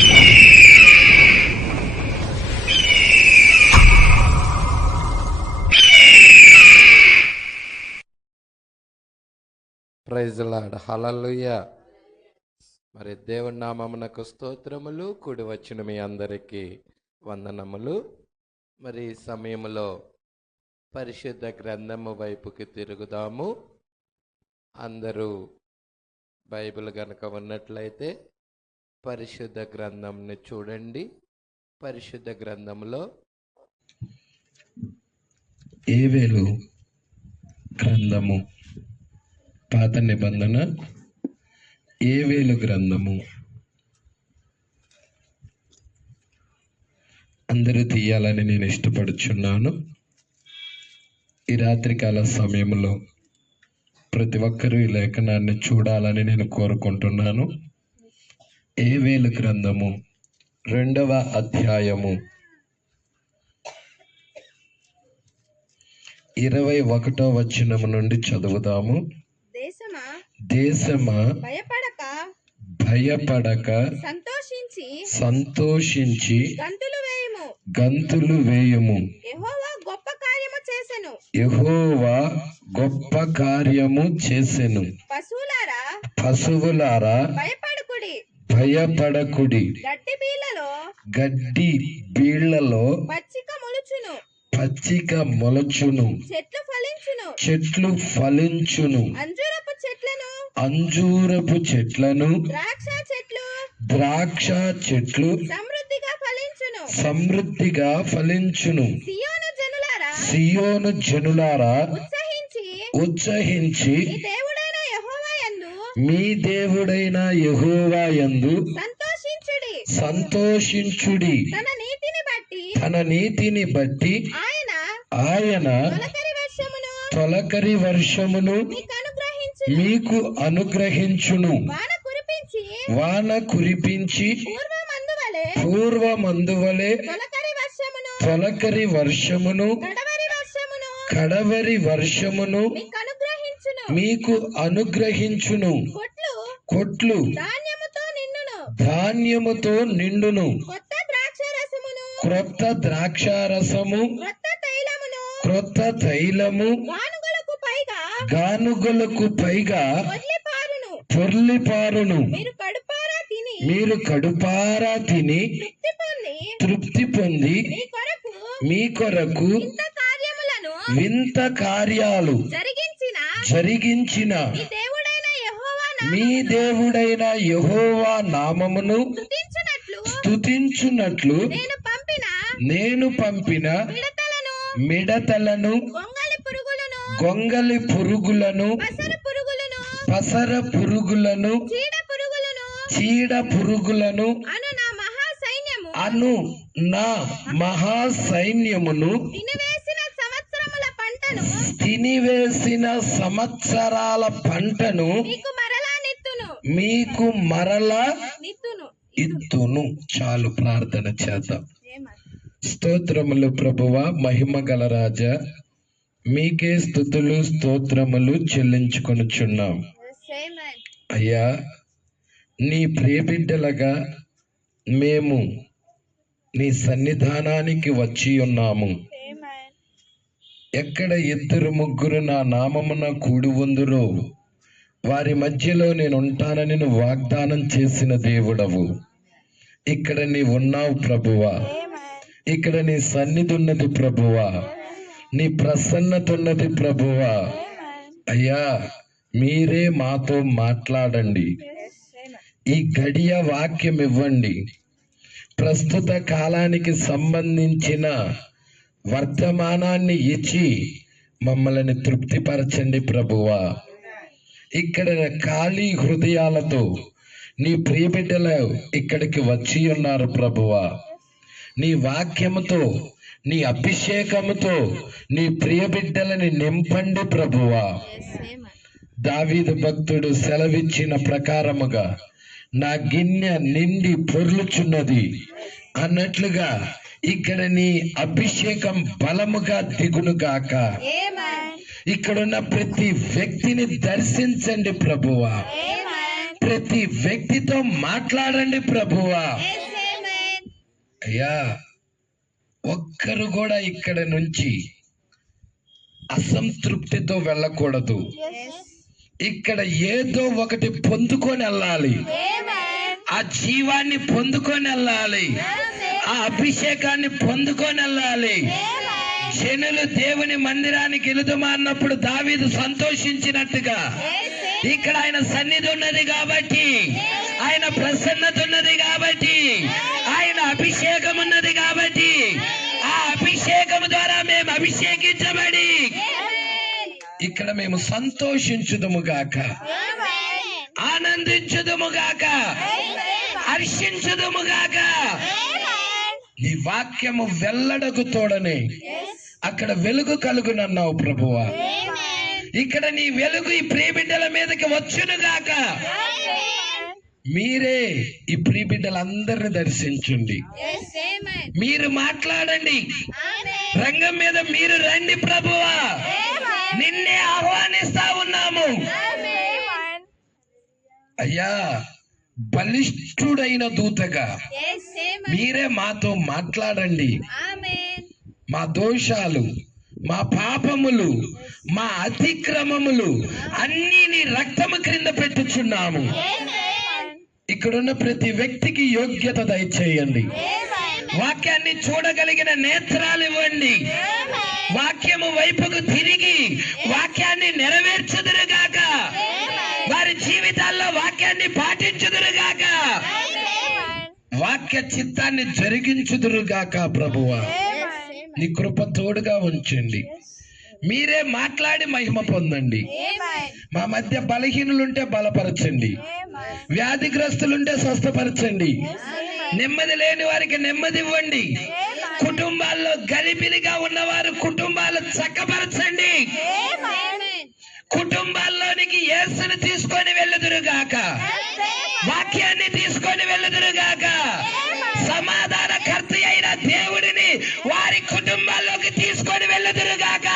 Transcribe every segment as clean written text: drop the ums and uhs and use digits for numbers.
Praise lord, హల్లెలూయా. మరి దేవుని నామమునకు స్తోత్రములు. కూడి వచ్చిన మీ అందరికీ వందనములు. మరి ఈ సమయంలో పరిశుద్ధ గ్రంథము వైపుకి తిరుగుదాము. అందరూ బైబిల్ గనక ఉన్నట్లయితే పరిశుద్ధ గ్రంథంని చూడండి. పరిశుద్ధ గ్రంథంలో యోవేలు గ్రంథము, పాత నిబంధన యోవేలు గ్రంథము. అందరూ తీయాలని నేను ఇష్టపడుచున్నాను. ఈ రాత్రికాల సమయంలో ప్రతి ఒక్కరూ ఈ లేఖనాన్ని చూడాలని నేను కోరుకుంటున్నాను. యోవేలు గ్రంథము 2వ అధ్యాయము 21వ వచనము నుండి చదువుదాము. దేశమా భయపడక సంతోషించి గంతులు వేయుము. యెహోవా గొప్ప కార్యము చేసెను. పశువులారా భయపడకుడి. గడ్డి బీళ్లలో పచ్చిక మొలచును, చెట్లు ఫలించును. అంజూరపు చెట్లను ద్రాక్ష చెట్లు సమృద్ధిగా ఫలించును. సియోను జనులారా ఉత్సహించి మీ దేవుడైన యెహోవా యందు సంతోషించుడి. తన నీతిని బట్టి ఆయన తొలకరి వర్షమును మీకు అనుగ్రహించును. వాన కురిపించి పూర్వమందువలే తొలకరి వర్షమును కడవరి వర్షమును మీకు అనుగ్రహించును. కొట్లు ధాన్యముతో నిండును. క్రొత్త ద్రాక్షారసము క్రొత్త తైలము గానుగలకు పైగా పొర్లిపారును. మీరు కడుపారా తిని తృప్తి పొంది మీ కొరకు వింత కార్యాలు జరిగించిన మీ దేవుడైన యెహోవా నామమును స్తుతించున్నట్లు నేను పంపిన మిడతలను గొంగలి పురుగులను పసర పురుగులను చీడ పురుగులను అను నా మహాసైన్యమును తినివేసిన సంవత్సరాల పంటను మీకు మరలా ఇత్తును. చాలు, ప్రార్థన చేద్దాం. స్తోత్రములు ప్రభువా, మహిమ గల రాజా, మీకే స్తుతులు స్తోత్రములు చెల్లించుకొనుచున్నాం. అయ్యా, నీ ప్రియబిడ్డలుగా మేము నీ సన్నిధానానికి వచ్చి ఉన్నాము. ఎక్కడ 2-3 నా నామమున కూడి ఉందురో వారి మధ్యలో నేను ఉంటానని నువ్వు వాగ్దానం చేసిన దేవుడవు. ఇక్కడ నీ ఉన్నావు ప్రభువా. ఇక్కడ నీ సన్నిధి ఉన్నది ప్రభువా. నీ ప్రసన్నత ఉన్నది ప్రభువా. అయ్యా, మీరే మాతో మాట్లాడండి. ఈ గడియ వాక్యం ఇవ్వండి. ప్రస్తుత కాలానికి సంబంధించిన వర్తమానాన్ని ఇచ్చి మమ్మల్ని తృప్తిపరచండి ప్రభువా. ఇక్కడ ఖాళీ హృదయాలతో నీ ప్రియబిడ్డలు ఇక్కడికి వచ్చి ఉన్నారు ప్రభువా. నీ వాక్యముతో నీ అభిషేకముతో నీ ప్రియబిడ్డలని నింపండి ప్రభువా. దావీదు భక్తుడు సెలవిచ్చిన ప్రకారముగా నా గిన్నె నిండి పొర్లుచున్నది అన్నట్లుగా ఇక్కడ నీ అభిషేకం బలముగా దిగునుగాక. ఇక్కడున్న ప్రతి వ్యక్తిని దర్శించండి ప్రభువా. ప్రతి వ్యక్తితో మాట్లాడండి ప్రభువా. అయ్యా, ఒక్కరు కూడా ఇక్కడ నుంచి అసంతృప్తితో వెళ్ళకూడదు. ఇక్కడ ఏదో ఒకటి పొందుకొని వెళ్ళాలి, ఆ జీవాన్ని పొందుకొని వెళ్ళాలి, ఆ అభిషేకాన్ని పొందుకొని వెళ్ళాలి. జనులు దేవుని మందిరానికి వెళుదమా అన్నప్పుడు దావీదు సంతోషించినట్టుగా ఇక్కడ ఆయన సన్నిధి ఉన్నది కాబట్టి, ఆయన ప్రసన్నత ఉన్నది కాబట్టి, ఆయన అభిషేకం ఉన్నది కాబట్టి, ఆ అభిషేకం ద్వారా మేము అభిషేకించబడి ఇక్కడ మేము సంతోషించుదుము గాక, ఆనందించుదుము గాక, హర్షించుదుము గాక. నీ వాక్యము వెల్లడకు తోడనే అక్కడ వెలుగు కలుగునన్నావు ప్రభువా. ఇక్కడ నీ వెలుగు ఈ ప్రియబిడ్డల మీదకి వచ్చును గాక. మీరే ఈ ప్రియబిడ్డలందరిని దర్శించండి, మీరు మాట్లాడండి, రంగం మీద మీరు రండి ప్రభువా. నిన్నే ఆహ్వానిస్తా ఉన్నాము అయ్యా. బలిష్ఠుడైన దూతగా మీరే మాతో మాట్లాడండి. మా దోషాలు, మా పాపములు, మా అతిక్రమములు అన్నీ నీ రక్తము క్రింద పెట్టుచున్నాము. ఇక్కడున్న ప్రతి వ్యక్తికి యోగ్యత దయచేయండి. వాక్యాన్ని చూడగలిగిన నేత్రాలు ఇవ్వండి. వాక్యము వైపుకు తిరిగి వాక్యాన్ని నెరవేర్చుదురుగాక. వారి జీవితాల్లో వాక్యాన్ని పాటించుదురుగాక. వాక్య చిత్తాన్ని జరిగించుదురుగాక ప్రభువా. నీ కృప తోడుగా ఉంచండి. మీరే మాట్లాడి మహిమ పొందండి. మా మధ్య బలహీనులుంటే బలపరచండి, వ్యాధిగ్రస్తులుంటే స్వస్థపరచండి, నెమ్మది లేని వారికి నెమ్మది ఇవ్వండి. కుటుంబాల్లో గలిబిలిగా ఉన్నవారు కుటుంబాలు చక్కపరచండి. కుటుంబాల్లోనికి యేసుని తీసుకొని వెళ్ళుదురుగాక, వాక్యాన్ని తీసుకొని వెళ్ళుదురుగాక. సమాధానకర్త అయిన దేవుడిని వారి కుటుంబాల్లోకి తీసుకొని వెళ్ళుదురుగాక.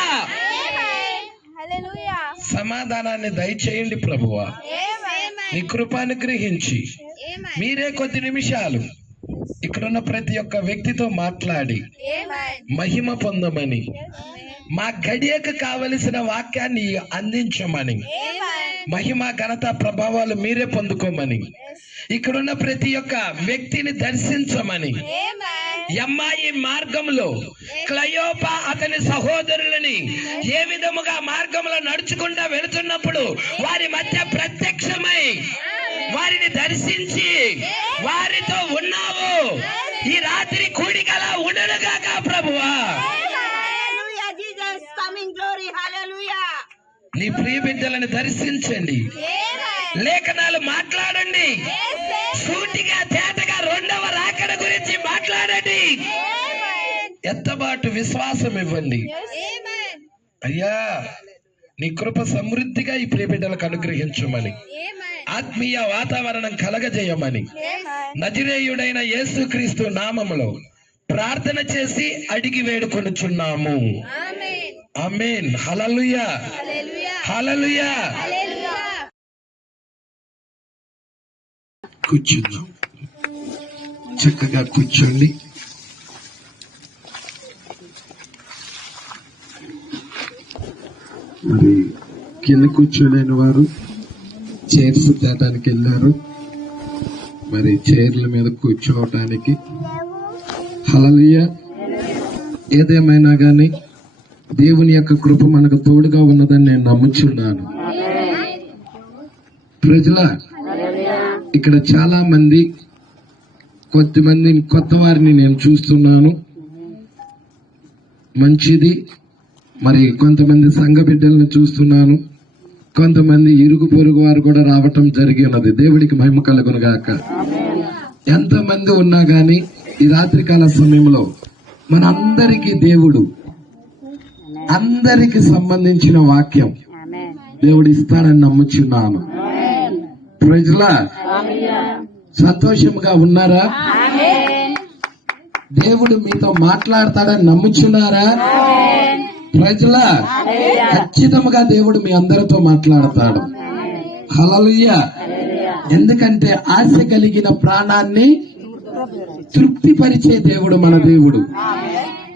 సమాధానాన్ని దయచేయండి ప్రభువా. నీ కృపాను గ్రహించి మీరే కొద్ది నిమిషాలు ఇక్కడున్న ప్రతి ఒక్క వ్యక్తితో మాట్లాడి మహిమ పొందమని, మా గడియకు కావలసిన వాక్యాన్ని అందించమని, మహిమ ఘనత ప్రభావాలు మీరే పొందుకోమని, ఇక్కడున్న ప్రతి ఒక్క వ్యక్తిని దర్శించమని, యమ్మాయి మార్గంలో క్లయోపా అతని సహోదరులని ఏ విధముగా మార్గంలో నడుచుకుంటా వెళుతున్నప్పుడు వారి మధ్య ప్రత్యక్షమై వారిని దర్శించి వారితో ఉన్నావు. ఈ రాత్రి కూడికలా ఉండనుగాక ప్రభువా. నీ ప్రియ బిడ్డలను దర్శించండి, లేఖనాలు మాట్లాడండి, సూటిగా తేటగా రెండవ రాకడ గురించి మాట్లాడండి. ఎత్తబాటు విశ్వాసం ఇవ్వండి అయ్యా. నీ కృప సమృద్ధిగా ఈ ప్రియ బిడ్డలకు అనుగ్రహించమని, ఆత్మీయ వాతావరణం కలగజేయమని నజరేయుడైన యేసుక్రీస్తు నామములో ప్రార్థన చేసి అడిగి వేడుకొనుచున్నాము. ఆమేన్. హల్లెలూయా, హల్లెలూయా. కూర్చుందాం, చక్కగా కూర్చోండి. మరి కింద కూర్చోలేని వారు చైర్స్ తేటానికి వెళ్ళారు, మరి చైర్ల మీద కూర్చోవటానికి. హల్లెలూయా. ఏదేమైనా కానీ దేవుని యొక్క కృప మనకు తోడుగా ఉన్నదని నేను నమ్ముచున్నాను. ప్రజల ఇక్కడ చాలా మంది కొద్దిమంది కొత్త వారిని నేను చూస్తున్నాను, మంచిది. మరి కొంతమంది సంఘ బిడ్డలను చూస్తున్నాను, కొంతమంది ఇరుగు పొరుగు వారు కూడా రావటం జరిగి ఉన్నది. దేవుడికి మహిమ కలుగును గాక. ఎంతమంది ఉన్నా గాని ఈ రాత్రికాల సమయంలో మనందరికీ దేవుడు అందరికి సంబంధించిన వాక్యం దేవుడు ఇస్తాడని నమ్ముచున్నాను. ప్రజల సంతోషంగా ఉన్నారా? దేవుడు మీతో మాట్లాడతాడని నమ్ముచున్నారా? ప్రజల ఖచ్చితంగా దేవుడు మీ అందరితో మాట్లాడతాడు. హల్లెలూయా. ఎందుకంటే ఆశ కలిగిన ప్రాణాన్ని తృప్తిపరిచే దేవుడు మన దేవుడు.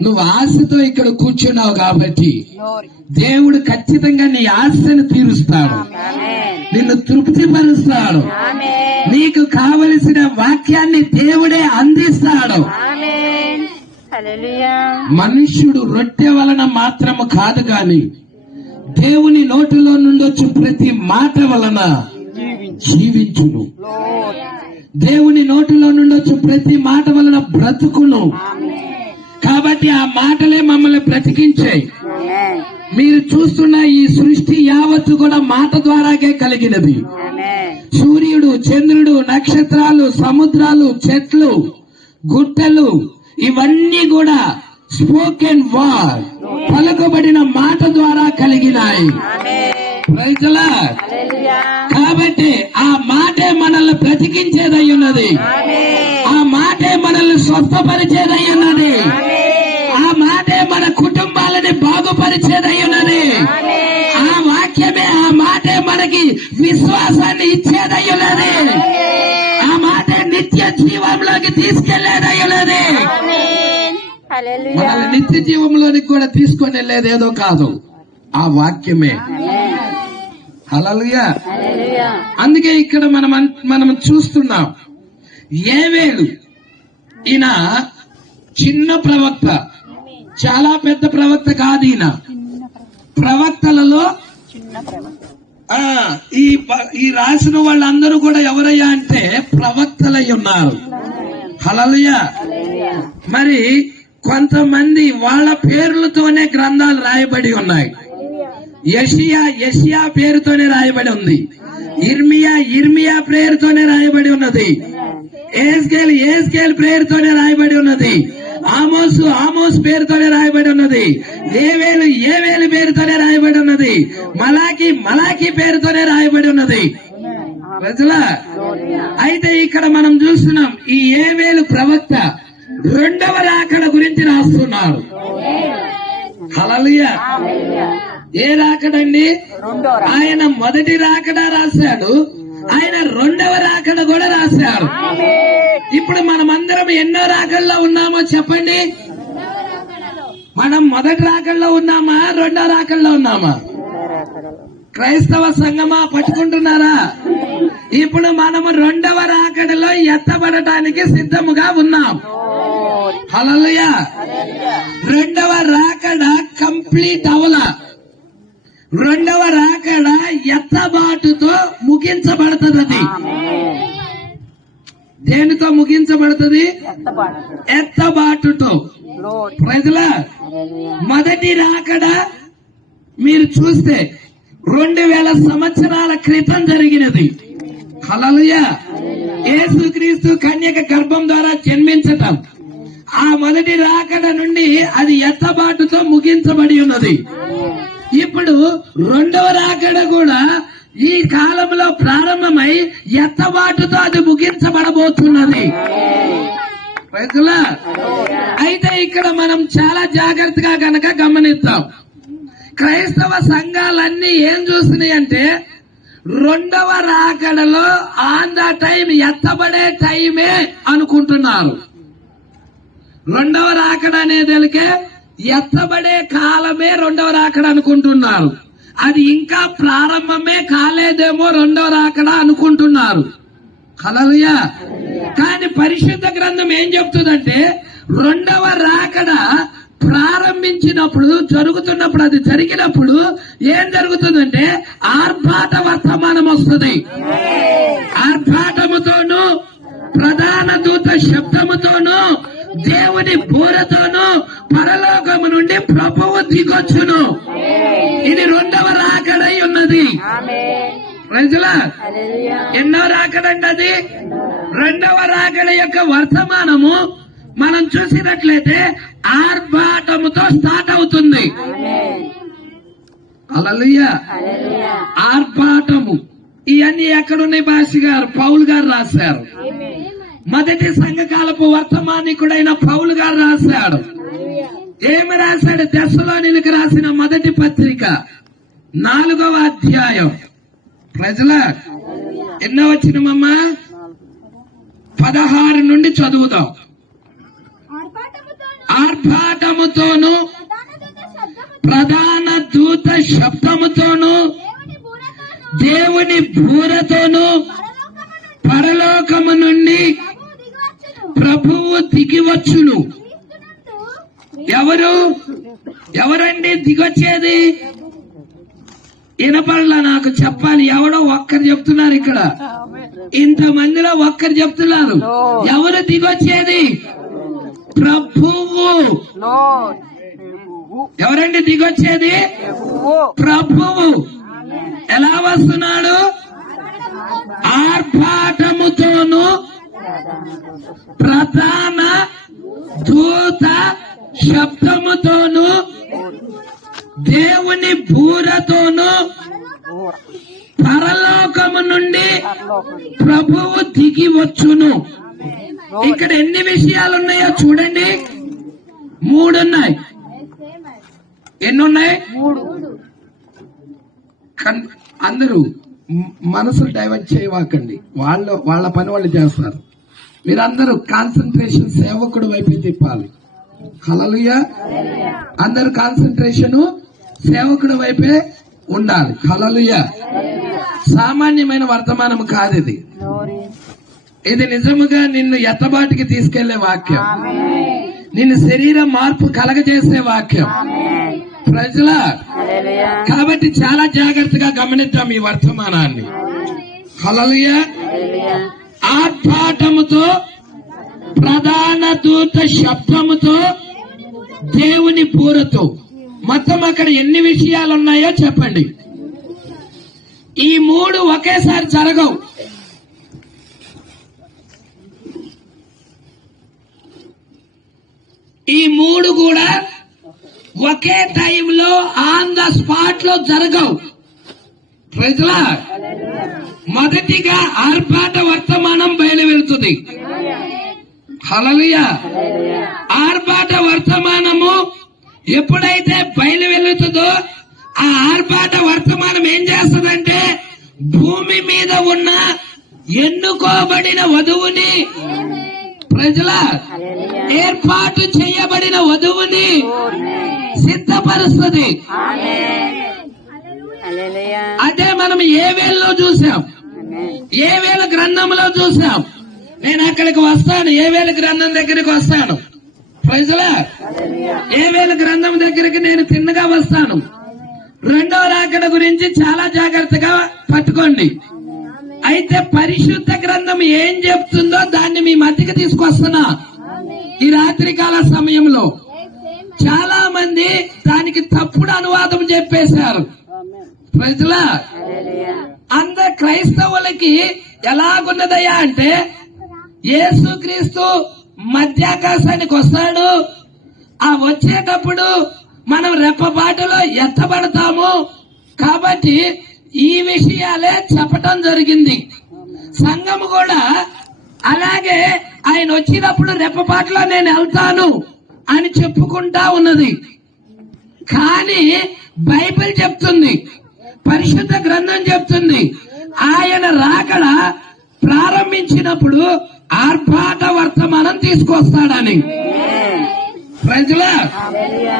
నువ్వు ఆశతో ఇక్కడ కూర్చున్నావు కాబట్టి దేవుడు ఖచ్చితంగా నీ ఆశను తీరుస్తాడు, నిన్ను తృప్తిపరుస్తాడు. నీకు కావలసిన వాక్యాన్ని దేవుడే అందిస్తాడు. మనుష్యుడు రొట్టె వలన మాత్రము కాదు గాని దేవుని నోటిలో నుండొచ్చు ప్రతి మాట వలన జీవించును. దేవుని నోటిలో నుండొచ్చు ప్రతి మాట వలన బ్రతుకును. కాబట్టి ఆ మాటలే మమ్మల్ని బ్రతికించాయి. మీరు చూస్తున్న ఈ సృష్టి యావత్తు కూడా మాట ద్వారాగే కలిగినది. సూర్యుడు, చంద్రుడు, నక్షత్రాలు, సముద్రాలు, చెట్లు, గుట్టలు ఇవన్నీ కూడా స్పోకెన్ వర్డ్, పలుకబడిన మాట ద్వారా కలిగినాయి. Praise the lord. కాబట్టి ఆ మాటే మనల్ని బ్రతికించేదై ఉన్నది. ఆ మాటే మనల్ని స్వస్థపరిచేదై ఉన్నది. ఆ మాటే మన కుటుంబాలని బాగుపరిచేదై ఉన్నది. ఆ వాక్యమే, ఆ మాటే మనకి విశ్వాసాన్ని ఇచ్చేదై ఉన్నది. ఆ మాటే నిత్య జీవంలోకి తీసుకెళ్లేదై ఉన్నది. మనల్ని నిత్య జీవంలోనికి కూడా తీసుకొని వెళ్ళేది ఏదో కాదు, ఆ వాక్యమే. హల్లెలూయా. అందుకే ఇక్కడ మనం చూస్తున్నాం, యోవేలు ఈయన చిన్న ప్రవక్త, చాలా పెద్ద ప్రవక్త కాదు. ఈయన ప్రవక్తలలో ఈ రాసిన వాళ్ళందరూ కూడా ఎవరయ్యా అంటే ప్రవక్తలై ఉన్నారు. హల్లెలూయా. మరి కొంతమంది వాళ్ళ పేర్లతోనే గ్రంథాలు రాయబడి ఉన్నాయి. యెషయా పేరుతోనే రాయబడి ఉంది. ఇర్మియా పేరుతోనే రాయబడి ఉన్నది. ఏస్కేల్ పేరుతోనే రాయబడి ఉన్నది. ఆమోస్ పేరుతోనే రాయబడి ఉన్నది. ఏవేలు పేరుతోనే రాయబడి ఉన్నది. మలాకి పేరుతోనే రాయబడి ఉన్నది. ప్రజలా, అయితే ఇక్కడ మనం చూస్తున్నాం, ఈ యోవేలు ప్రవక్త రెండవ రాకడ గురించి రాస్తున్నాడు. హల్లెలూయా. ఏ రాకడండి? ఆయన మొదటి రాకడ రాశాడు, ఆయన రెండవ రాకడ కూడా రాశాడు. ఇప్పుడు మనమందరం ఎన్నో రాకడలో ఉన్నామో చెప్పండి. మనం మొదటి రాకడలో ఉన్నామా, రెండో రాకడలో ఉన్నామా? క్రైస్తవ సంఘమా, పట్టుకుంటున్నారా? ఇప్పుడు మనము రెండవ రాకడలో ఎత్తబడటానికి సిద్ధముగా ఉన్నాం. హల్లెలూయా. రెండవ రాకడ కంప్లీట్ అవల. రెండవ రాకడ ఎత్తబాటుతో ముగించబడుతుంది. దేనితో ముగించబడుతుంది? ఎత్తబాటుతో. ప్రజల మొదటి రాకడ మీరు చూస్తే 2000 సంవత్సరాల క్రితం జరిగినది. హల్లెలూయా. యేసుక్రీస్తు కన్యక గర్భం ద్వారా జన్మించటం, ఆ మొదటి రాకడ నుండి అది ఎత్తబాటుతో ముగించబడి ఉన్నది. ఇప్పుడు రెండవ రాకడ కూడా ఈ కాలంలో ప్రారంభమై ఎత్తబాటుతో అది ముగించబడబోతున్నది. అయితే ఇక్కడ మనం చాలా జాగ్రత్తగా గనక గమనిద్దాం. క్రైస్తవ సంఘాలన్నీ ఏం చూస్తున్నాయి అంటే, రెండవ రాకడలో ఆన్ ద టైం ఎత్తబడే టైమే అనుకుంటున్నారు. రెండవ రాకడ అనేదలికే ఎత్తబడే కాలమే రెండవ రాకడ అనుకుంటున్నారు. అది ఇంకా ప్రారంభమే కాలేదేమో రెండవ రాకడ అనుకుంటున్నారు. హల్లెలూయా. కానీ పరిశుద్ధ గ్రంథం ఏం చెప్తుందంటే, రెండవ రాకడ ప్రారంభించినప్పుడు, జరుగుతున్నప్పుడు, అది జరిగినప్పుడు ఏం జరుగుతుందంటే ఆర్భాట వర్తమానం వస్తుంది. ఆర్భాటముతోనూ, ప్రధాన దూత శబ్దముతోనూ, దేవుని బూరతోనూ పరలోకము నుండి ప్రభువు దిగొచ్చును. ఇది రెండవ రాకడై ఉన్నది. ప్రజలా, ఎన్నో రాకడండి అది? రెండవ రాకడ యొక్క వర్తమానము మనం చూసినట్లయితే ఆర్భాటముతో స్టార్ట్ అవుతుంది. హల్లెలూయా. ఆర్భాటము. ఇవన్నీ ఎక్కడున్నాయి? భాష గారు, పౌలు గారు రాశారు. మొదటి సంఘకాలపు వర్తమానికుడైన పౌలు గారు రాశాడు. ఏమి రాశాడు? తెస్సలోనిలకు రాసిన మొదటి పత్రిక 4వ అధ్యాయం. ప్రజల ఎన్నో వచ్చినమమ్మా? 16 నుండి చదువుదాం. ఆర్భాటముతోను ప్రధాన దూత శబ్దముతోను దేవుని బూరతోను పరలోకము నుండి ప్రభువు దిగివచ్చును. ఎవరండి దిగొచ్చేది? వినపడలా, నాకు చెప్పాలి. ఎవడో ఒక్కరు చెప్తున్నారు ఇక్కడ, ఇంతమందిలో ఒక్కరు చెప్తున్నారు. ఎవరు దిగొచ్చేది? ప్రభువు. ఎవరండి దిగొచ్చేది? ప్రభువు. ఎలా వస్తున్నాడు? ఆర్భాటముతోను ప్రధాన దూత శబ్దముతోను దేవుని బూరతోను పరలోకము నుండి ప్రభువు దిగి వచ్చును. ఇక్కడ ఎన్ని విషయాలు ఉన్నాయో చూడండి. 3 ఉన్నాయి. ఎన్ని ఉన్నాయి? 3. అందరూ మనసు డైవర్ట్ చేయవాకండి. వాళ్ళ పని వాళ్ళు చేస్తారు. మీరందరూ కాన్సన్ట్రేషన్ సేవకుడు వైపే తిప్పాలి. హల్లెలూయా. అందరూ కాన్సన్ట్రేషన్ సేవకుడు వైపే ఉండాలి. హల్లెలూయా. సామాన్యమైన వర్తమానం కాదు ఇది. ఇది నిజముగా నిన్ను ఎత్తబాటికి తీసుకెళ్లే వాక్యం, నిన్ను శరీర మార్పు కలగజేసే వాక్యం. ప్రజల కాబట్టి చాలా జాగ్రత్తగా గమనిద్దాం ఈ వర్తమానాన్ని. హల్లెలూయా. ఆర్భాటముతో ప్రధాన దూత శబ్దముతో దేవుని బూరతో. మొత్తం అక్కడ ఎన్ని విషయాలు ఉన్నాయో చెప్పండి. ఈ 3 ఒకేసారి జరగవు. ఈ 3 కూడా ఒకే టైంలో ఆన్ ద స్పాట్ లో జరగవు. ప్రజలా మొదటిగా ఆర్భాట వర్తమానం బయలు వెళ్తుంది. హల్లెలూయా. ఆర్భాట వర్తమానము ఎప్పుడైతే బయలు వెళ్తుందో ఆ ఆర్భాట వర్తమానం ఏం చేస్తుందంటే భూమి మీద ఉన్న ఎన్నుకోబడిన వధువుని, ప్రజల ఏర్పాటు చేయబడిన వధువుని సిద్ధపరుస్తుంది. అదే మనం ఏవేల్లో చూసాం, ఏవేల గ్రంథంలో చూసాం. నేను అక్కడికి వస్తాను, ఏవేల గ్రంథం దగ్గరికి వస్తాను. ప్రజల ఏవేల గ్రంథం దగ్గరికి నేను తిన్నగా వస్తాను. 2వ రాకడ గురించి చాలా జాగ్రత్తగా పట్టుకోండి. అయితే పరిశుద్ధ గ్రంథం ఏం చెప్తుందో దాన్ని మీ మధ్యకి తీసుకొస్తున్నా ఈ రాత్రికాల సమయంలో. చాలా మంది దానికి తప్పుడు అనువాదం చెప్పేశారు. ప్రజల అందరు క్రైస్తవులకి ఎలాగున్నదయ్యా అంటే యేసుక్రీస్తు మధ్యాకాశానికి వస్తాడు, ఆ వచ్చేటప్పుడు మనం రెప్పపాటులో ఎత్తబడతాము. కాబట్టి ఈ విషయాలే చెప్పటం జరిగింది. సంఘం కూడా అలాగే ఆయన వచ్చినప్పుడు రెప్పపాటులో నేను వెళ్తాను అని చెప్పుకుంటా ఉన్నది. కానీ బైబిల్ చెప్తుంది, పరిశుద్ధ గ్రంథం చెప్తుంది, ఆయన రాకడ ప్రారంభించినప్పుడు ఆర్భాట వర్తమానం తీసుకొస్తాడని. ప్రజల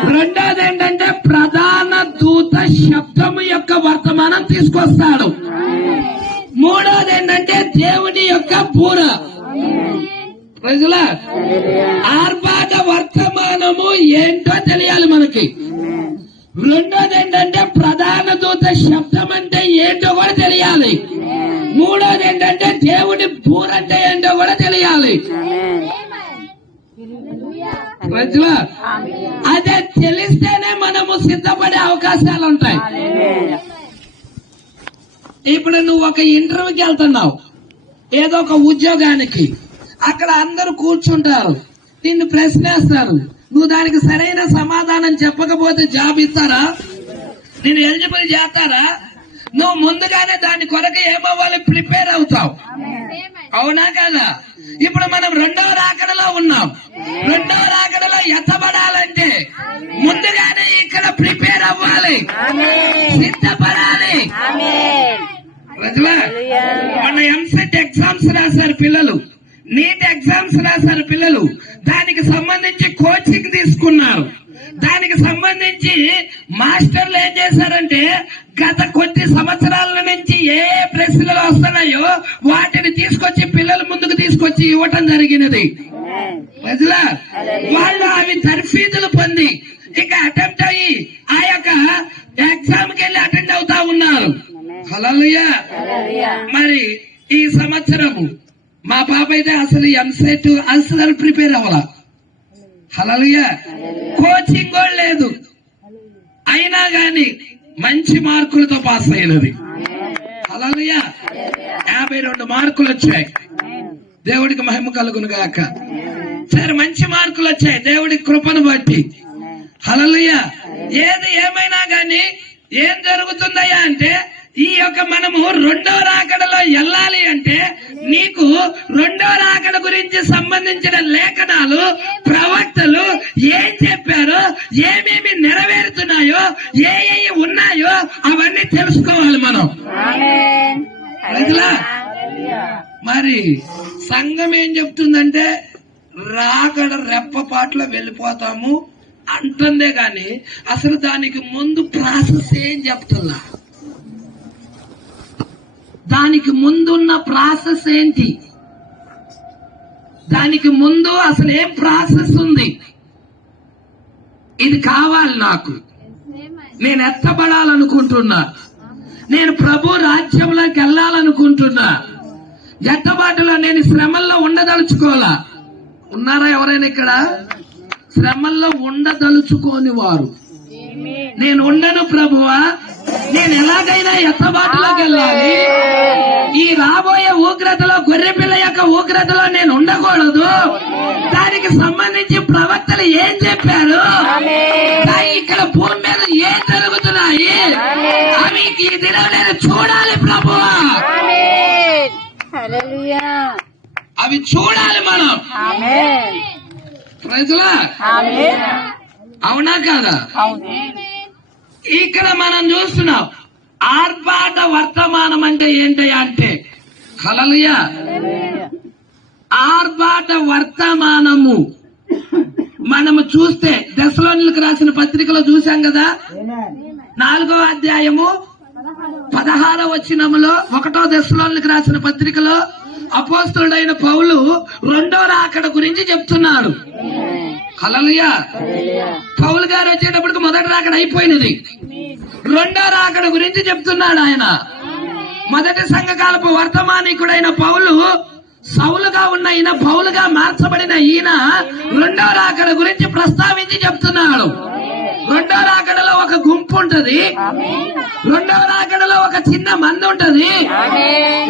2వది ఏంటంటే ప్రధాన దూత శబ్దము యొక్క వర్తమానం తీసుకొస్తాడు. 3వది ఏంటంటే దేవుని యొక్క బూర. ప్రజల ఆర్భాట వర్తమానము ఏంటో తెలియాలి మనకి. 2వది ఏంటంటే ప్రధాన దూత శబ్దం అంటే ఏంటో కూడా తెలియాలి. 3వది ఏంటంటే దేవుని బూర అంటే ఏంటో కూడా తెలియాలి. ప్రజల అదే తెలిస్తేనే మనము సిద్ధపడే అవకాశాలు ఉంటాయి. ఇప్పుడు నువ్వు ఒక ఇంటర్వ్యూకి వెళ్తున్నావు, ఏదో ఒక ఉద్యోగానికి. అక్కడ అందరూ కూర్చుంటారు, నిన్ను ప్రశ్నేస్తారు. నువ్వు దానికి సరైన సమాధానం చెప్పకపోతే జాబ్ ఇస్తారా? నేను ఎలిజిబుల్ చేస్తారా? నువ్వు ముందుగానే దాని కొరకు ఏమవ్వాలి, ప్రిపేర్ అవుతావు. అవునా కదా? ఇప్పుడు మనం 2వ రాకడలో ఉన్నాం. 2వ రాకడలో ఎత్తబడాలంటే ముందుగానే ఇక్కడ ప్రిపేర్ అవ్వాలి, సిద్ధపడాలి. ప్రజల మన ఎంసెట్ ఎగ్జామ్స్ రాశారు పిల్లలు. నీట్ ఎగ్జామ్స్ రాశారు పిల్లలు, దానికి సంబంధించి కోచింగ్ తీసుకున్నారు. దానికి సంబంధించి మాస్టర్లు ఏం చేశారంటే గత కొద్ది సంవత్సరాల నుంచి ఏ ప్రశ్నలు వస్తున్నాయో వాటిని తీసుకొచ్చి పిల్లల ముందుకు తీసుకొచ్చి ఇవ్వటం జరిగినది. వాళ్ళు అవి తర్ఫీదులు పొంది ఇక అటెంప్ట్ అయ్యి ఆ యొక్క ఎగ్జామ్ కి వెళ్ళి అటెండ్ అవుతా ఉన్నారు. హల్లెలూయా. మరి ఈ సంవత్సరము మా పాప అయితే అసలు ఎంసెట్ అసలు ప్రిపేర్ అవ్వాల. హల్లెలూయా. కోచింగ్ కూడా లేదు, అయినా గాని మంచి మార్కులతో పాస్ అయినది. హల్లెలూయా. 52 మార్కులు వచ్చాయి. దేవుడికి మహిమ కలుగును గాక. సరే, మంచి మార్కులు వచ్చాయి దేవుడి కృపను బట్టి. హల్లెలూయా. ఏది ఏమైనా గాని ఏం జరుగుతుందయ్యా అంటే ఈ యొక్క మనము రెండో రాకడలో వెళ్ళాలి అంటే నీకు రెండో రాకడ గురించి సంబంధించిన లేఖనాలు ప్రవక్తలు ఏం చెప్పారో, ఏమేమి నెరవేరుతున్నాయో, ఏ ఉన్నాయో అవన్నీ తెలుసుకోవాలి మనం. మరి సంఘం ఏం చెప్తుందంటే రాకడ రెప్పపాట్లో వెళ్ళిపోతాము అంటుందే గాని అసలు దానికి ముందు ప్రాసెస్ ఏం చెప్తుందా? దానికి ముందున్న ప్రాసెస్ ఏంటి? దానికి ముందు అసలు ఏం ప్రాసెస్ ఉంది? ఇది కావాలి నాకు, నేను ఎత్తబడాలనుకుంటున్నా, నేను ప్రభు రాజ్యంలోకి వెళ్ళాలనుకుంటున్నా, ఎత్తబాటులో నేను శ్రమల్లో ఉండదలుచుకోవాలా. ఉన్నారా ఎవరైనా ఇక్కడ? శ్రమల్లో ఉండదలుచుకోని వారు, నేను ఉండను ప్రభువా, నేను ఎలాగైనా ఎత్తబాటులోకి వెళ్ళాలి, ఈ రాబోయే ఉగ్రతలో గొర్రెపిల్ల యొక్క ఉగ్రతలో నేను ఉండకూడదు, దానికి సంబంధించి ప్రవక్తలు ఏం చెప్పారు, ఇక్కడ భూమి మీద ఏం జరుగుతున్నాయి అవి ఈ దినం నేను చూడాలి ప్రభువా. అవి చూడాలి మనం. ప్రజలా అవునా కాదా? ఇక్కడ మనం చూస్తున్నాం ఆర్భాట వర్తమానం అంటే ఏంటయ్యా అంటే, హల్లెలూయా, ఆర్భాట వర్తమానము మనము చూస్తే దెస్సలోనికీయులకు రాసిన పత్రికలో చూసాం కదా, 4వ అధ్యాయము 16వ వచనములో 1వ దెస్సలోనికీయులకు రాసిన పత్రికలో అపోస్తలుడైన పౌలు రెండో రాకడ గురించి చెప్తున్నాడు. హల్లెలూయా. పౌలు గారు వచ్చేటప్పటికి మొదటి రాకడ అయిపోయినది, రెండో రాకడ గురించి చెప్తున్నాడు ఆయన. మొదటి సంఘకాలపు వర్తమానికుడైన పౌలు, సౌలుగా ఉన్న ఈయన పౌలుగా మార్చబడిన ఈయన రెండో రాకడ గురించి ప్రస్తావించి చెప్తున్నాడు. రెండో రాకడలో ఒక గుంపు ఉంటది, రెండవ రాకడలో ఒక చిన్న మంది ఉంటది,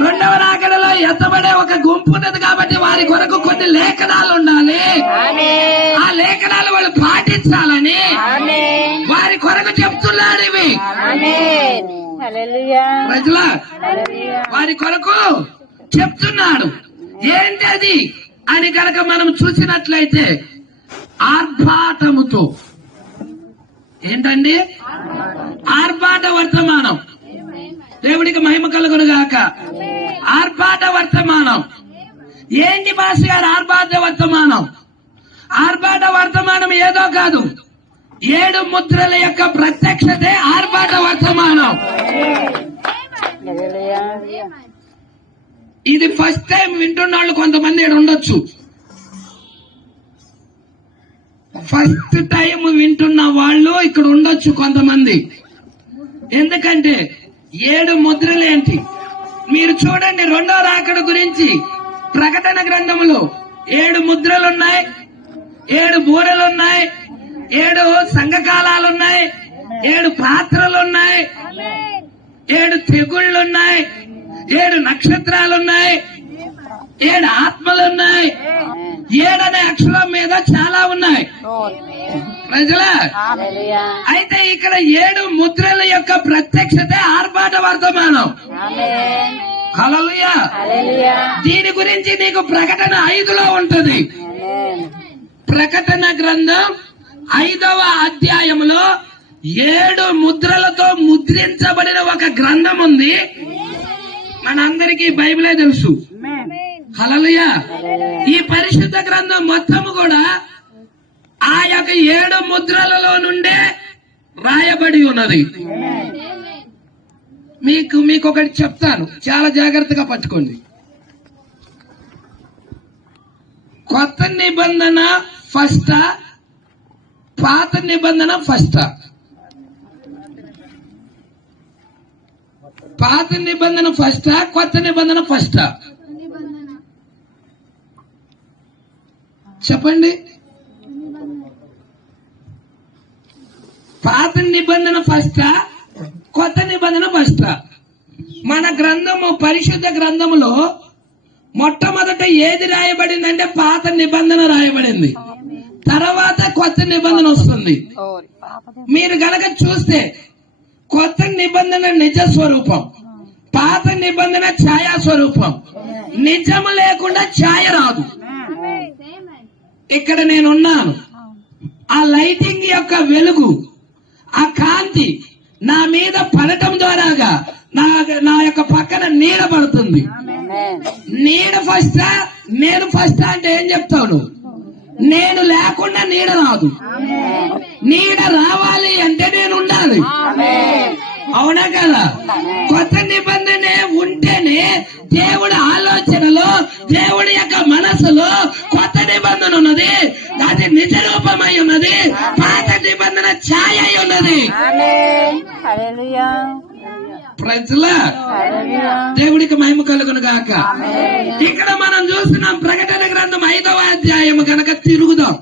రెండవ రాకడలో ఎత్తబడే ఒక గుంపు ఉంటది. కాబట్టి వారి కొరకు కొన్ని లేఖనాలు ఉండాలి, ఆ లేఖనాలు వాళ్ళు పాటించాలని వారి కొరకు చెప్తున్నాడు. ఇవి ప్రజల వారి కొరకు చెప్తున్నాడు. ఏంటి అది అని కనుక మనం చూసినట్లయితే ఆర్భాటముతో, ఏంటండి ఆర్భాట వర్తమానం. దేవుడికి మహిమ కలుగును గాక. ఆర్భాట వర్తమానం ఏంటి భాష గారు? ఆర్భాట వర్తమానం, ఆర్భాట వర్తమానం ఏదో కాదు, 7 ముద్రల యొక్క ప్రత్యక్షతే ఆర్భాట వర్తమానం. ఇది ఫస్ట్ టైం వింటున్న వాళ్ళు కొంతమంది ఇక్కడ ఉండొచ్చు. ఫస్ట్ టైం వింటున్న వాళ్ళు ఇక్కడ ఉండొచ్చు కొంతమంది. ఎందుకంటే 7 ముద్రలేంటి మీరు చూడండి. రెండో రాకడ గురించి ప్రకటన గ్రంథములో 7 ముద్రలున్నాయి, 7 బూరలున్నాయి, 7 సంఘకాలాలున్నాయి, 7 పాత్రలున్నాయి, 7 తెగుళ్ళున్నాయి, 7 నక్షత్రాలున్నాయి, 7 ఆత్మలున్నాయి, 7 అనే అక్షరం మీద చాలా ఉన్నాయి ప్రజలా. అయితే ఇక్కడ 7 ముద్రల యొక్క ప్రత్యక్షత ఆర్భాట వర్తమానం. హల్లెలూయా. దీని గురించి నీకు ప్రకటన 5లో ఉంటది. ప్రకటన గ్రంథం 5వ అధ్యాయంలో 7 ముద్రలతో ముద్రించబడిన ఒక గ్రంథం ఉంది. మనందరికీ బైబిలే తెలుసు. హల్లెలూయా. ఈ పరిశుద్ధ గ్రంథం మొత్తము కూడా ఆ యొక్క 7 ముద్రలలో నుండే రాయబడి ఉన్నది. మీకు ఒకటి చెప్తాను, చాలా జాగ్రత్తగా పట్టుకోండి. కొత్త నిబంధన ఫస్టా, పాత నిబంధన ఫస్టా? పాత నిబంధన ఫస్టా, కొత్త నిబంధన ఫస్టా? చెప్పండి. పాత నిబంధన ఫస్టా, కొత్త నిబంధన ఫస్టా? మన గ్రంథము, పరిశుద్ధ గ్రంథములో మొట్టమొదట ఏది రాయబడిందంటే పాత నిబంధన రాయబడింది. తర్వాత కొత్త నిబంధన వస్తుంది. మీరు గనక చూస్తే కొత్త నిబంధన నిజ స్వరూపం, పాత నిబంధన ఛాయా స్వరూపం. నిజము లేకుండా ఛాయ రాదు. ఇక్కడ నేనున్నాను, ఆ లైటింగ్ యొక్క వెలుగు, ఆ కాంతి నా మీద పడటం ద్వారాగా నా యొక్క పక్కన నీడ పడుతుంది. నీడ ఫస్టా, నేను ఫస్టా అంటే ఏం చెప్తాను? నేను లేకుండా నీడ రాదు. నీడ రావాలి అంటే నేను ఉండాలి. అవునా కదా? కొత్త నిబంధన ఉంటేనే దేవుడి ఆలోచనలో, దేవుడి యొక్క మనసులో కొత్త నిబంధన ఉన్నది. అది నిజ రూపమై ఉన్నది. పాత నిబంధన ఛాయ అయి ఉన్నది. ప్రజలా దేవుడికి మహిమ కలుగును గాక. ఇక్కడ మనం చూస్తున్నాం ప్రకటన గ్రంథం 5వ అధ్యాయం. కనుక తిరుగుదాం.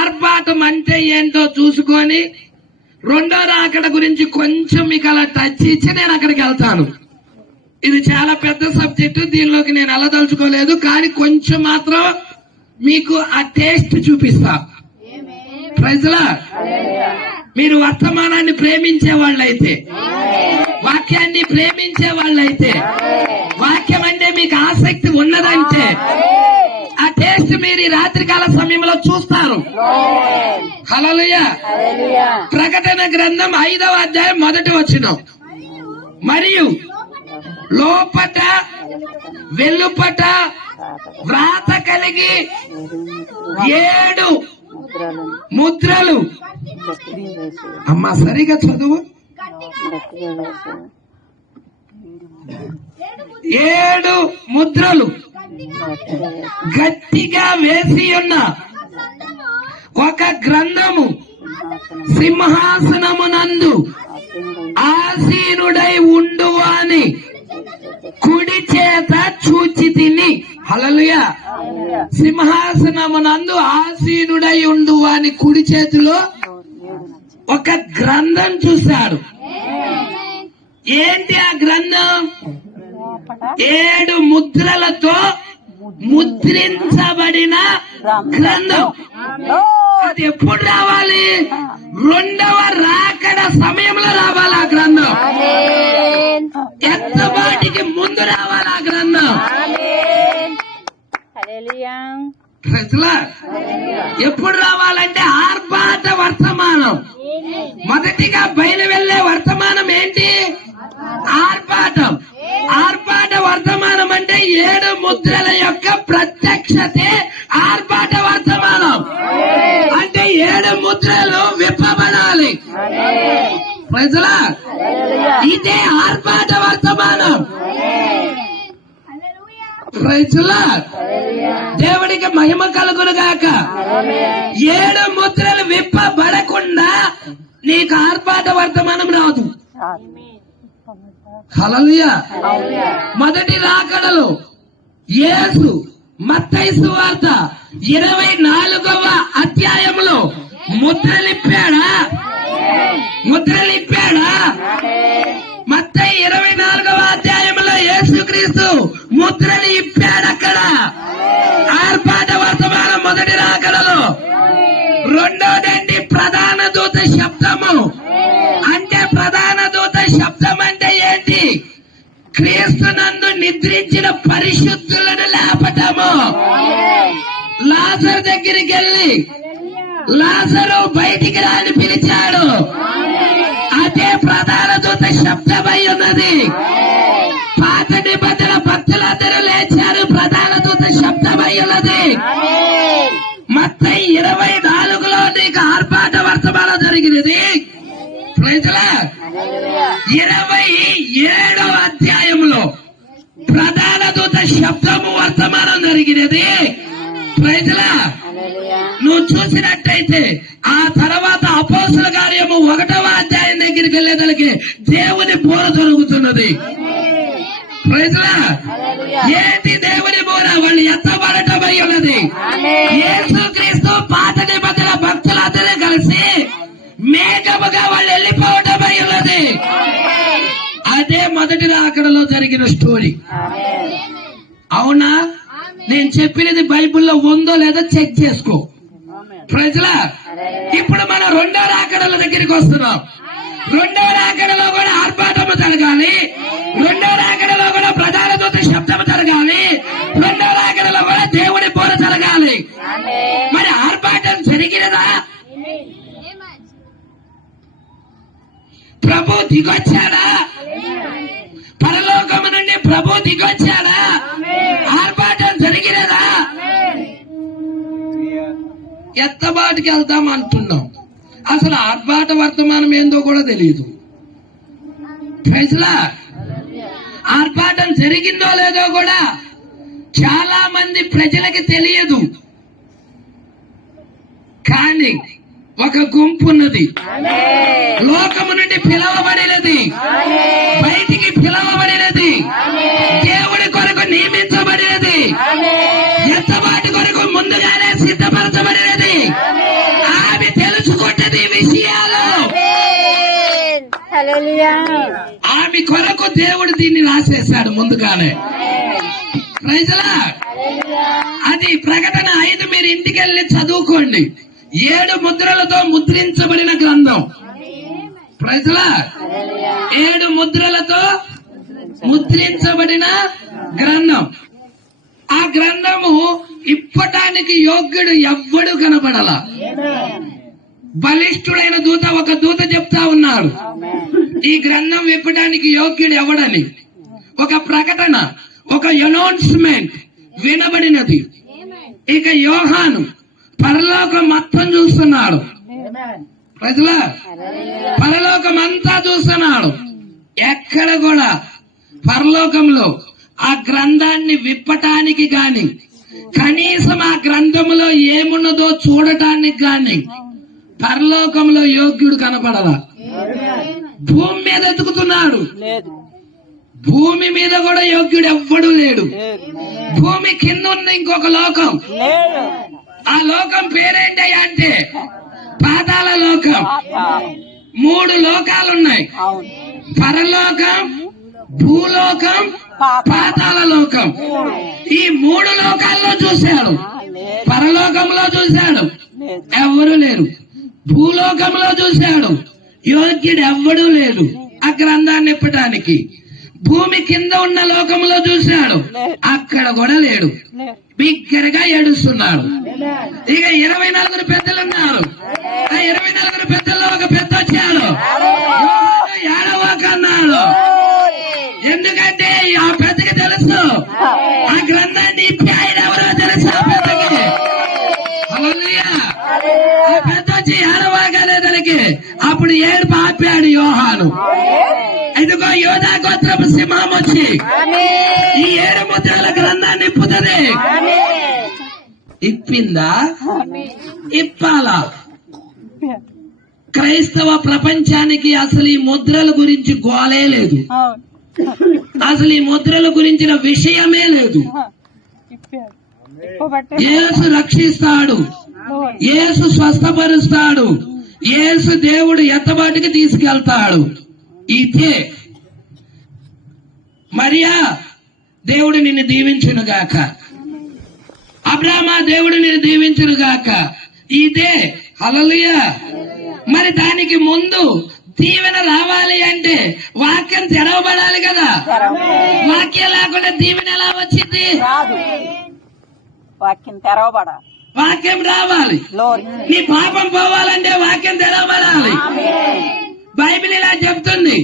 ఆర్భాటం అంటే ఏంటో చూసుకొని 2వ రాకడ గురించి కొంచెం మీకు అలా టచ్ ఇచ్చి నేను అక్కడికి వెళ్తాను. ఇది చాలా పెద్ద సబ్జెక్టు, దీనిలోకి నేను అలదలుచుకోలేదు, కానీ కొంచెం మాత్రం మీకు ఆ టేస్ట్ చూపిస్తా. ప్రజలా మీరు వర్తమానాన్ని ప్రేమించే వాళ్ళైతే, వాక్యాన్ని ప్రేమించే వాళ్ళైతే, వాక్యం అంటే మీకు ఆసక్తి ఉన్నదంటే ఆ టేస్ట్ మీరు ఈ రాత్రికాల సమయంలో చూస్తారు. హల్లెలూయా. ప్రకటన గ్రంథం 5వ అధ్యాయం 1వ వచనం. మరియు లోపట వెలుపట వ్రాత కలిగి 7 ముద్రలు. అమ్మా సరిగా చదువు. 7 ముద్రలు గట్టిగా వేసి ఉన్న ఒక గ్రంథము సింహాసనమునందు ఆసీనుడై ఉండువాని కుడి చేత చూచి తిని. హల్లెలూయా. సింహాసనమునందు ఆసీనుడై ఉండువాని కుడి చేతిలో ఒక గ్రంథం చూశాడు. ఏంటి ఆ గ్రంథం? 7 ముద్రలతో ముద్రించబడిన గ్రంథం. అది ఎప్పుడు రావాలి? 2వ రాకడ సమయంలో రావాలి ఆ గ్రంథం. ఎంత వాటికి ముందు రావాలి ఆ గ్రంథం. ఎప్పుడు రావాలంటే ఆర్భాట వర్తమానం. మొదటిగా బయలు వెళ్లే వర్తమానం ఏంటి? ఆర్భాటం. ఆర్భాట వర్తమానం అంటే 7 ముద్రల యొక్క ప్రత్యక్షతే ఆర్భాట వర్తమానం. అంటే 7 ముద్రలు విప్పబడాలి. ప్రజలా ఇదే ఆర్భాట వర్తమానం. ప్రజలా దేవుడికి మహిమ కలుగును గాక. 7 ముద్రలు విప్పబడకుండా నీకు ఆర్భాట వర్తమానం రాదు. హల్లెలూయా. మొదటి రాకడలో యేసు మత్తయి సువార్త 24వ అధ్యాయంలో ముద్రలిప్పాడా? మత్తయి 24వ అధ్యాయంలో యేసుక్రీస్తు ముద్రలు ఇప్పాడు. అక్కడ ఆర్భాట వర్తమానం మొదటి రాకడలో. రెండోదండి ప్రధాన దూత శబ్దము. అంటే ప్రధాన దూత శబ్దం అంటే ఏంటి? క్రీస్తునందు నిద్రించిన పరిశుద్ధులను లేపటము. లాజరు దగ్గరికి వెళ్ళి లాజరు బయటికి రాని పిలిచాడు. అదే ప్రధాన దూత శబ్దమై ఉన్నది. పాత నిబంధన భక్తులందరూ లేచారు. ప్రధాన దూత శబ్దమై ఉన్నది. మత్తయి 24లో నీకు ఆర్భాట వర్తమానం జరిగినది. ప్రజలా 27వ అధ్యాయంలో ప్రధాన దూత శబ్దము వర్తమానం జరిగినది. ప్రజలా నువ్వు చూసినట్టయితే ఆ తర్వాత అపోస్తుల కార్యము 1వ అధ్యాయం దగ్గరికి వెళ్ళేదలికి దేవుని బోర జరుగుతున్నది. ప్రజలా ఏంటి దేవుని బోర? వాళ్ళు ఎత్తబడటమై ఉన్నది. యేసుక్రీస్తు పాత నిబంధన భక్తులందరూ కలిసి మేఘముగా వాళ్ళు వెళ్ళిపోవటమై ఉన్నది. అదే మొదటి రాకడలో జరిగిన స్టోరీ. అవునా? నేను చెప్పినది బైబిల్లో ఉందో లేదో చెక్ చేసుకో. ప్రజలా ఇప్పుడు మనం 2వ రాకడల దగ్గరికి వస్తున్నాం. 2వ రాకడలో కూడా ఆర్భాటము జరగాలి. 2వ రాకడలో కూడా ప్రధాన దూత శబ్దము జరగాలి. 2వ రాకడలో కూడా దేవుని బోర జరగాలి. మరి ఆర్భాటం జరిగినదా? ప్రభు దిగొచ్చాడా? పరలోకము నుండి ప్రభు దిగొచ్చాడా? ఆర్భాటం జరిగినదా? ఎత్తబాటుకి వెళ్తాం అంటున్నాం. అసలు ఆర్భాట వర్తమానం ఏందో కూడా తెలియదు. ప్రజలా ఆర్భాటం జరిగిందో లేదో కూడా చాలా మంది ప్రజలకి తెలియదు. కానీ ఒక గుంపు ఉన్నది, లోకము నుండి పిలవబడినది, బయటికి పిలవబడినది, దేవుడి కొరకు నియమించబడినది, ఎత్తబాటు కొరకు ముందుగానే సిద్ధపరచబడినది. ఆమె తెలుసుకుంటది విషయాలు. ఆమె కొరకు దేవుడు దీన్ని రాసేశాడు ముందుగానే. ప్రజలా అది ప్రకటన 5 మీరు ఇంటికెళ్ళి చదువుకోండి. 7 ముద్రలతో ముద్రించబడిన గ్రంథం. ప్రజలా 7 ముద్రలతో ముద్రించబడిన గ్రంథం. ఆ గ్రంథము ఇప్పటానికి యోగ్యుడు ఎవ్వడు కనబడలా. బలిష్ఠుడైన దూత ఒక దూత చెప్తా ఉన్నాడు, ఈ గ్రంథం విప్పడానికి యోగ్యుడు ఎవడని. ఒక ప్రకటన, ఒక అనౌన్స్మెంట్ వినబడినది. ఇక యోహాను పరలోకం మొత్తం చూస్తున్నాడు. ప్రజలా పరలోకం అంతా చూస్తున్నాడు. ఎక్కడ కూడా పరలోకంలో ఆ గ్రంథాన్ని విప్పటానికి గాని, కనీసం ఆ గ్రంథంలో ఏమున్నదో చూడటానికి గాని పరలోకంలో యోగ్యుడు కనపడలా. భూమి మీద ఎతుకుతున్నాడు, భూమి మీద కూడా యోగ్యుడు ఎవ్వడు లేడు. భూమి కింద ఉన్న ఇంకొక లోకం, ఆ లోకం పేరేంటయ్యా అంటే పాతాళ లోకం. 3 లోకాలున్నాయి, పరలోకం, భూలోకం, పాతాళ లోకం. ఈ 3 లోకాల్లో చూశాడు. పరలోకంలో చూశాడు, ఎవరు లేరు. భూలోకంలో చూశాడు, యోగ్యుడు ఎవ్వడూ లేడు ఆ గ్రంథాన్ని ఇప్పటానికి. భూమి కింద ఉన్న లోకంలో చూశాడు, అక్కడ కూడా లేడు. బిగ్గరగా ఏడుస్తున్నాడు. ఇక 24 పెద్దలు ఉన్నారు. ఆ 24 పెద్దల్లో ఒక పెద్ద వచ్చాడు, ఏడవకన్నాడు. ఎందుకంటే ఆ పెద్దకి తెలుసు ఆ గ్రంథాన్ని ఇప్పి ఆయన ఎవరో తెలుసు ఆ పెద్దకి. హల్లెలూయా. ఆ పెద్ద వచ్చి ఏడవగలేదనికి అప్పుడు ఏడుపు ఆపాడు యోహాను. ఇదిగో యోధా గోత్రపు సింహం వచ్చి ఈ 7 ముద్రల గ్రంథాన్ని ఇప్పుతుంది. ఇప్పిందా? ఇప్పాలా? క్రైస్తవ ప్రపంచానికి అసలు ఈ ముద్రల గురించి గోలే లేదు. అసలు ఈ ముద్రల గురించిన విషయమే లేదు. యేసు రక్షిస్తాడు, యేసు స్వస్థపరుస్తాడు, యేసు దేవుడు ఎత్తబాటుకి తీసుకెళ్తాడు. ఇదే మరియా, దేవుడు నిన్ను దీవించునుగాక. అబ్రామా, దేవుడు నిన్ను దీవించునుగాక. ఇదే. హల్లెలూయా. మరి దానికి ముందు దీవెన రావాలి అంటే వాక్యం తెరవబడాలి కదా. వాక్యం లేకుండా దీవెన ఎలా వచ్చింది? వాక్యం తెరవబడాలి, వాక్యం రావాలి. నీ పాపం పోవాలంటే వాక్యం తెరవబడాలి. బైబిల్ ఇలా చెప్తుంది,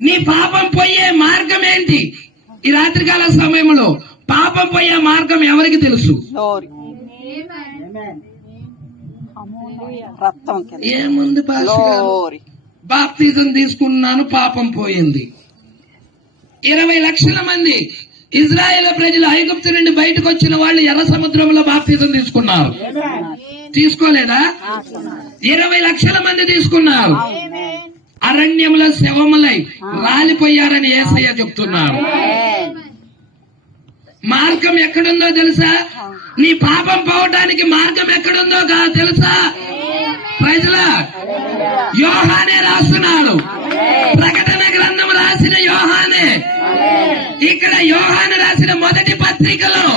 నీ పాపం పోయే మార్గం ఏంటి? ఈ రాత్రికాల సమయంలో పాపం పోయే మార్గం ఎవరికి తెలుసు? ఏముంది బాప్తిజం తీసుకున్నాను, పాపం పోయింది. 20 లక్షల మంది ఇజ్రాయేల్ ప్రజలు ఐగుప్తు నుండి బయటకు వచ్చిన వాళ్ళు ఎర్ర సముద్రంలో బాప్తిజం తీసుకున్నారు. తీసుకోలేదా? 20 లక్షల మంది తీసుకున్నారు. అరణ్యంలో శవములై రాలిపోయారని యేసయ్య చెప్తున్నారు. మార్గం ఎక్కడుందో తెలుసా? నీ పాపం పోవటానికి మార్గం ఎక్కడుందో తెలుసా? ప్రజలా యోహానే రాస్తున్నాడు. ప్రకటన గ్రంథం రాసిన యోహానే. ఇక్కడ యోహాను రాసిన మొదటి పత్రికలో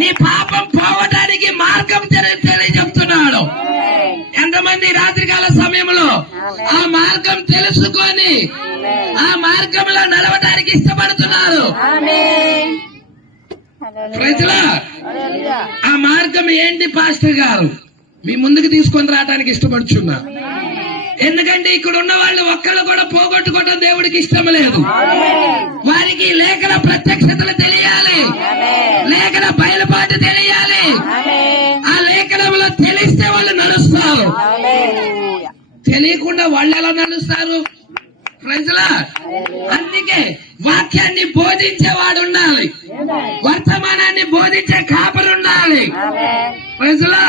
నీ పాపం పోవటానికి మార్గం తెలియజెప్తున్నాడు. ఎంతమంది రాత్రికాల సమయంలో ఆ మార్గం తెలుసుకొని ఆ మార్గంలో నడవడానికి ఇష్టపడుతున్నారు? ప్రజలా ఆ మార్గం ఏంటి పాస్టర్ గారు? మీ ముందుకు తీసుకొని రావడానికి ఇష్టపడుచున్నా. ఎందుకంటే ఇక్కడ ఉన్న వాళ్ళు ఒక్కళ్ళు కూడా పోగొట్టుకోవడం దేవుడికి ఇష్టం లేదు. వారికి లేఖన ప్రత్యక్షతలు తెలియాలి, లేఖన బయలుపాటు తెలియాలి. ఆ లేఖనంలో తెలిస్తే వాళ్ళు నడుస్తారు. తెలియకుండా వాళ్ళు ఎలా నడుస్తారు? ప్రజలా అందుకే వాక్యాన్ని బోధించేవాడు ఉండాలి, వర్తమానాన్ని బోధించే కాపరు ఉండాలి. ప్రజలా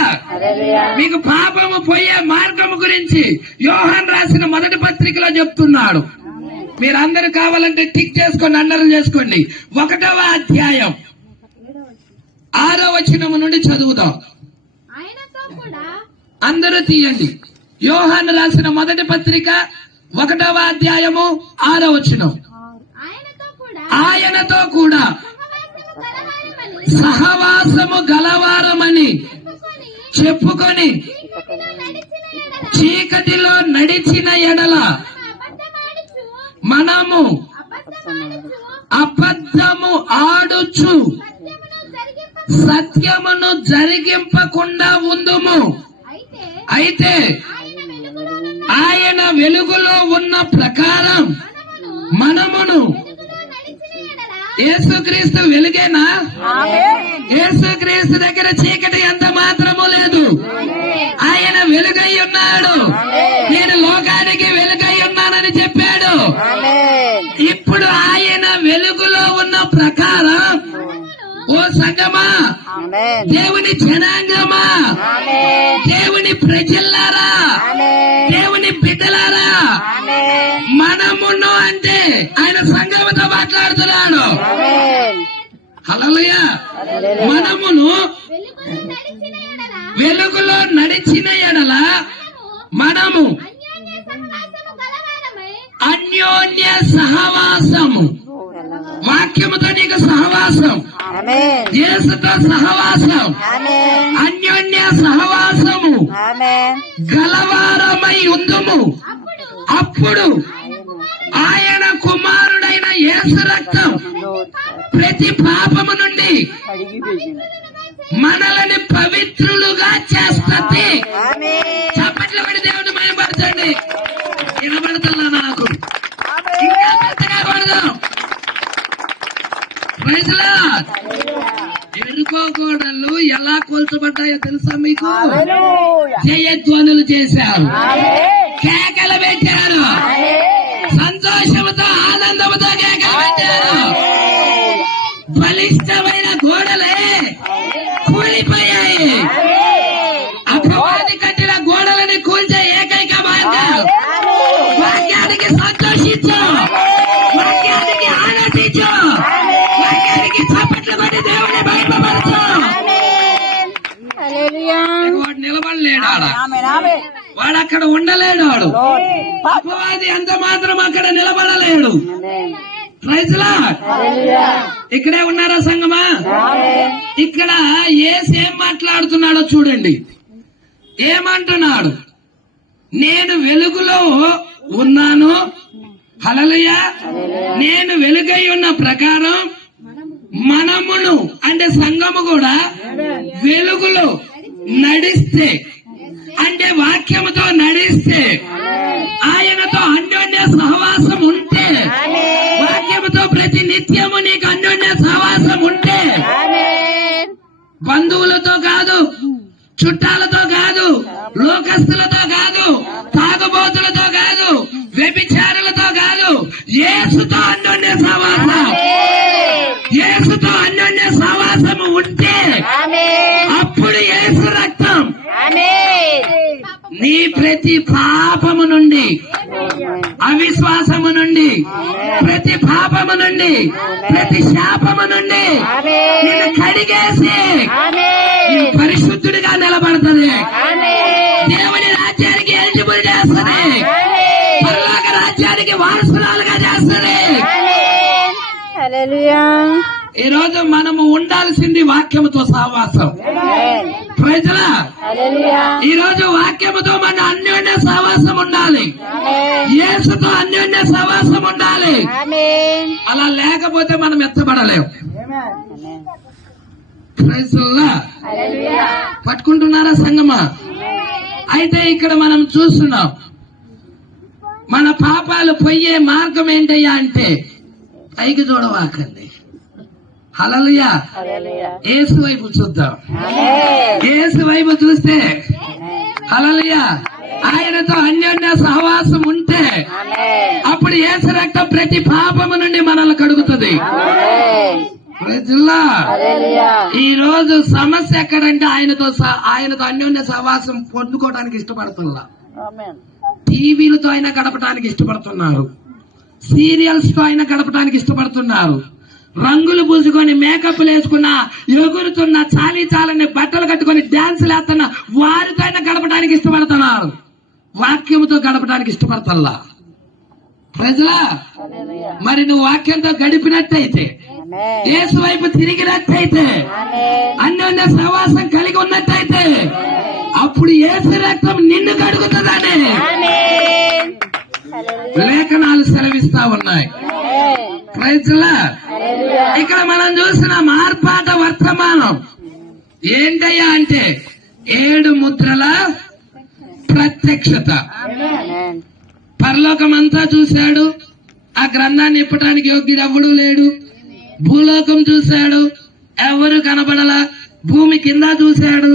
మీకు పాపము పోయే మార్గము గురించి యోహాను రాసిన మొదటి పత్రికలో చెప్తున్నాడు. మీరందరూ కావాలంటే టిక్ చేసుకొని అండర్ చేసుకోండి. 1వ అధ్యాయం 6వ వచనము నుండి చదువుదాం. అందరూ తీయండి. యోహాను రాసిన మొదటి పత్రిక 1వ అధ్యాయము 6వ వచనం. ఆయనతో కూడా సహవాసము గలవారమని చెప్పుకొని చీకటిలో నడిచిన ఎడల మనము అబద్ధము ఆడుచు సత్యమును జరిగింపకుండా ఉందుము. అయితే ఆయన వెలుగులో ఉన్న ప్రకారం మనమును యేసుక్రీస్తు వెలుగేనా? యేసుక్రీస్తు దగ్గర చీకటి ఎంత మాత్రము లేదు. ఆయన వెలుగై ఉన్నాడు. నేను లోకానికి వెలుగై ఉన్నానని చెప్పాడు. ఇప్పుడు ఆయన వెలుగులో ఉన్న ప్రకారం ఓ సంగమా, దేవుని జనాంగమా, దేవుని ప్రజలారా, దేవుని బిడ్డలారా, మనమును అంటే ఆయన సంఘముతో మాట్లాడుతున్నాడు. హల్లెలూయా. మనమును వెలుగులో నడిచిన ఎడల మనము అన్యోన్య సహవాసము, వాక్యముతో నీకు సహవాసం, యేసుతో సహవాసం, అన్యోన్య సహవాసము గలవారమై ఉందుము. అప్పుడు ఆయన కుమారుడైన యేసు రక్తం ప్రతి పాపము నుండి మనల్ని పవిత్రులుగా చేస్తుంది. చప్పట్లు పడి దేవుని మహిమపరచండి. వినబడుతున్నా నాకు? ఇంకా పెద్దగా కొడదాం. ఎరుకోగోడలు ఎలా కూల్చబడ్డాయో తెలుసా మీకు? జయధ్వనులు చేశారు, కేకలు పెట్టారు, సంతోషంతో ఆనందంతో కేకలు పెట్టారు. బలిష్టమైన గోడలే కూలిపోయాయి. అపవాది కట్టిన గోడలని కూల్చే ఏకైక మార్గం వాక్యానికి సంతోషించు, వాక్యానికి ఆనందించు, వాక్యానికి చప్పట్లు పడి దేవుని బయటపరచు. వాడు నిలబడలేడు, వాడు అక్కడ ఉండలేడు. అపవాది అంత మాత్రం అక్కడ నిలబడలేడు. Praise lord. ఇక్కడే ఉన్నారా సంగమా? ఇక్కడ యేసు ఏం మాట్లాడుతున్నాడో చూడండి. ఏమంటున్నాడు? నేను వెలుగులో ఉన్నాను. హల్లెలూయా. నేను వెలుగై ఉన్న ప్రకారం మనమును అంటే సంఘము కూడా వెలుగులో నడిస్తే, అంటే వాక్యముతో నడిస్తే, ఆయనతో అన్యోన్య సహవాసం ఉంటే, వాక్యముతో ప్రతి నిత్యము నీకు అన్యోన్య బంధువులతో కాదు, చుట్టాలతో కాదు, లోకస్తులతో కాదు, తాగుబోతులతో కాదు, వ్యభిచారులతో కాదు, యేసుతో అన్యోన్య సహవాసం. యేసుతో అన్యోన్య సహవాసము ఉంటే అప్పుడు యేసు రక్తం నీ ప్రతి పాపము నుండి, అవిశ్వాసము నుండి, ప్రతి పాపము నుండి, ప్రతి శాపము నుండి నిన్ను కడిగేసి నీ పరిశుద్ధుడిగా నిలబడుతుంది. దేవుని రాజ్యానికి ఎలిజిబుల్ చేస్తుంది. పరలోక రాజ్యానికి వారసురాలుగా చేస్తుంది. ఈ రోజు మనము ఉండాల్సింది వాక్యముతో సహవాసం. ప్రజల ఈ రోజు వాక్యముతో మన అన్యోన్య సహవాసం ఉండాలి. యేసుతో అన్యోన్య సహవాసం ఉండాలి. అలా లేకపోతే మనం ఎత్తబడలేం. పట్టుకుంటున్నారా సంగమా? అయితే ఇక్కడ మనం చూస్తున్నాం, మన పాపాలు పోయే మార్గం ఏంటయ్యా అంటే పైకి చూడవాకండి. హల్లెలూయా. యేసు వైపు చూద్దాం. యేసు వైపు చూస్తే హల్లెలూయా, ఆయనతో అన్యోన్య సహవాసం ఉంటే అప్పుడు యేసు రక్తం ప్రతి పాపము నుండి మనల్ని కడుగుతుంది. ఈ రోజు సమస్య ఎక్కడంటే ఆయనతో అన్యోన్య సహవాసం పొందుకోవడానికి ఇష్టపడుతున్నా. టీవీలతో అయినా గడపడానికి ఇష్టపడుతున్నారు, సీరియల్స్ తో అయినా గడపడానికి ఇష్టపడుతున్నారు, రంగులు పూసుకొని మేకప్లు వేసుకున్న, ఎగురుతున్న, చాలని బట్టలు కట్టుకొని డాన్సులు వేస్తున్న వారితో అయినా గడపడానికి ఇష్టపడుతున్నారు. వాక్యముతో గడపడానికి ఇష్టపడతల్లా. ప్రజలా, మరి నువ్వు వాక్యంతో గడిపినట్టయితే, యేసు వైపు తిరిగినట్టయితే, అన్యోన్య సహవాసం కలిగి ఉన్నట్టయితే అప్పుడు యేసు రక్తం నిన్ను కడుగుతుందని లేఖనాలు సెలవిస్తా ఉన్నాయి. ప్రజలా, ఇక్కడ మనం చూసిన మార్పాట వర్తమానం ఏంటయ్యా అంటే 7 ముద్రల ప్రత్యక్షత. పరలోకమంతా చూశాడు, ఆ గ్రంథాన్ని ఇప్పటానికి యోగ్యుడు ఎవడూ లేడు. భూలోకం చూశాడు, ఎవరు కనబడలా. భూమి కింద చూశాడు,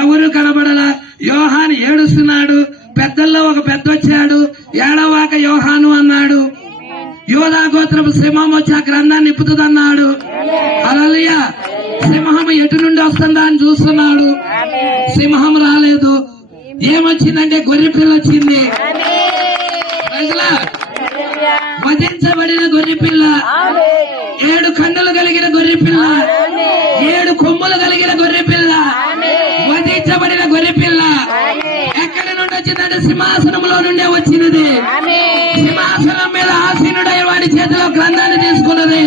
ఎవరు కనబడలా. యోహాను ఏడుస్తున్నాడు. పెద్దల్లో ఒక పెద్ద వచ్చాడు, ఏడవాక యోహాను అన్నాడు. యోధా గోత్రపు సింహం వచ్చి ఆ గ్రంథాన్ని నిప్పుతుందన్నాడు. హల్లెలూయా. సింహం ఎటు నుండి వస్తుందా అని చూస్తున్నాడు. సింహం రాలేదు. ఏమొచ్చిందంటే గొర్రె పిల్ల వచ్చింది. వధించబడిన గొర్రె పిల్ల, 7 కన్నులు కలిగిన గొర్రె పిల్ల, 7 కొమ్ములు కలిగిన గొర్రె పిల్ల, వధించబడిన గొర్రె పిల్ల. ఎక్కడి నుండి వచ్చిందంటే సింహాసనంలో నుండే వచ్చినది. సింహాసనం మీద ఆసీనుడై వాడి చేతిలో గ్రంథాన్ని తీసుకున్నది.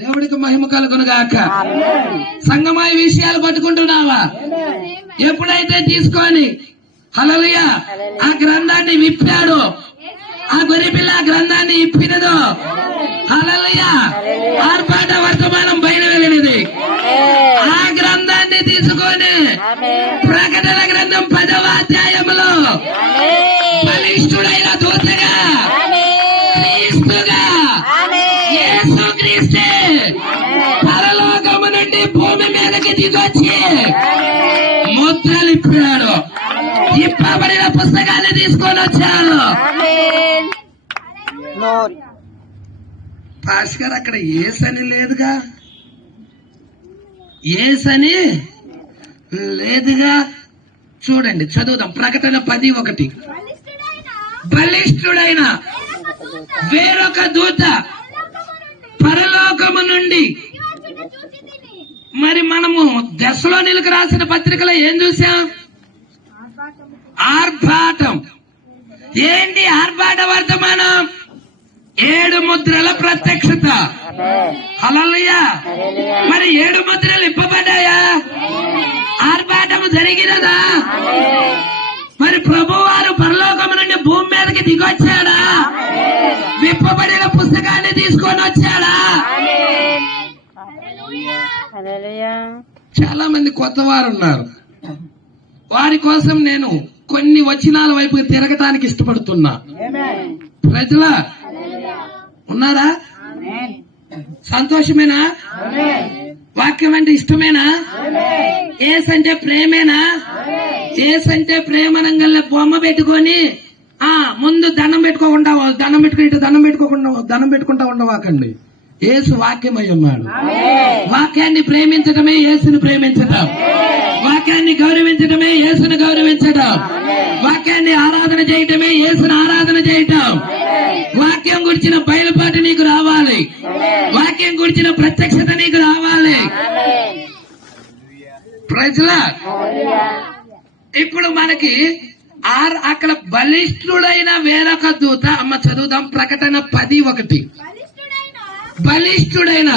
దేవుడికి మహిమ కలుగునుగాక. సంగమా ఈ విషయాలు పట్టుకుంటున్నావా? ఎప్పుడైతే తీసుకొని హల్లెలూయా ఆ గ్రంథాన్ని విప్పాడు, ఆ గొర్రె పిల్ల ఆ గ్రంథాన్ని ఇప్పినదో హల్లెలూయా ఆర్పాట వర్తమానం బయట వెళ్ళినది. ఆ గ్రంథాన్ని తీసుకొని ప్రకటన గ్రంథం 10వ అధ్యాయంలో బలిష్ఠుడైన దూతగా, క్రీస్తుగా, యేసు క్రీస్తే పరలోకము నుండి భూమి మీదకి దిగొచ్చి ముద్రలిప్పాడు. ఇప్పబడిన పుస్తకాన్ని తీసుకొని వచ్చాడు. పాస్ గారు అక్కడ ఏసని లేదుగా, ఏసని లేదుగా. చూడండి, చదువుదాం. ప్రకటన 10:1. బలిష్ఠుడైన వేరొక దూత పరలోకము నుండి. మరి మనము దశలోనిలకు రాసిన పత్రికలో ఏం చూసాం? ఆర్భాటం. ఏంటి ఆర్భాట వర్తమానం? 7 ముద్రల ప్రత్యక్షత. హల్లెలూయా. మరి 7 ముద్రలు ఇప్పబడ్డాయా? ఆర్భాటము జరిగినదా? మరి ప్రభువారు పరలోకము నుండి భూమి మీదకి దిగొచ్చాడా? విప్పబడిన పుస్తకాన్ని తీసుకొని వచ్చాడా? చాలా మంది కొత్త వారు ఉన్నారు. వారి కోసం నేను కొన్ని వచనాల వైపు తిరగటానికి ఇష్టపడుతున్నా. ప్రజల ఉన్నారా? సంతోషమేనా? వాక్యం అంటే ఇష్టమేనా? ఏసు అంటే ప్రేమేనా? ఏసు అంటే ప్రేమనంగల్ల బొమ్మ పెట్టుకొని ముందు దండం పెట్టుకోకుండా దండం పెట్టుకుంటా ఉండవాకండి. ఏసు వాక్యమై ఉన్నాడు. వాక్యాన్ని ప్రేమించడమే యేసుని ప్రేమించడం, వాక్యాన్ని గౌరవించడమే యేసుని గౌరవించడం, వాక్యాన్ని ఆరాధన చేయటమే యేసుని ఆరాధన చేయటం. వాక్యం గురించిన బయలుపాటు నీకు రావాలి, వాక్యం గురించిన ప్రత్యక్షత నీకు రావాలి. ప్రజల ఇప్పుడు మనకి అక్కడ బలిష్ఠుడైన వేరొక దూత, అమ్మ చదువుదాం, ప్రకటన 10:1. బలిష్ఠుడైన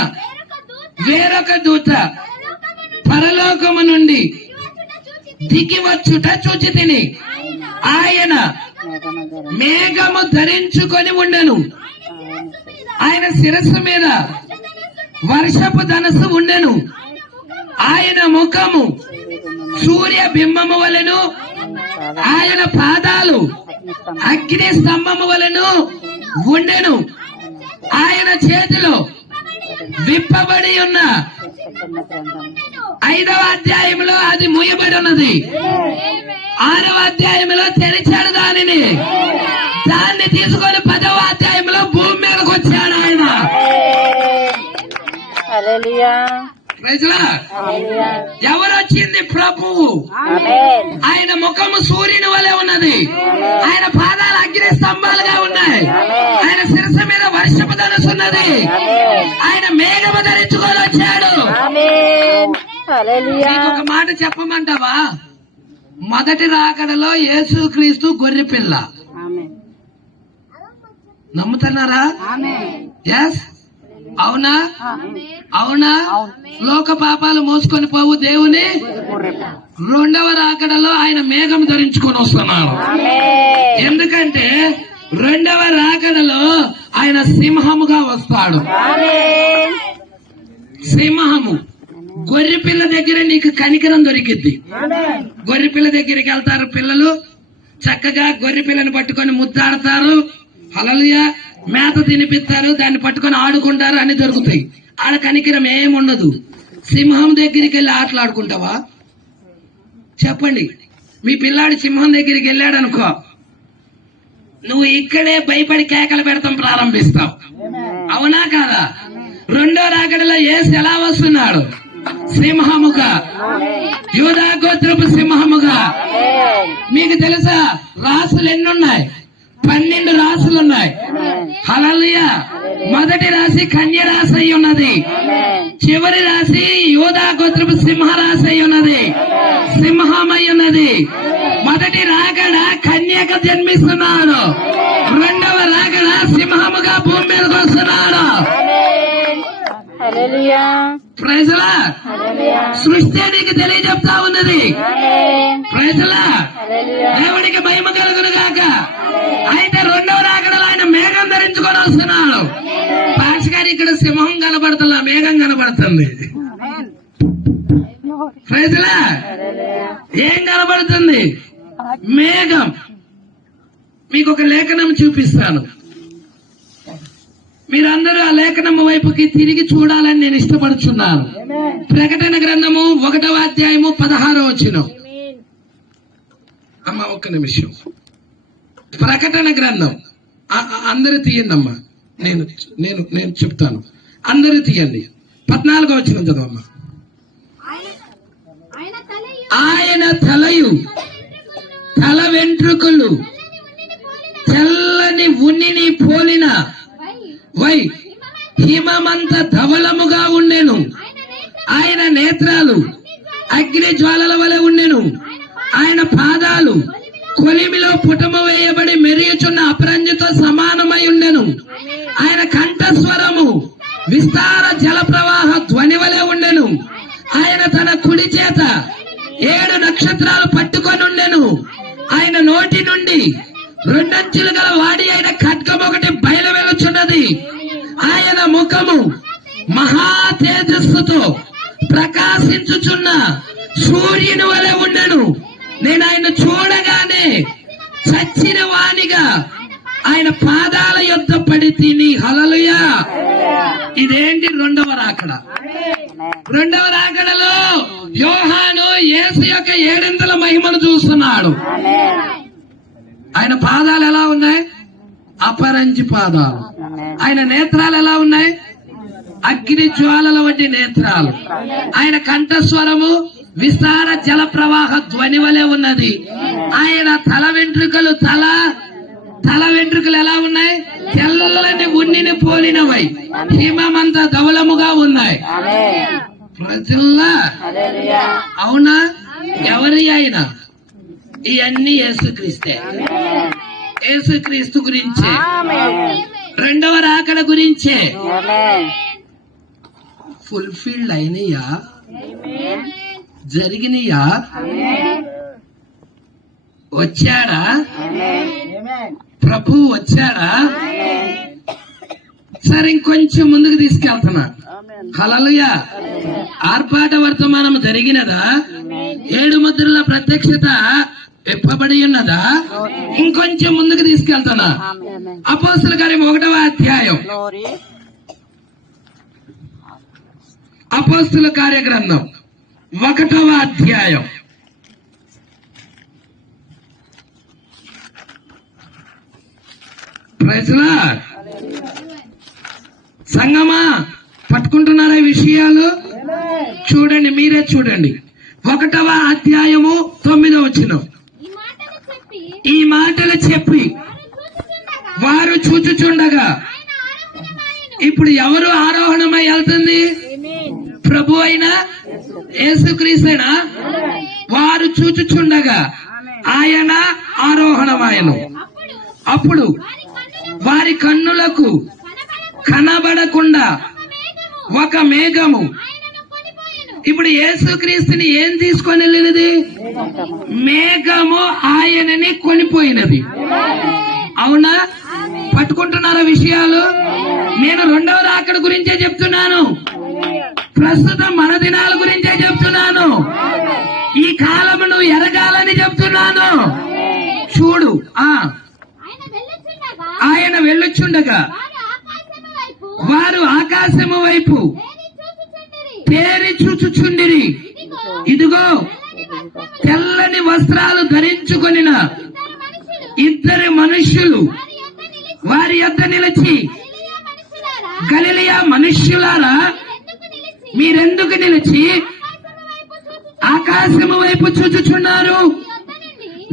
వేరొక దూత పరలోకము నుండి దిగివచ్చుట చూచితిని. ఆయన మేఘము ధరించుకొని ఉండెను, ఆయన శిరస్సు మీద వర్షపు ధనస్సు ఉండెను, ఆయన ముఖము సూర్య బింబము వలెను, ఆయన పాదాలు అగ్ని స్తంభము వలెను ఉండెను, ఆయన చేతిలో విప్పబడి ఉన్న 5వ అధ్యాయంలో అది మూయబడి ఉన్నది, 6వ అధ్యాయంలో తెరిచాడు దానిని, దాన్ని తీసుకొని 10వ అధ్యాయంలో భూమి మీదకి వచ్చాడు ఆయన. ఎవరొచ్చింది? ప్రభువు. ఆయన ముఖము సూర్యుని వలె ఉన్నది, ఆయన పాదాలు అగ్ని స్తంభాలుగా ఉన్నాయి, ఆయన శిరస్సు మీద వర్షపు ధనుస్సు ఉన్నది, ఆయన మేఘము ధరించుకొని వచ్చాడు. ఒక మాట చెప్పమంటావా? మొదటి రాకడలో యేసుక్రీస్తు గొర్రెపిల్ల. నమ్ముతున్నారా? ఎస్, అవునా? అవునా? లోక పాపాలు మోసుకొని పోవు దేవుని 2వ రాకడలో ఆయన మేఘం ధరించుకొని వస్తున్నాడు. ఎందుకంటే 2వ రాకడలో ఆయన సింహముగా వస్తాడు. సింహము. గొర్రెపిల్ల దగ్గర నీకు కనికరం దొరికిద్ది. గొర్రెపిల్ల దగ్గరికి వెళ్తారు పిల్లలు, చక్కగా గొర్రెపిల్లని పట్టుకొని ముద్దాడతారు, హల్లెలూయా, మేత తినిపిస్తారు, దాన్ని పట్టుకొని ఆడుకుంటారు, అన్ని దొరుకుతాయి. ఆడ కనికరం ఏముండదు. సింహం దగ్గరికి వెళ్ళి ఆటలాడుకుంటావా? చెప్పండి. మీ పిల్లాడు సింహం దగ్గరికి వెళ్ళాడు అనుకో, నువ్వు ఇక్కడే భయపడి కేకలు పెడతాం ప్రారంభిస్తావు. అవునా కాదా? 2వ రాకడలో యేసు ఎలా వస్తున్నాడు? సింహముగా, యూదా గోత్రపు సింహముగా. మీకు తెలుసా రాసులు ఎన్నున్నాయి? 12 రాసులున్నాయి. హల్లెలూయా. మొదటి రాశి కన్య రాశి అయి ఉన్నది, చివరి రాశి యూదా గోత్రపు సింహ రాశి అయి ఉన్నది, సింహమై ఉన్నది. మొదటి రాకడ కన్యక జన్మిస్తున్నాడు, 2వ రాకడ సింహముగా భూమి మీదకి వస్తున్నాడు. ప్రజలా సృష్టి నీకు తెలియజెప్తా ఉన్నది. ప్రజలా దేవుడికి మహిమ కలుగును గాక. అయితే 2వ రాకడలో ఆయన మేఘం ధరించుకొని వస్తున్నాడు. పాస్ గారు ఇక్కడ సింహం కనబడుతున్నా, మేఘం కనబడుతుంది. ప్రజలా ఏం కనబడుతుంది? మేఘం. మీకు ఒక లేఖనం చూపిస్తాను, మీరందరూ ఆ లేఖనం వైపుకి తిరిగి చూడాలని నేను ఇష్టపడుచున్నాను. ప్రకటన గ్రంథము 1వ అధ్యాయము 16వ వచనం. అమ్మ ఒక్క నిమిషం. ప్రకటన గ్రంథం అందరూ తీయండి అమ్మా, నేను చెప్తాను, అందరూ తీయండి. 14వ వచనం చదవమ్మా. ఆయన తలయు తల వెంట్రుకలు తెల్లని ఉన్నిని పోలిన వై హిమమంత ధవళముగా ఉండెను, ఆయన నేత్రాలు అగ్ని జ్వాలల వలె ఉండెను, ఆయన పాదాలు కొలిమిలో పుటమ వేయబడి మెరియుచున్న అపరంజితో సమానమై ఉండెను, ఆయన కంఠస్వరము విస్తార జల ప్రవాహ ధ్వని వలె ఉండెను, ఆయన తన కుడి చేత 7 నక్షత్రాలు పట్టుకొని ఉండెను, ఆయన నోటి నుండి 2 అంచులు గల వాడి అయిన ఖడ్గం ఒకటి బయలు వెలుచున్నది, ఆయన ముఖము మహా తేజస్సుతో ప్రకాశించుచున్న సూర్యుని వలె ఉండెను. నేను ఆయన చూడగానే చచ్చిన వానిగా ఆయన పాదాల యొద్ద పడి తిని. హల్లెలూయా. ఇదేంటి? రెండవ రాకడ. రెండవ రాకడలో యోహాను యేసు యొక్క 7 మహిమను చూస్తున్నాడు. ఆయన పాదాలు ఎలా ఉన్నాయి? అపరంజి పాదాలు. ఆయన నేత్రాలు ఎలా ఉన్నాయి? అగ్ని జ్వాలల వంటి నేత్రాలు. ఆయన కంఠస్వరము విస్తార జల ప్రవాహ ధ్వని వలె ఉన్నది. ఆయన తల వెంట్రుకలు ఎలా ఉన్నాయి? తెల్లని ఉన్నిని పోలినవై హిమమంత ధవలముగా ఉన్నాయి. ప్రజల్లా అవునా? ఎవరి ఆయన? ఇవన్నీ యేసుక్రీస్తే. యేసుక్రీస్తు గురించే, రెండవ రాకడ గురించే. ఫుల్ఫిల్డ్ అయినయా? జరిగినయా? వచ్చాడా? ప్రభు వచ్చాడా? సరే, ఇంకొంచెం ముందుకు తీసుకెళ్తున్నా. హల్లెలూయా. ఆర్భాట వర్తమానం జరిగినదా? 7 ముద్రల ప్రత్యక్షత విప్పబడి ఉన్నదా? ఇంకొంచెం ముందుకు తీసుకెళ్తున్నా. అపోస్తలుల కార్యం 1వ అధ్యాయం. అపోస్తలుల కార్య గ్రంథం 1వ అధ్యాయం. Praise Lord. సంగమా, పట్టుకుంటున్నారా ఈ విషయాలు? చూడండి, మీరే చూడండి. 1వ అధ్యాయము 9వ వచనం. ఈ మాటలు చెప్పి వారు చూచుచుండగా. ఇప్పుడు ఎవరు ఆరోహణమై వెళ్తుంది? ప్రభు అయినా యేసుక్రీస్తేనా? వారు చూచుచుండగా ఆయన ఆరోహణమాయను. అప్పుడు వారి కన్నులకు కనబడకుండా ఒక మేఘము. ఇప్పుడు యేసుక్రీస్తుని ఏం తీసుకొని వెళ్ళినది? మేఘము ఆయనని కొనిపోయినది. అవునా? పట్టుకుంటున్నారా విషయాలు? నేను రెండవ రాకడ గురించే చెప్తున్నాను. ప్రస్తుతం మన దినాల గురించే చెప్తున్నాను. ఈ కాలమును ఎరగాలని చెప్తున్నాను. చూడు, ఆయన వెళ్ళొచ్చుండగా వారు ఆకాశము వైపు తేరి చూచుచుండిరి. ఇదిగో తెల్లని వస్త్రాలు ధరించుకొనిన 2 మనుష్యులు వారి యొద్ద నిలిచి, గలిలయ మనుష్యులారా, మీరెందుకు నిలిచి ఆకాశము వైపు చూచుచున్నారు?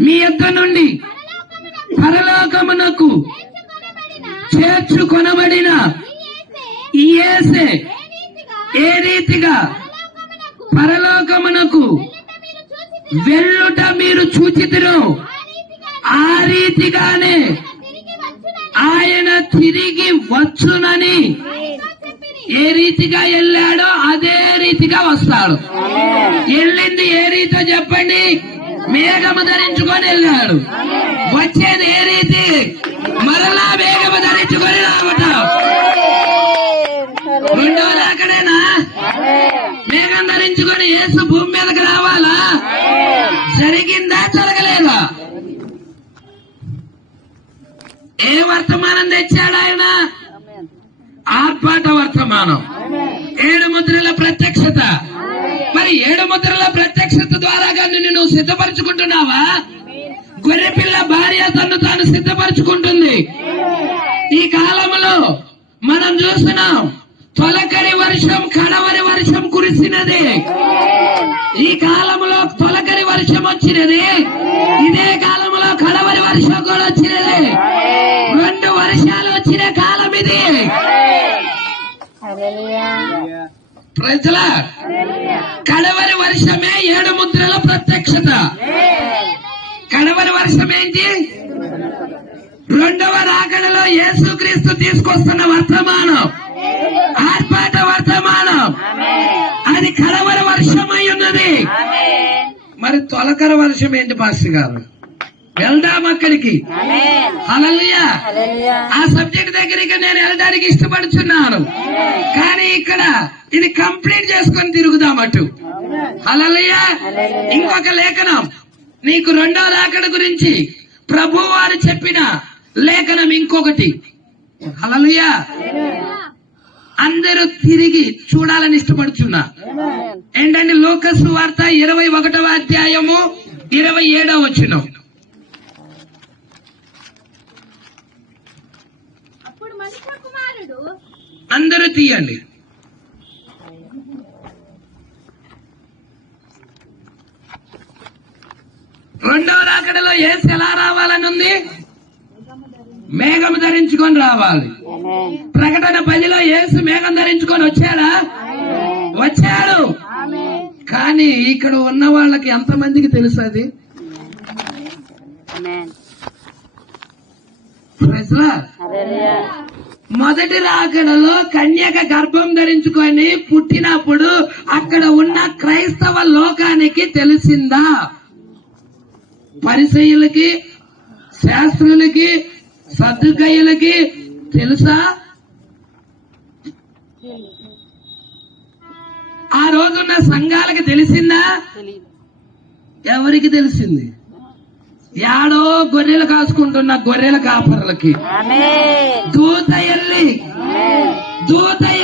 మీ యొద్ద నుండి పరలోకమునకు చేర్చుకొనబడిన ఈ యేసే ఏ రీతిగా పరలోకమునకు వెళ్ళుట మీరు చూచితిరో, ఆ రీతిగానే ఆయన తిరిగి వచ్చునని. ఏ రీతిగా వెళ్ళాడో అదే రీతిగా వస్తాడు. వెళ్ళింది ఏ రీతో చెప్పండి? మేఘము ధరించుకొని వెళ్ళాడు. వచ్చేది ఏ రీతి? మరలా మేఘము ధరించుకొని రావటం. రెండో రాకడేనా? మేఘం ధరించుకొని యేసు భూమి మీదకి రావాలా? జరిగిందా? జరగలేదా? ఏ వర్తమానం తెచ్చాడు ఆయన? ఆర్భాట వర్తమానం. 7 ముద్రల ప్రత్యక్షత. మరి 7 ముద్రల ప్రత్యక్షత ద్వారాగా నిన్ను నువ్వు సిద్ధపరచుకుంటున్నావా? గొర్రెపిల్ల భార్య తను తాను సిద్ధపరచుకుంటుంది. ఈ కాలంలో మనం చూస్తున్నాం, తొలకరి వర్షం కడవరి వర్షం కురిసినది. ఈ కాలంలో తొలకరి వర్షం వచ్చినది. ఇదే కాలంలో కడవరి వర్షం కూడా వచ్చినది. 2 వర్షాలు వచ్చిన కాలం ఇది. ప్రజల కడవరి వర్షమే 7 ముద్రల ప్రత్యక్షత. కడవరి వర్షం ఏంటి? రెండవ రాకడలో యేసుక్రీస్తు తీసుకొస్తున్న వర్తమానం, ఆర్భాట వర్తమానం. అది కడవరి వర్షమై ఉన్నది. మరి తొలకర వర్షం ఏంటి పాస్టర్ గారు? వెళ్దాం అక్కడికి. హల్లెలూయా. ఆ సబ్జెక్ట్ దగ్గరికి నేను వెళ్ళడానికి ఇష్టపడుతున్నాను. కానీ ఇక్కడ ఇది కంప్లీట్ చేసుకొని తిరుగుదాం అటు. హల్లెలూయా. ఇంకొక లేఖనం నీకు రెండో రాకడ గురించి ప్రభు వారు చెప్పిన లేఖనం ఇంకొకటి. హల్లెలూయా. అందరూ తిరిగి చూడాలని ఇష్టపడుతున్నా. ఏంటంటే లూకాసు వార్త 21వ అధ్యాయము 27వ వచనం. అప్పుడు మనుష్య కుమారుడు అందరూ తీయండి. రెండవ రాకడలో యేసు ఎలా రావాలని ఉంది? మేఘం ధరించుకొని రావాలి. ప్రకటన 10లో యేసు మేఘం ధరించుకొని వచ్చాడా? వచ్చాడు. కానీ ఇక్కడ ఉన్న వాళ్ళకి ఎంతమందికి తెలుసు అది? ప్రజలా? మొదటి రాకడలో కన్యక గర్భం ధరించుకొని పుట్టినప్పుడు అక్కడ ఉన్న క్రైస్తవ లోకానికి తెలిసిందా? పరిసయ్యులకి, శాస్త్రులకి, సద్దుకయ్యులకి తెలుసా? ఆ రోజున్న సంఘాలకి తెలిసిందా? ఎవరికి తెలిసింది? యాడో గొర్రెలు కాసుకుంటున్న గొర్రెల కాపరులకి దూత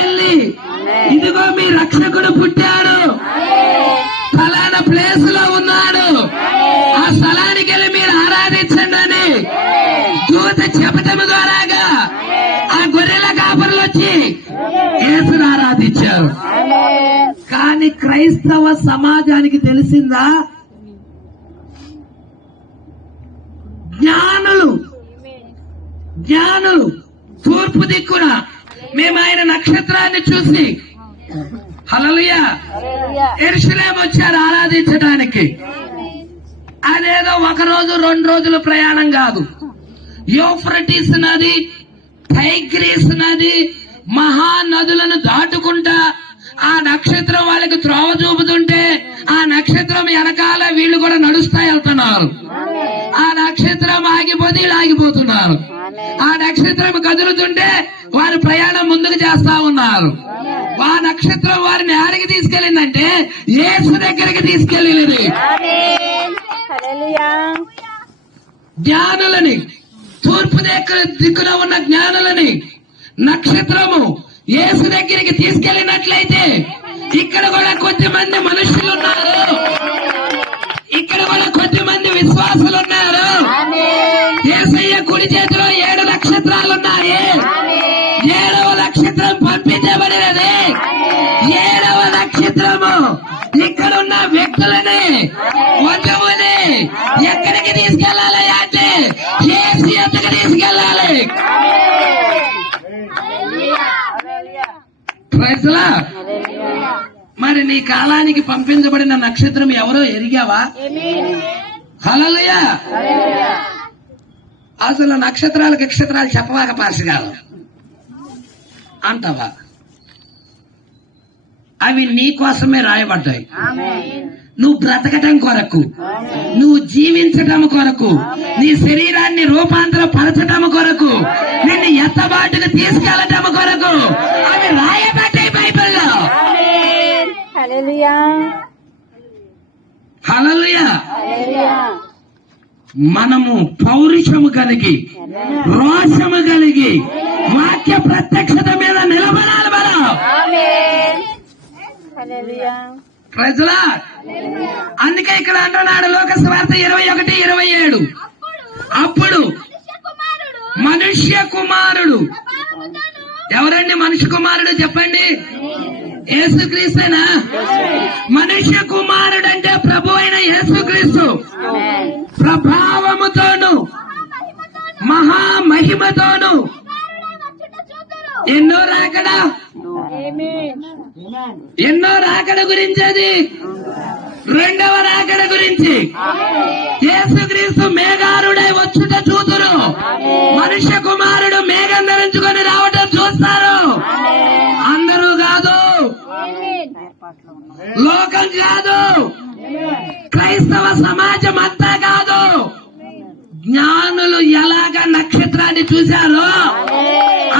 ఎల్లి ఇదిగో మీ రక్షకుడు పుట్టాడు, ఫలానా ప్లేస్ లో ఉన్నాడు, ఆ స్థలానికి వెళ్ళి మీరు ఆరాధించండి అని దూత చెప్పటం ద్వారాగా ఆ గొర్రెల కాపరులు వచ్చి యేసును ఆరాధించారు. కానీ క్రైస్తవ సమాజానికి తెలిసిందా? జ్ఞానులు తూర్పు దిక్కున మేము ఆయన నక్షత్రాన్ని చూసి హల్లెలూయా యెరూషలేము వచ్చారు ఆరాధించడానికి. అదేదో 1 రోజు 2 రోజుల ప్రయాణం కాదు. యూఫ్రటీస్ నది, టైగ్రీస్ నది, మహానదులను దాటుకుంటా ఆ నక్షత్రం వాళ్ళకి త్రోవ చూపుతుంటే ఆ నక్షత్రం వెనకాల వీళ్ళు కూడా నడుస్తా వెళ్తున్నారు. ఆ నక్షత్రం ఆగిపోతే వీళ్ళు ఆగిపోతున్నారు. ఆ నక్షత్రం కదులుతుంటే వారి ప్రయాణం ముందుకు చేస్తా ఉన్నారు. ఆ నక్షత్రం వారిని ఆడికి తీసుకెళ్ళిందంటే యేసు దగ్గరికి తీసుకెళ్ళింది. జ్ఞానులని, తూర్పు దిక్కున ఉన్న జ్ఞానులని నక్షత్రము యేసు దగ్గరికి తీసుకెళ్లినట్లయితే ఇక్కడ కూడా కొద్దిమంది మనుషులు ఉన్నారు, ఇక్కడ కూడా కొద్దిమంది విశ్వాసులు ఉన్నారు. యేసయ్య కుడి చేతిలో 7 నక్షత్రాలు ఉన్నాయి. 7వ నక్షత్రం పంపించబడినది. 7వ నక్షత్రము ఇక్కడ ఉన్న వ్యక్తులని, వధువుని ఎక్కడికి తీసుకెళ్లాలి అంటే యేసు ఎద్దకు తీసుకెళ్లాలి. ప్రైజ్లా. మరి నీ కాలానికి పంపించబడిన నక్షత్రం ఎవరో ఎరిగావా? హల్లెలూయా. అసలు నక్షత్రాలు చెప్పవాక పాస్ కాదు అంటావా? అవి నీ కోసమే రాయబడ్డాయి. నువ్వు బ్రతకటం కొరకు, నువ్వు జీవించటం కొరకు, నీ శరీరాన్ని రూపాంతరపరచటం కొరకు, నిన్ను ఎత్తబాటుకు తీసుకెళ్లటం కొరకు అవి రాయబడ్డాయి బైబిల్లో. హల్లెలూయా. మనము పౌరుషము కలిగి, రోషము కలిగి వాక్య ప్రత్యక్షత మీద నిలబడాలి. మనం ప్రజల అందుకే ఇక్కడ అంటున్నాడు లోకాసు వార్త 21:27. అప్పుడు మనుష్య కుమారుడు, ఎవరండి మనుష్య కుమారుడు చెప్పండి? యేసుక్రీస్తేనా? మనుష్య కుమారుడు అంటే ప్రభు అయిన యేసుక్రీస్తు ప్రభావముతోను మహామహిమతోను ఎన్నో రాకడ గురించి, అది 2వ రాకడ గురించి. యేసుక్రీస్తు మేఘారుడై వచ్చుట చూతురు, మనుష్య కుమారుడు మేఘం ధరించుకొని రావటం చూస్తారు. అందరూ కాదు, లోకం కాదు, క్రైస్తవ సమాజం అంతా కాదు. జ్ఞానులు ఎలాగ నక్షత్రాన్ని చూశారో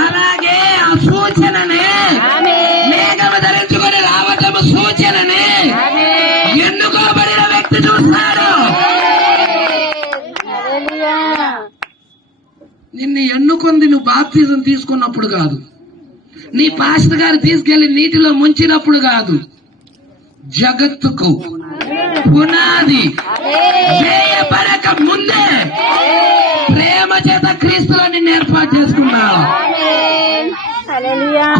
అలాగే ఆ సూచననే మేఘం ధరించుకొని రావటం సూచననే ఎన్నుకోబడిన వ్యక్తి చూస్తాడు. నిన్ను ఎన్నుకుంది నువ్వు బాప్తిజం తీసుకున్నప్పుడు కాదు, నీ పాస్టర్ గారు తీసుకెళ్లి నీటిలో ముంచినప్పుడు కాదు. జగత్తుకు పునాది వేయబడక ముందే ప్రేమ చేత క్రీస్తులో నిన్ను ఏర్పాటు చేసుకున్నావు.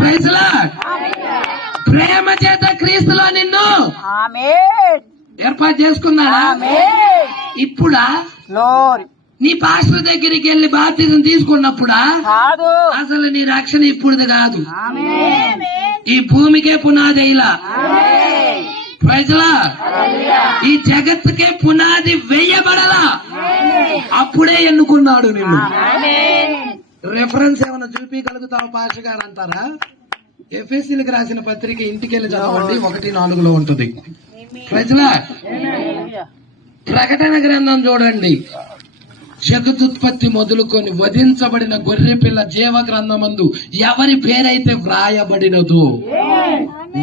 Praise lord. ప్రేమ చేత క్రీస్తులో నిన్ను ఏర్పాటు చేసుకున్నాడా? ఇప్పుడా? నీ పాస్టర్ దగ్గరికి వెళ్ళి బాప్తిజం తీసుకున్నప్పుడా? అసలు నీ రక్షణ ఇప్పుడుది కాదు, ఈ భూమికే పునాది ఇలా. Praise Lord. ఈ జగత్తుకే పునాది వేయబడలా, అప్పుడే ఎన్నుకున్నాడు నిన్ను. రెఫరెన్స్ ఏమైనా చూపించగలుగుతావు పాస్టర్ గారు అంటారా? ఎఫెసీలకు రాసిన పత్రిక ఇంటికెళ్ళి చదవండి, 1:4 ఉంటుంది. Praise Lord. ప్రకటన గ్రంథం చూడండి, జగదుత్పత్తి మొదలుకొని వధించబడిన గొర్రె పిల్ల జీవ గ్రంథమందు ఎవరి పేరైతే వ్రాయబడినదో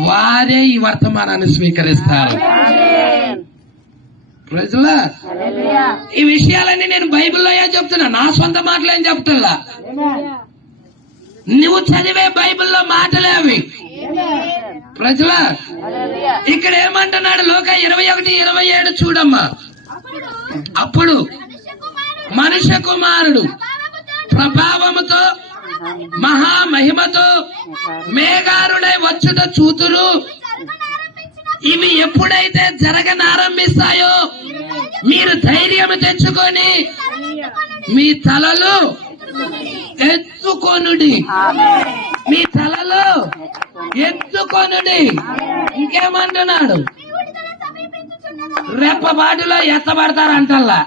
వారే ఈ వర్తమానాన్ని స్వీకరిస్తారు. Praise Lord. ఈ విషయాలన్నీ నేను బైబిల్లో చెప్తున్నా, నా సొంత మాటలేం చెప్తున్నా. నువ్వు చదివే బైబిల్లో మాటలే అవి. Praise Lord. ఇక్కడ ఏమంటున్నాడు? లోక 21:27 చూడమ్మా. అప్పుడు మనుష్య కుమారుడు ప్రభావముతో మహామహిమతో మేఘారుడై వచ్చుట చూతురు. ఇవి ఎప్పుడైతే జరగనారంభిస్తాయో మీరు ధైర్యం తెచ్చుకొని మీ తలలు ఎత్తుకొనుడి. మీ తలలు ఎత్తుకొనుడి. ఇంకేమంటున్నాడు? రెప్పపాటులో ఎత్తబడతారంటల్లా.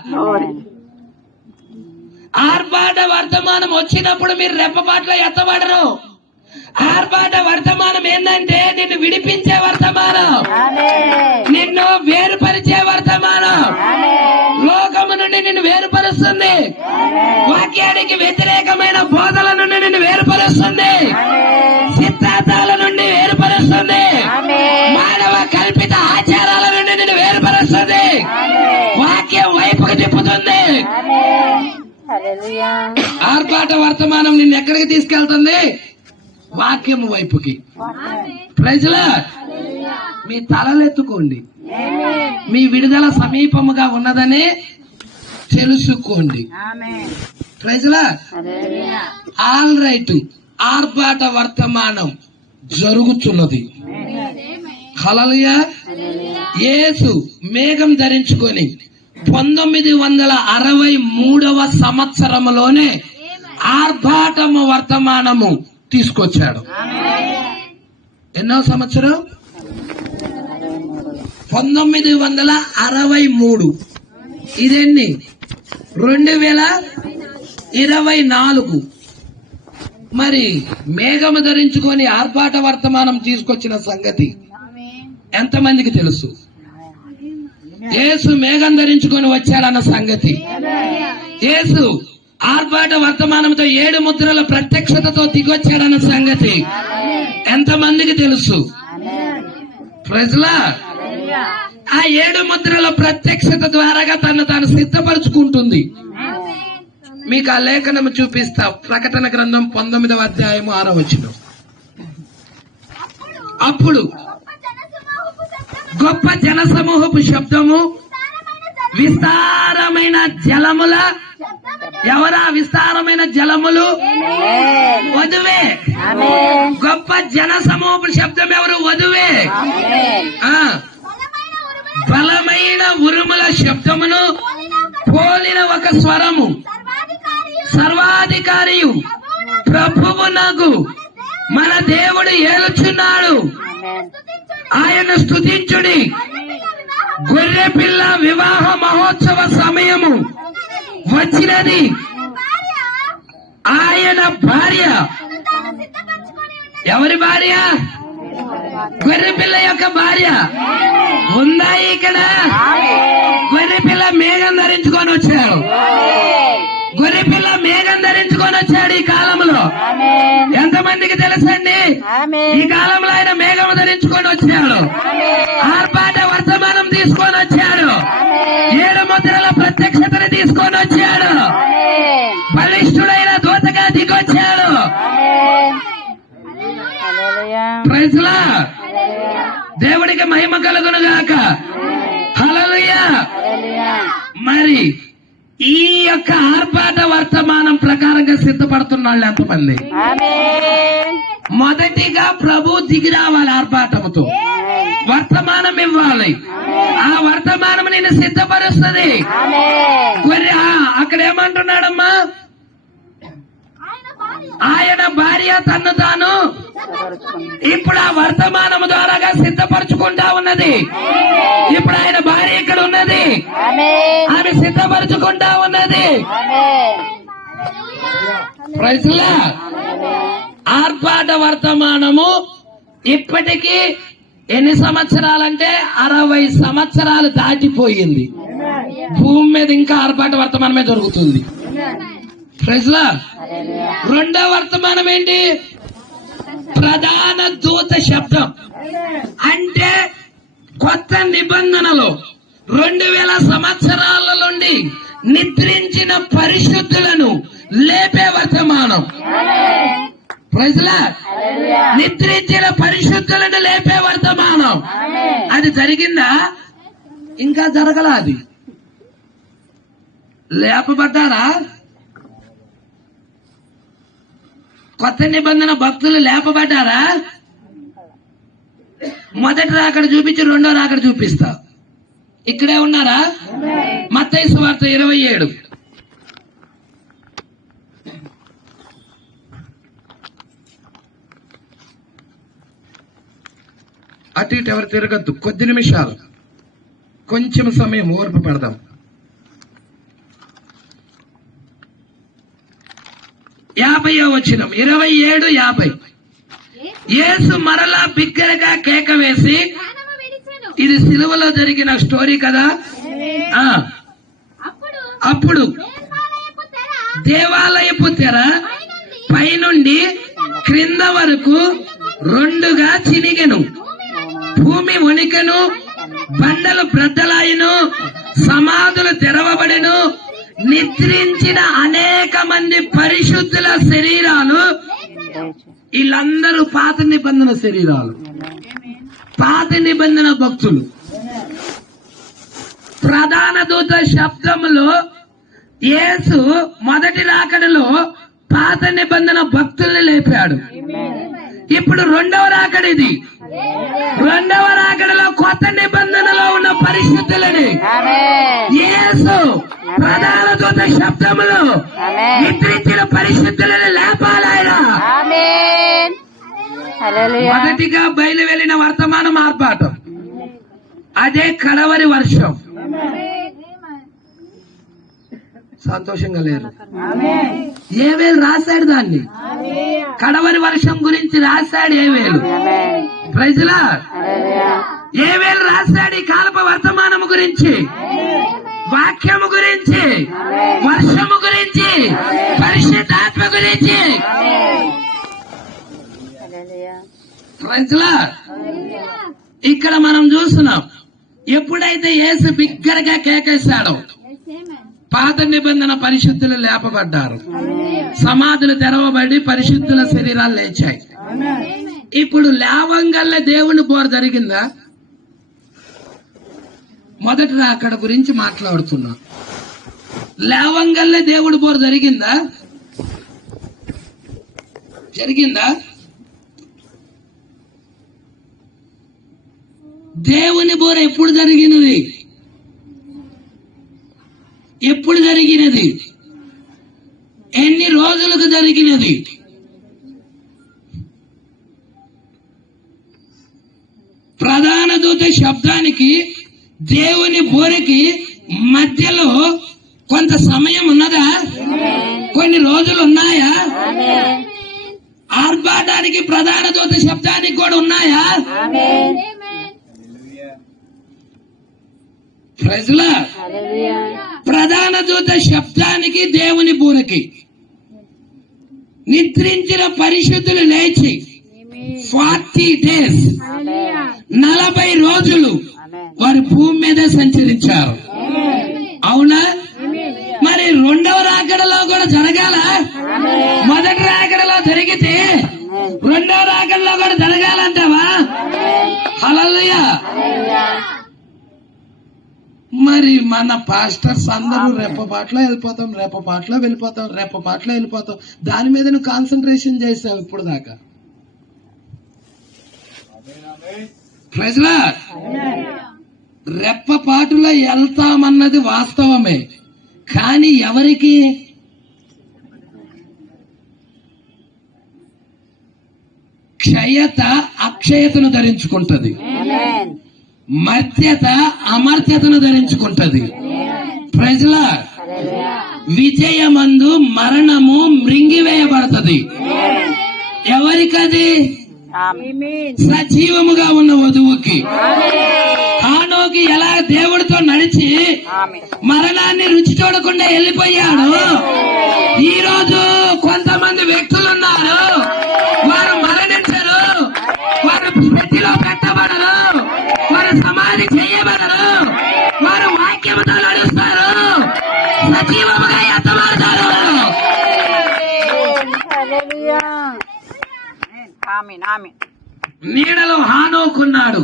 ఆర్భాట వర్తమానం వచ్చినప్పుడు మీరు రెప్పపాటులో ఎత్తబడరు. ఆర్భాట వర్తమానం ఏంటంటే నిన్ను విడిపించే వర్తమానం, నిన్ను వేరుపరిచే వర్తమానం, లోకము నుండి నిన్ను వేరుపరుస్తుంది, వాక్యానికి వ్యతిరేకమైన బోధల నుండి నిన్ను వేరుపరుస్తుంది, సిద్ధాంతాల నుండి వేరుపరుస్తుంది, మానవ కల్పిత ఆచారాల నుండి నిన్ను వేరుపరుస్తుంది, వాక్యం వైపుకు తిప్పుతుంది. ఆర్భాట వర్తమానం నిన్ను ఎక్కడికి తీసుకెళ్తుంది? వాక్యము వైపుకి. Praise lord. మీ తలలెత్తుకోండి, మీ విడుదల సమీపముగా ఉన్నదని తెలుసుకోండి. Praise Lord. All right. ఆర్భాట వర్తమానం జరుగుతున్నది. హల్లెలూయా. యేసు మేఘం ధరించుకొని 1963వ సంవత్సరంలోనే ఆర్భాటము వర్తమానము తీసుకొచ్చాడు. ఎన్నో సంవత్సరం? 1963. ఇదెన్ని? 2024. మరి మేఘము ధరించుకొని ఆర్భాట వర్తమానం తీసుకొచ్చిన సంగతి ఎంతమందికి తెలుసు? యేసు మేఘం ధరించుకొని వచ్చాడన్న సంగతి, యేసు ఆర్భాట వర్తమానంతో 7 ముద్రల ప్రత్యక్షతతో దిగొచ్చాడన్న సంగతి ఎంతమందికి తెలుసు? Praise Lord. ఆ 7 ముద్రల ప్రత్యక్షత ద్వారాగా తను తాను సిద్ధపరుచుకుంటుంది. మీకు ఆ లేఖనం చూపిస్తా. ప్రకటన గ్రంథం 19వ అధ్యాయము 6వ వచనం. అప్పుడు గొప్ప జనసమూహపు శబ్దము, విస్తారమైన జలముల. ఎవరా విస్తారమైన జలములు? వధువే. గొప్ప జనసమూహపు శబ్దం ఎవరు? వధువే. బలమైన ఉరుముల శబ్దమును పోలిన ఒక స్వరము, సర్వాధికారియు ప్రభువునగు మన దేవుడు ఏలుచున్నాడు, ఆయన స్తుతించుడి. గొర్రె పిల్ల వివాహ మహోత్సవ సమయము వచ్చినది, ఆయన భార్య. ఎవరి భార్య? గొర్రె పిల్ల యొక్క భార్య. ఉందా ఇక్కడ? గొర్రె పిల్ల మేఘం ధరించుకొని వచ్చాడు. గొర్రె పిల్ల మేఘం ధరించుకొని వచ్చాడు ఈ కాలంలో. ఎంతమందికి తెలుసండి? ఈ కాలంలో ఆయన మేఘం ధరించుకొని వచ్చాడు, ఆర్భాట వర్తమానం తీసుకొని వచ్చాడు, 7 ముద్రల ప్రత్యక్షతను తీసుకొని వచ్చాడు, బలిష్ఠుడైన దూత భూమికి వచ్చాడు. Praise Lord. దేవుడికి మహిమ కలుగును గాక. హల్లెలూయా. మరి ఈ యొక్క ఆర్భాట వర్తమానం ప్రకారంగా సిద్ధపడుతున్నాళ్ళు ఎంతమంది? మొదటిగా ప్రభు దిగి రావాలి ఆర్భాటముతో, వర్తమానం ఇవ్వాలి. ఆ వర్తమానం నేను సిద్ధపరుస్తుంది. అక్కడ ఏమంటున్నాడమ్మా? ఆయన భార్య తన్ను తాను ఇప్పుడు ఆ వర్తమానం ద్వారాగా సిద్ధపరచుకుంటా ఉన్నది. ఇప్పుడు ఆయన భార్య ఇక్కడ ఉన్నది, ఆమె సిద్ధపరచుకుంటా ఉన్నది. Praise lord. ఆర్భాట వర్తమానము ఇప్పటికీ ఎన్ని సంవత్సరాలంటే 60 సంవత్సరాలు దాటిపోయింది. భూమి మీద ఇంకా ఆర్భాట వర్తమానమే జరుగుతుంది. Praise Lord. రెండో వర్తమానం ఏంటి? ప్రధాన దూత శబ్దం. అంటే కొత్త నిబంధనలో 2000 సంవత్సరాల నుండి నిద్రించిన పరిశుద్ధులను లేపే వర్తమానం. Praise Lord. నిద్రించిన పరిశుద్ధులను లేపే వర్తమానం. అది జరిగిందా? ఇంకా జరగల. అది లేపబడ్డారా? కొత్త నిబంధన భక్తులు లేపబడ్డారా? మొదటి రాకడ చూపించి రెండో రాకడ చూపిస్తా. ఇక్కడే ఉన్నారా? మత్తయి సువార్త 27. అటు ఇటు ఎవరు తిరగద్దు. కొద్ది నిమిషాలు, కొంచెం సమయం ఓర్పు పడదాం. 50వ వచనం, 27:50. యేసు మరలా బిగ్గరగా కేక వేసి, ప్రాణము విడిచెను. ఇది సిలువలో జరిగిన స్టోరీ కదా. అప్పుడు దేవాలయపు తెర పైనుండి క్రింద వరకు రెండుగా చినిగెను. భూమి వణికెను, బండలు బ్రద్దలాయను, సమాధులు తెరవబడెను. నిద్రించిన అనేక మంది పరిశుద్ధుల శరీరాలు, వీళ్ళందరూ పాత నిబంధన శరీరాలు, పాత నిబంధన భక్తులు. ప్రధాన దూత శబ్దములో యేసు మొదటి రాకడలో పాత నిబంధన భక్తుల్ని లేపాడు. ఇప్పుడు రెండవ రాకడ ఇది. రెండవ రాకడలో కొత్త నిబంధనలో ఉన్న పరిశుద్ధులని యేసు ప్రధాన దూత శబ్దములో నిద్రించిన పరిశుద్ధులని లేపాలాయన. మొదటిగా బయలు వెళ్లిన వర్తమానం ఆర్భాటం. అదే కడవరి వర్షం. సంతోషంగా లేరు. ఏవేలు రాశాడు దాన్ని. కడవరి వర్షం గురించి రాశాడు ఏవేలు. Praise lord. ఏవేలు రాశాడు ఈ కాలప వర్తమానము గురించి, వాక్యము గురించి, వర్షము గురించి, పరిశుద్ధాత్మ గురించి. Praise Lord. ఇక్కడ మనం చూస్తున్నాం, ఎప్పుడైతే యేసు బిగ్గరగా కేకేశాడో పాత నిబంధన పరిశుద్ధులు లేపబడ్డారు. సమాధులు తెరవబడి పరిశుద్ధుల శరీరాలు లేచాయి. ఇప్పుడు లేవంగల్ల దేవుని బోర్ జరిగిందా? మొదటి రాకడ గురించి మాట్లాడుతున్నా. లేవంగల్లే దేవుడి బోర్ జరిగిందా? జరిగిందా? దేవుని బోర ఎప్పుడు జరిగినది? ఎప్పుడు జరిగినది? ఎన్ని రోజులకు జరిగినది? ప్రధాన దూత శబ్దానికి దేవుని బోరకి మధ్యలో కొంత సమయం ఉన్నదా? కొన్ని రోజులు ఉన్నాయా? ఆర్భాటానికి ప్రధాన దూత శబ్దానికి కూడా ఉన్నాయా? Praise Lord. ప్రధాన దూత శబ్దానికి దేవుని బూరకి నిద్రించిన పరిశుద్ధులు లేచి 40 days 40 రోజులు వారి భూమి మీద సంచరించారు. అవునా? మరి రెండవ రాకడలో కూడా జరగాల? మొదటి మరి మన పాస్టర్స్ అందరూ రెప్పపాట్లో వెళ్ళిపోతాం దాని మీద నువ్వు కాన్సన్ట్రేషన్ చేసావు ఇప్పుడు దాకా. ప్రజలా రెప్పపాటులో వెళ్తామన్నది వాస్తవమే, కానీ ఎవరికి? క్షయత అక్షయతను ధరించుకుంటది, మర్త్యత అమర్త్యతను ధరించుకుంటది. ప్రజల విజయమందు మరణము మృంగివేయబడుతుంది. ఎవరికది? సజీవముగా ఉన్న వధువుకి. హానోకి ఎలా దేవుడితో నడిచి మరణాన్ని రుచి చూడకుండా వెళ్ళిపోయాడు, ఈ రోజు కొంతమంది వ్యక్తులు ఉన్నారు, వారు మరణించరు, వారు పెట్టిలో పెట్టబడరు, వారు సమాధి చేయబడరు, వారు వాక్యముతో నడుస్తారు, సజీవముగా ఎత్తబడతారు. నీడలో హానోకున్నాడు.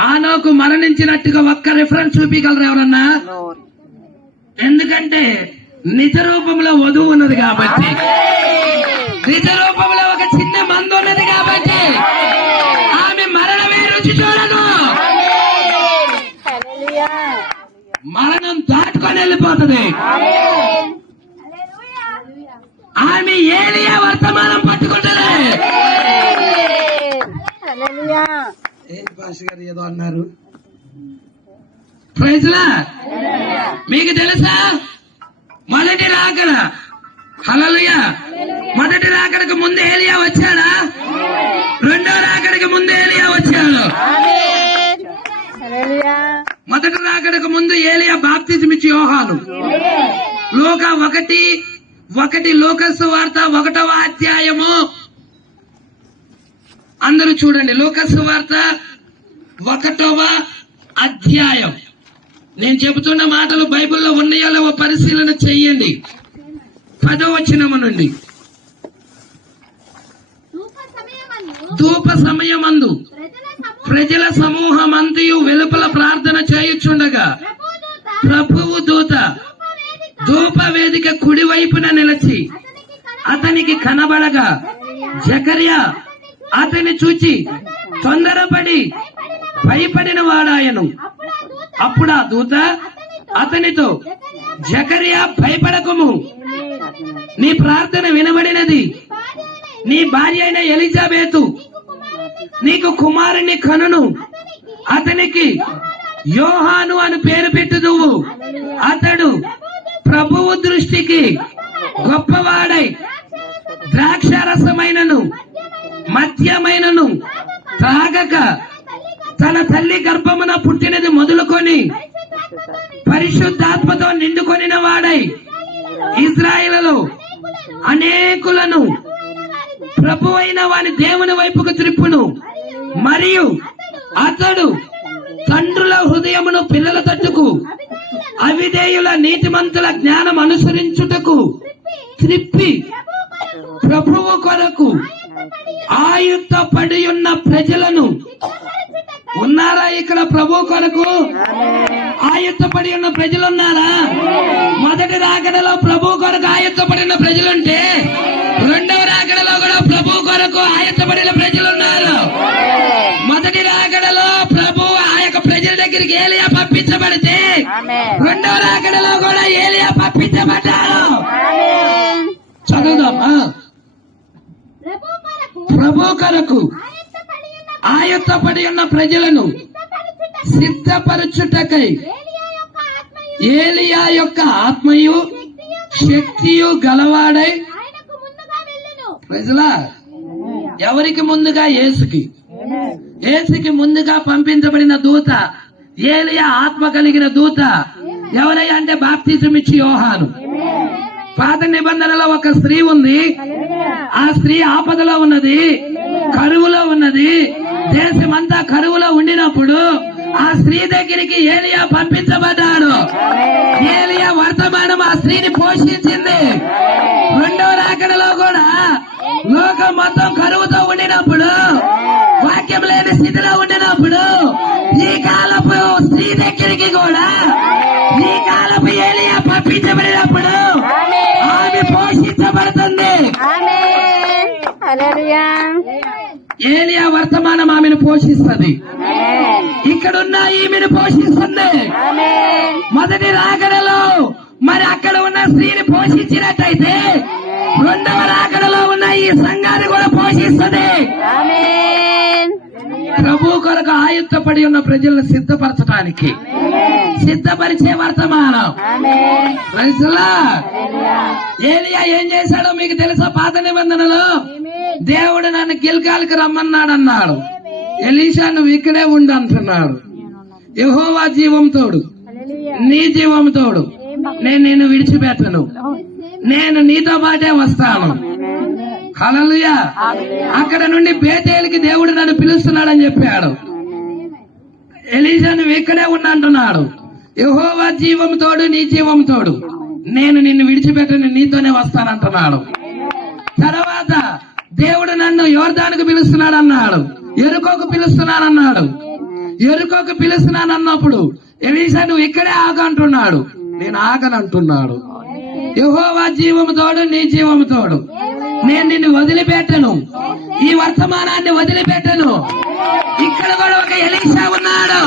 హానోకు మరణించినట్టుగా ఒక్క రిఫరెన్స్ చూపించగలరు ఎవరన్నా? ఎందుకంటే నిజ రూపంలో వధువు ఉన్నది కాబట్టి, నిజ రూపంలో ఒక చిన్న మందు ఉన్నది కాబట్టి ఆమె మరణమే రుచి చూడదు. మరణం దాటుకొని వెళ్ళిపోతుంది. ఆమె ఏలియా వర్తమానం పట్టుకుంటుంది. ఏంటి పాస్టర్ గారు ఏదో అన్నారు? ప్రైజ్లా మీకు తెలుసా? మొదటి రాకడ, హల్లెలూయా, మొదటి రాకడకు ముందు ఏలియా వచ్చాడా? రెండో రాకడకు ముందు ఏలియా వచ్చాడు. మొదటి రాకడకు ముందు ఏలియా బాప్తిజం ఇచ్చి యోహాను. లూకా 1:1 లూకా సువార్త 1వ అధ్యాయము అందరూ చూడండి. లూకా సువార్త 1వ అధ్యాయం. నేను చెబుతున్న మాటలు బైబిల్లో ఉన్నాయో లేవో పరిశీలన చెయ్యండి. 10వ వచనము నుండి. ధూప సమయమందు ప్రజల సమూహమంతయు వెలుపల ప్రార్థన చేయుచుండగా ప్రభువు దూత ధూప వేదిక కుడి వైపున నిలిచి అతనికి కనబడగా జకర్యా అతన్ని చూచి తొందరపడి భయపడిన వాడాయను. అప్పుడు ఆ దూత అతనితో, జకర్యా భయపడకుము, నీ ప్రార్థన వినబడినది, నీ భార్య అయిన ఎలిజబెతు నీకు కుమారుని కనును, అతనికి యోహాను అని పేరు పెట్టుదువు. అతడు ప్రభువు దృష్టికి గొప్పవాడై ద్రాక్షారసమైనను మద్యమైనను త్రాగక తన తల్లి గర్భమున పుట్టినది మొదలుకొని పరిశుద్ధాత్మతో నిండుకొనిన వాడై ఇశ్రాయేలులో అనేకులను ప్రభువైన వాని దేవుని వైపుకు త్రిప్పును. మరియు అతడు తండ్రుల హృదయమును పిల్లల తట్టుకు అవిధేయుల నీతిమంతుల జ్ఞానం అనుసరించుటకు త్రిప్పి ప్రభువు కొరకు ఆయుత్తపడి ఉన్న ప్రజలను. ఉన్నారా ఇక్కడ ప్రభు కొరకు ఆయుత్తపడి ఉన్న ప్రజలు ఉన్నారా? మొదటి రాకడలో ప్రభు కొరకు ఆయుత్తపడిన ప్రజలుంటే రెండవ రాకడలో కూడా ప్రభు కొరకు ఆయుత్తపడిన ప్రజలు ఉన్నారు. మొదటి రాకడలో ప్రభు ఆ యొక్క ప్రజల దగ్గరికి ఏలియా పంపించబడితే రెండవ రాకడలో కూడా ఏలియా పంపించబడ్డాడు. చదువుదామా? ప్రభు కొరకు ఆయుత్తపడి ఉన్న ప్రజలను సిద్ధపరచుటకై ఏలియా యొక్క ఆత్మయు శక్తియు గలవాడై ప్రజలా ఎవరికి ముందుగా? యేసుకి ముందుగా పంపించబడిన దూత ఏలియా ఆత్మ కలిగిన దూత ఎవరయ్యా అంటే బాప్తిజం ఇచ్చి యోహాను. పాత నిబంధనలో ఒక స్త్రీ ఉంది. ఆ స్త్రీ ఆపదలో ఉన్నది, కరువులో ఉన్నది. దేశమంతా కరువులో ఉండినప్పుడు ఆ స్త్రీ దగ్గరికి ఏలియా పంపించబడ్డాడు. ఏలియా వర్తమానం ఆ స్త్రీని పోషించింది. రెండో రాకడలో కూడా లోకం మొత్తం కరువుతో ఉండినప్పుడు, వాక్యం లేని స్థితిలో ఉండినప్పుడు ఈ కాలపు స్త్రీ దగ్గరికి కూడా ఈ కాలపు ఏలియా పంపించబడినప్పుడు ఆమె పోషించబడుతుంది. ఏలియా వర్తమానం ఆమెను పోషిస్తుంది. ఇక్కడున్న ఈమెను పోషిస్తుంది. మొదటి రాకడలో మరి అక్కడ ఉన్న స్త్రీని పోషించినట్టయితే రెండవ రాకడలో ఉన్న ఈ సంఘాన్ని కూడా పోషిస్తుంది. ప్రభు కొరకు ఆయుత్తపడి ఉన్న ప్రజలను సిద్ధపరచడానికి సిద్ధపరిచే వర్తమానం. ఏలియా ఏం చేశాడో మీకు తెలుసా? పాత నిబంధనలో దేవుడు నన్ను గిల్గాల్కి రమ్మన్నాడు అన్నాడు. ఎలీషా నువ్వు ఇక్కడే ఉండు అంటున్నాడు. యెహోవా జీవం తోడు, నీ జీవం తోడు, నేను నిన్ను విడిచిపెట్టను, నేను నీతో పాటే వస్తాను. హల్లెలూయా. అక్కడ నుండి బేతేలుకి దేవుడు నన్ను పిలుస్తున్నాడని చెప్పాడు. ఎలీషా నువ్వు ఇక్కడే ఉండు అంటున్నాడు. యెహోవా జీవం తోడు, నీ జీవం తోడు, నేను నిన్ను విడిచిపెట్టను, నీతోనే వస్తానంటున్నాడు. తర్వాత దేవుడు నన్ను యోర్దానుకు పిలుస్తున్నాడు అన్నాడు. ఎరుకోకు పిలుస్తున్నానన్నాడు. ఎరుకోకు పిలుస్తున్నానన్నప్పుడు ఎలీషా నువ్వు ఇక్కడే ఆగంటున్నాడు. నేను ఆగనంటున్నాడు. యెహోవా జీవము తోడు, నీ జీవము తోడు, నేను నిన్ను వదిలిపెట్టను, ఈ వర్తమానాన్ని వదిలిపెట్టను. ఇక్కడ కూడా ఒక ఎలీషా ఉన్నాడు.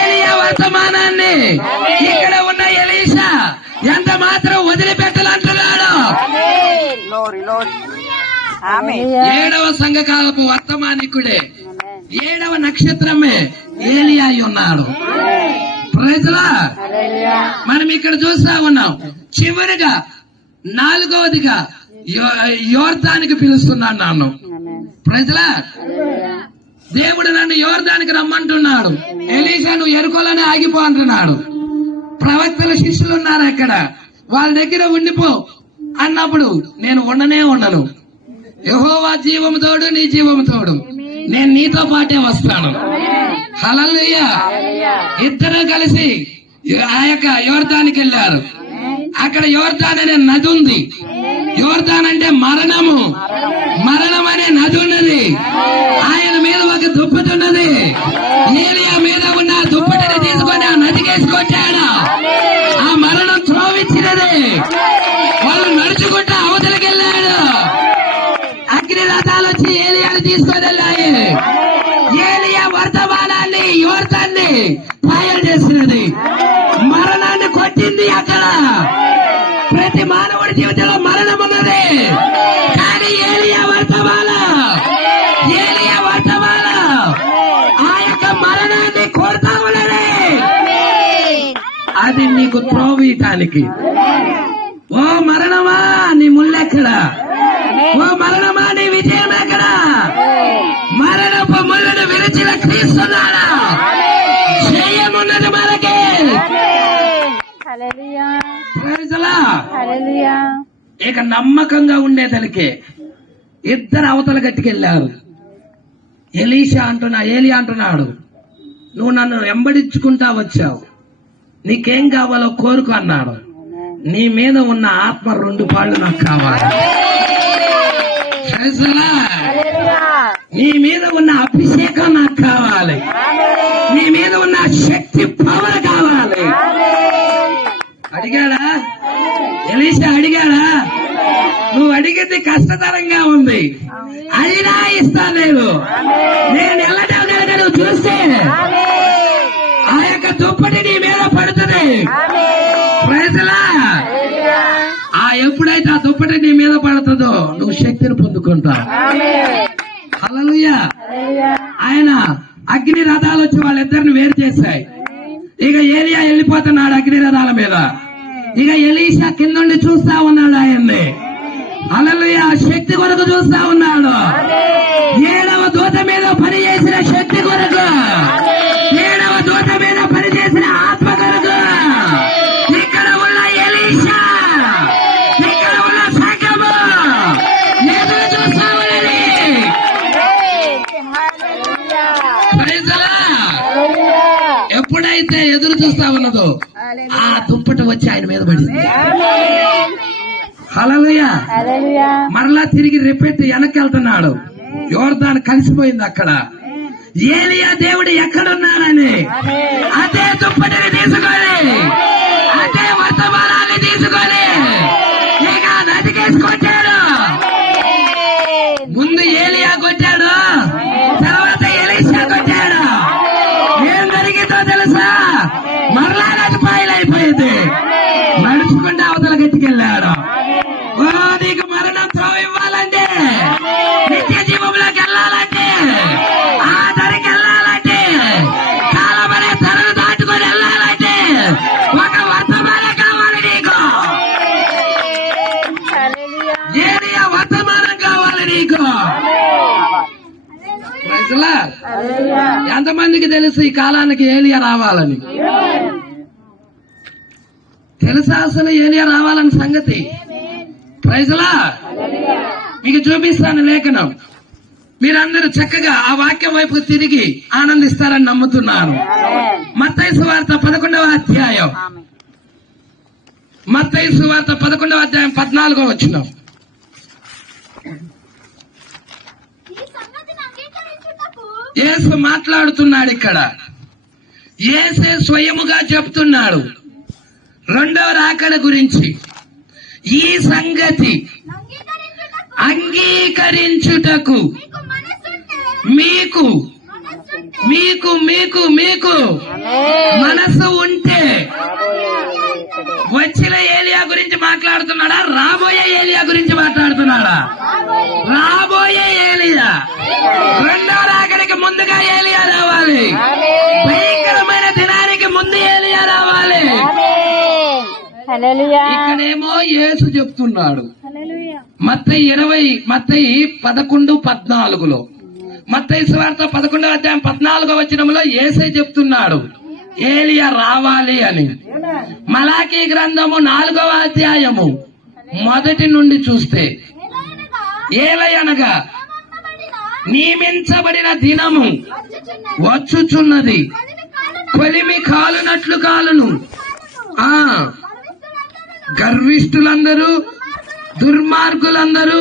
ఏలియా వర్తమానాన్ని ఇక్కడ ఉన్న ఎలీషా ఎంత మాత్రం వదిలిపెట్టాలంటున్నాడు. ఏడవ సంఘకాలపు వర్తమానికుడే, ఏడవ నక్షత్రమే ఏలియా అయి ఉన్నాడు. ప్రజలా మనం ఇక్కడ చూస్తా ఉన్నాం. చివరిగా నాలుగవదిగా యోర్దానికి పిలుస్తున్నాను నన్ను. ప్రజలా దేవుడు నన్ను యోర్దానికి రమ్మంటున్నాడు. ఎలీషా నువ్వు ఎరుకోలోనే ఆగిపో అంటున్నాడు. ప్రవక్తల శిష్యులు ఉన్నారు అక్కడ, వాళ్ళ దగ్గర ఉండిపో అన్నప్పుడు నేను ఉండను. యెహోవా జీవము తోడు, నీ జీవము తోడు, నేను నీతో పాటే వస్తాను. హల్లెలూయా. ఇద్దరు కలిసి ఆ యొక్క యోర్దానికి వెళ్ళారు. అక్కడ యోర్దాన్ అనే నది ఉంది. యోర్దాన్ అంటే మరణము, మరణం అనే నది ఉన్నది. ఆయన మీద ఒక దుప్పటి ఉన్నది. ఏలియా మీద ఉన్న దుప్పటిని తీసుకొని ఆ నదికి వేసుకొచ్చాడు. ఆ మరణం త్రోవిచ్చినది. వాళ్ళు నడుచుకుంటూ అవతలికి వెళ్ళాడు. అగ్ని రథాలు వచ్చి ఏలియాని తీసుకొని వెళ్ళాయి. ఏలియా వర్తమానాన్ని యోర్దాన్ని ఫైర్ చేసినది. మరణాన్ని కొట్టింది. అక్కడ ప్రతి మానవుడి జీవితంలో మరణం ఉన్నది. కానీ ఏలియా వర్తమానం ఆ యొక్క మరణాన్ని కొడతా ఉన్నది. అది నీకు త్రోవీయటానికి. ఓ మరణమా నీ ముళ్ళెక్కడా? ఓ మరణమా నీ విజయం ఎక్కడా? మరణపు ముళ్ళను విరిచిన క్రీస్తున్నాడా? జయమున్నది మనకి. ఇక నమ్మకంగా ఉండేదలికే ఇద్దరు అవతల గట్టుకెళ్ళారు. ఏలియా అంటున్నాడు, నువ్వు నన్ను వెంబడించుకుంటా వచ్చావు, నీకేం కావాలో కోరుకు అన్నాడు. నీ మీద ఉన్న ఆత్మ 2 పాళ్ళు నాకు కావాలి. నీ మీద ఉన్న అభిషేకం నాకు కావాలి. నీ మీద ఉన్న శక్తి పవర్ కావాలి. అడిగాడా? ఎలీషా అడిగాడా? నువ్వు అడిగింది కష్టతరంగా ఉంది, అయినా ఇస్తా. నేను వెళ్ళడం లేదు. నువ్వు చూస్తే ఆ యొక్క దుప్పటి నీ మీద పడుతుంది. ప్రజలా ఎప్పుడైతే ఆ దుప్పటి నీ మీద పడుతుందో నువ్వు శక్తిని పొందుకుంటావు. హల్లెలూయా. ఆయన అగ్ని రథాలు వచ్చి వాళ్ళిద్దరిని వేరు చేశాయి. ఇక ఏలియా వెళ్ళిపోతున్నాడు అగ్ని రథాల మీద. ఇక ఎలీషా కింద చూస్తా ఉన్నాడు ఆయన్ని. హల్లెలూయా. శక్తి కొరకు చూస్తా ఉన్నాడు. 7వ దూత మీద పని చేసిన శక్తి కొరకు, 7వ దూత మీద పని చేసిన ఆత్మ కొరకు ఇక్కడ ఉన్న ఎలీషా, ఇక్కడ ఉన్న సంఘము ఎదురు చూస్తా ఉన్నది. ఎప్పుడైతే ఎదురు చూస్తా ఉన్నదో ఆ దుప్పటి వచ్చి ఆయన మీద పడింది. హల్లెలూయా. మరలా తిరిగి రిపీట్ వెనక్కి వెళ్తున్నాడు. యోర్దాను కలిసిపోయింది. అక్కడ ఏలియా దేవుడు ఎక్కడున్నాడని అదే దుప్పటిని తీసుకొని అదే వర్తమానాన్ని తీసుకొని ఇక నదికేసుకొచ్చాడు. ముందు ఏలియాకు వచ్చాడు, తర్వాత ఎలీషాకు వచ్చాడు. ఏం జరిగిందో తెలుసా? మరలా నది పాయలైపోయింది. నడుచుకుంటే అవతల గట్టికెళ్ళాడు. ఓ నీకు మరణం త్రోవ ఇవ్వాలంటే, నిత్య జీవంలోకి వెళ్ళాలంటే, ఆ ధరికి వెళ్ళాలంటే, కాలమనే ధరను దాటుకొని వెళ్ళాలంటే ఒక వర్తమానం కావాలి నీకు. ఏలియా వర్తమానం కావాలి నీకు. ప్రజలా, ఎంతమందికి తెలుసు ఈ కాలానికి ఏలియా రావాలని? తెలుసా అసలు ఏలియా రావాలని సంగతి? ప్రైజ్లా, మీకు చూపిస్తాను లేఖనం. మీరందరూ చక్కగా ఆ వాక్యం వైపు తిరిగి ఆనందిస్తారని నమ్ముతున్నాను. మత్తయి సువార్త 11వ అధ్యాయం, మత్తయి సువార్త 11వ అధ్యాయం 14వ వచనం. ఈ సంగతిని అంగీకరించుటకు యేసు మాట్లాడుతున్నాడు ఇక్కడ. యేసే స్వయముగా చెప్తున్నాడు రెండవ రాకడ గురించి. ఈ సంగతి అంగీకరించుటకు మీకు మీకు మీకు మీకు మనసు ఉంటే, వచ్చిన ఏలియా గురించి మాట్లాడుతున్నాడా? రాబోయే ఏలియా గురించి మాట్లాడుతున్నాడా? రాబోయే ఏలియా. రెండో రాకడికి ముందుగా ఏలియా రావాలి. భయంకరమైన దినానికి ముందు ఏలియా రావాలి. ఇక్కడేమో యేసు చెప్తున్నాడు మత్తయి 11:14 మత్తయి సువార్త 11వ అధ్యాయం 14వ వచనంలో యేసే చెప్తున్నాడు ఏలియా రావాలి అని. మలాకీ గ్రంథము 4వ అధ్యాయము 1 నుండి చూస్తే, ఏలయనగా నియమించబడిన దినము వచ్చుచున్నది, కొలిమి కాలునట్లు కాలును. గర్విష్ఠులందరూ దుర్మార్గులందరూ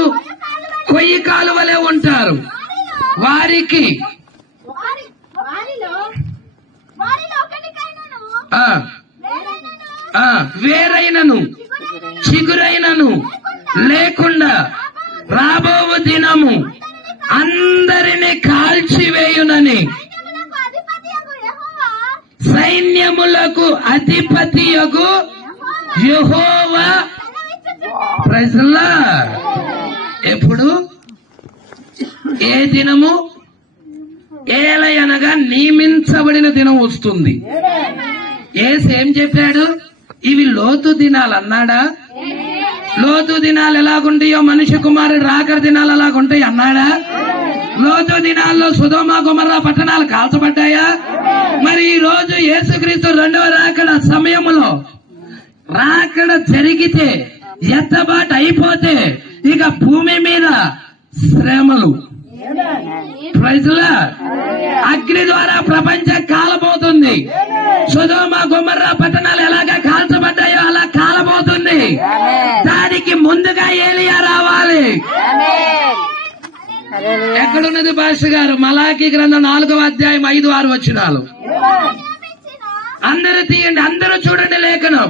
కొయ్యి కాలువలే ఉంటారు. వారికి వేరైనను చిగురైనను లేకుండా రాబోవు దినము అందరిని కాల్చివేయునని సైన్యములకు అధిపతియగు యెహోవా. ప్రజలా, ఎప్పుడు? ఏ దినము? ఏలయనగా నియమించబడిన దినం వస్తుంది. యేసు ఏం చెప్పాడు? ఇవి లోతు దినాలు అన్నాడా? లోతు దినాలు ఎలాగుంటాయో మనుష్య కుమారుడు రాకడ దినాలు అలాగుంటాయి అన్నాడా? లోతు దినాల్లో సొదొమ గొమొర్రా పట్టణాలు కాల్చబడ్డాయా? మరి ఈ రోజు యేసుక్రీస్తు రెండవ రాకడ సమయంలో రాకడ జరిగితే, ఎత్తబాటు అయిపోతే ఇక భూమి మీద శ్రమలు, ప్రజలా, అగ్ని ద్వారా ప్రపంచం కాలబోతుంది. సొదొమ గొమొర్రా పట్టణాలు ఎలాగా కాల్చబడ్డాయో అలా కాలబోతుంది. దానికి ముందుగా ఏలియా రావాలి. ఎక్కడున్నది భాష గారు? మలాకీ గ్రంథం 4వ అధ్యాయం 5-6 వచనాలు. అందరూ తీయండి, అందరూ చూడండి లేఖనం.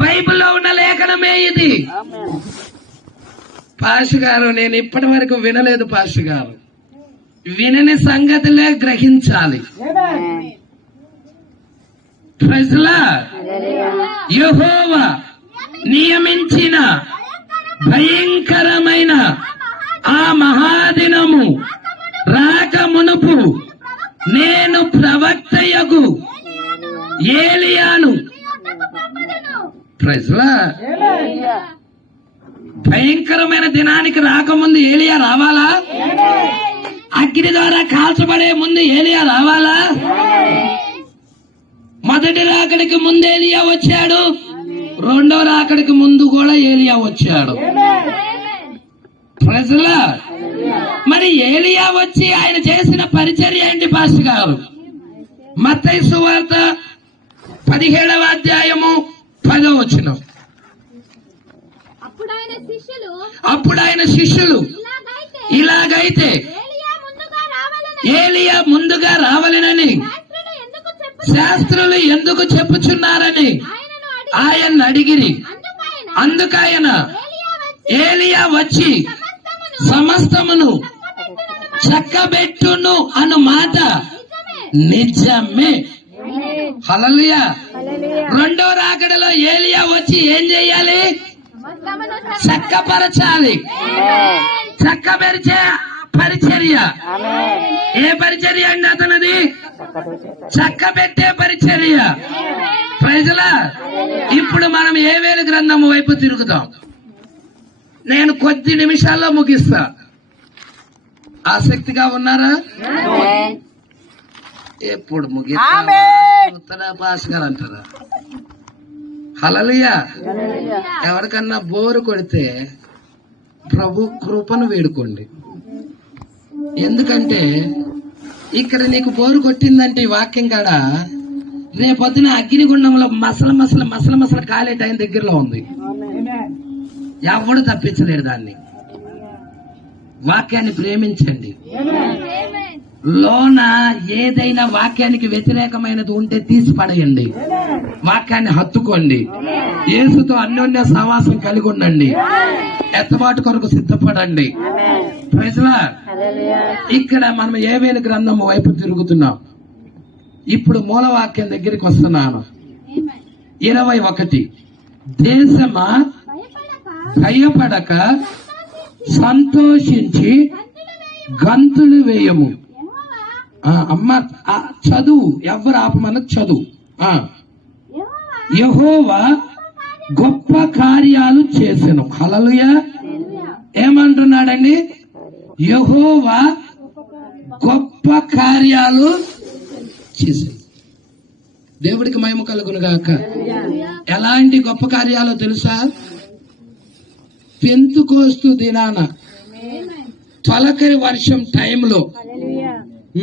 బైబిల్లో ఉన్న లేఖనమే ఇది. పాష గారు, నేను ఇప్పటి వరకు వినలేదు. పాష గారు, వినని సంగతులే గ్రహించాలి. ప్రజలా, యెహోవా నియమించిన భయంకరమైన ఆ మహాదినము రాక మునుపు నేను ప్రవక్తయగు ఏలియాను. ప్రజలా, భయంకరమైన దినానికి రాకముందు ఏలియా రావాలా? అగ్ని ద్వారా కాల్చబడే ముందు ఏలియా రావాలా? మొదటి రాకడికి ముందు ఏలియా వచ్చాడు, రెండవ రాకడికి ముందు కూడా ఏలియా వచ్చాడు. ప్రజలా, మరి ఏలియా వచ్చి ఆయన చేసిన పరిచర్య ఏంటి పాస్టర్ గారు? మత్తయి సువార్త 17వ అధ్యాయము 10వ వచనం. అప్పుడు ఆయన శిష్యులు ఇలాగైతే ఏలియా ముందుగా రావాలనని శాస్త్రులు ఎందుకు చెప్పుచున్నారని ఆయన అడిగిరి. అందుకైన ఏలియా వచ్చి సమస్తమును చక్కబెట్టును అను మాట నిజమే. హల్లెలూయా. రెండో రాకడలో ఏలియా వచ్చి ఏం చెయ్యాలి? చక్కపరచాలి. చక్కపరిచే పరిచర్య. ఏ పరిచర్య అండి అతనది? చక్కబెట్టే పరిచర్య. ప్రజలా, ఇప్పుడు మనం యోవేలు గ్రంథము వైపు తిరుగుతాం. నేను కొద్ది నిమిషాల్లో ముగిస్తా. ఆసక్తిగా ఉన్నారా? ఎప్పుడు ముగిస్తా పాస్ గారు అంటారా? హల్లెలూయా. ఎవరికన్నా బోరు కొడితే ప్రభు కృపను వేడుకోండి. ఎందుకంటే ఇక్కడ నీకు బోరు కొట్టిందంటే ఈ వాక్యం కాడ రేపొద్దున అగ్నిగుండంలో మసల కాలే టైం దగ్గరలో ఉంది. ఎవడు తప్పించలేడు దాన్ని. వాక్యాన్ని ప్రేమించండి. లోన ఏదైనా వాక్యానికి వ్యతిరేకమైనది ఉంటే తీసి పడేయండి. వాక్యాన్ని హత్తుకోండి. యేసుతో అన్యోన్య సహవాసం కలిగి ఉండండి. ఎత్తబాటు కొరకు సిద్ధపడండి. ప్రజలా, ఇక్కడ మనం యోవేలు గ్రంథం వైపు తిరుగుతున్నాం. ఇప్పుడు మూలవాక్యం దగ్గరికి వస్తున్నాను. 21 దేశమా భయపడక సంతోషించి గంతులు వేయము. అమ్మ చదువు, ఎవరు ఆపమన్న చదువు. యెహోవా గొప్ప కార్యాలు చేసెను. హల్లెలూయా. ఏమంటున్నాడండి? యెహోవా గొప్ప కార్యాలు చేశాను. దేవుడికి మహిమ కలుగును గాక. ఎలాంటి గొప్ప కార్యాలో తెలుసా? పెంతుకోస్తు దినాన తొలకరి వర్షం టైంలో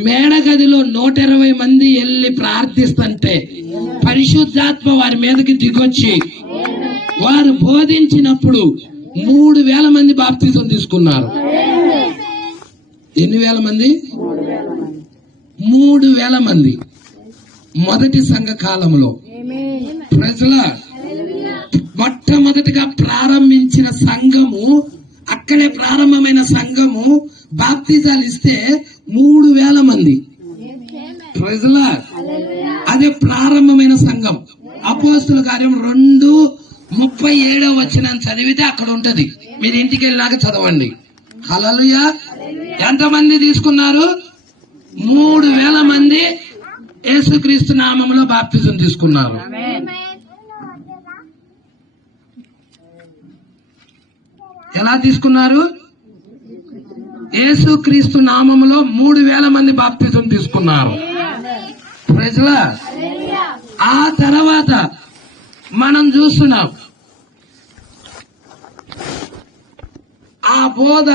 మేడగదిలో 120 మంది వెళ్ళి ప్రార్థిస్తుంటే పరిశుద్ధాత్మ వారి మీదకి దిగొచ్చి వారు బోధించినప్పుడు 3000 మంది బాప్తిజం తీసుకున్నారు. ఎన్ని వేల మంది? 3000 మంది. మొదటి సంఘ కాలంలో ప్రజల మొట్టమొదటిగా ప్రారంభించిన సంఘము, అక్కడే ప్రారంభమైన సంఘము బాప్తిజాలు ఇస్తే 3000 మంది. ప్రజల అదే ప్రారంభమైన సంఘం. అపోస్తుల కార్యం 2:37 వచనం చదివితే అక్కడ ఉంటది. మీరు ఇంటికి వెళ్ళినాక చదవండి. హల్లెలూయా. ఎంతమంది తీసుకున్నారు? 3000 మంది యేసుక్రీస్తు నామములో బాప్తిజం తీసుకున్నారు. ఎలా తీసుకున్నారు? యేసుక్రీస్తు నామములో 3000 మంది బాప్తిజం తీసుకున్నారు. ప్రజల ఆ తర్వాత మనం చూస్తున్నాం ఆ బోధ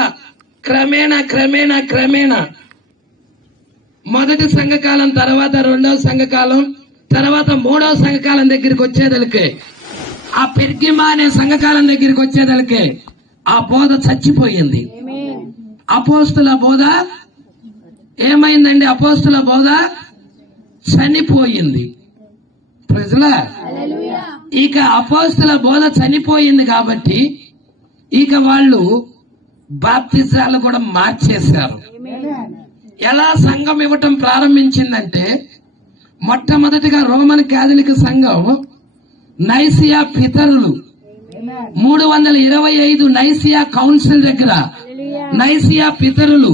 క్రమేణా మొదటి సంఘకాలం తర్వాత రెండవ సంఘకాలం తర్వాత మూడవ సంఘకాలం దగ్గరికి వచ్చేదలికే, ఆ పెర్గిమా అనే సంఘకాలం దగ్గరికి వచ్చేదలికే ఆ బోధ చచ్చిపోయింది. అపోస్తుల బోధ ఏమైందండి? అపోస్తుల బోధ చనిపోయింది. ప్రజల ఇక అపోస్తుల బోధ చనిపోయింది కాబట్టి ఇక వాళ్ళు బాప్తిజాలు కూడా మార్చేశారు. ఎలా సంఘం ఇవ్వటం ప్రారంభించిందంటే, మొట్టమొదటిగా రోమన్ క్యాథలిక్ సంఘం నైసియా పితరులు 325 నైసియా కౌన్సిల్ దగ్గర నైసియా పితరులు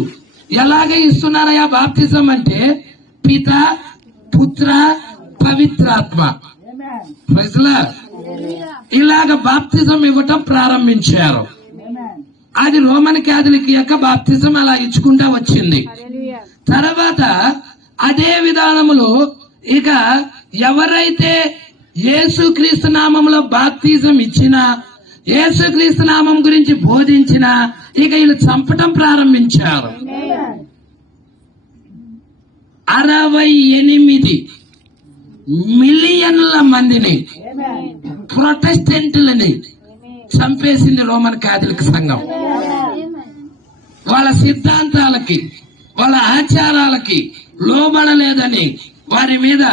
ఎలాగ ఇస్తున్నారయ్యా బాప్తిజం అంటే పిత, పుత్ర, పవిత్రాత్మ. ఇలాగ బాప్తిజం ఇవ్వటం ప్రారంభించారు. అది రోమన్ క్యాథలిక్ యొక్క బాప్తిజం అలా ఇచ్చుకుంటా వచ్చింది. తర్వాత అదే విధానములో ఇక ఎవరైతే యేసుక్రీస్తు నామంలో బాప్తిజం ఇచ్చినా, యేసుక్రీస్తు నామం గురించి బోధించినా ఇక వీళ్ళు చంపటం ప్రారంభించారు. 68 మిలియన్ల మందిని ప్రొటెస్టెంట్లని చంపేసింది రోమన్ క్యాథలిక్ సంఘం. వాళ్ళ సిద్ధాంతాలకి, వాళ్ళ ఆచారాలకి లోబడలేదని వారి మీద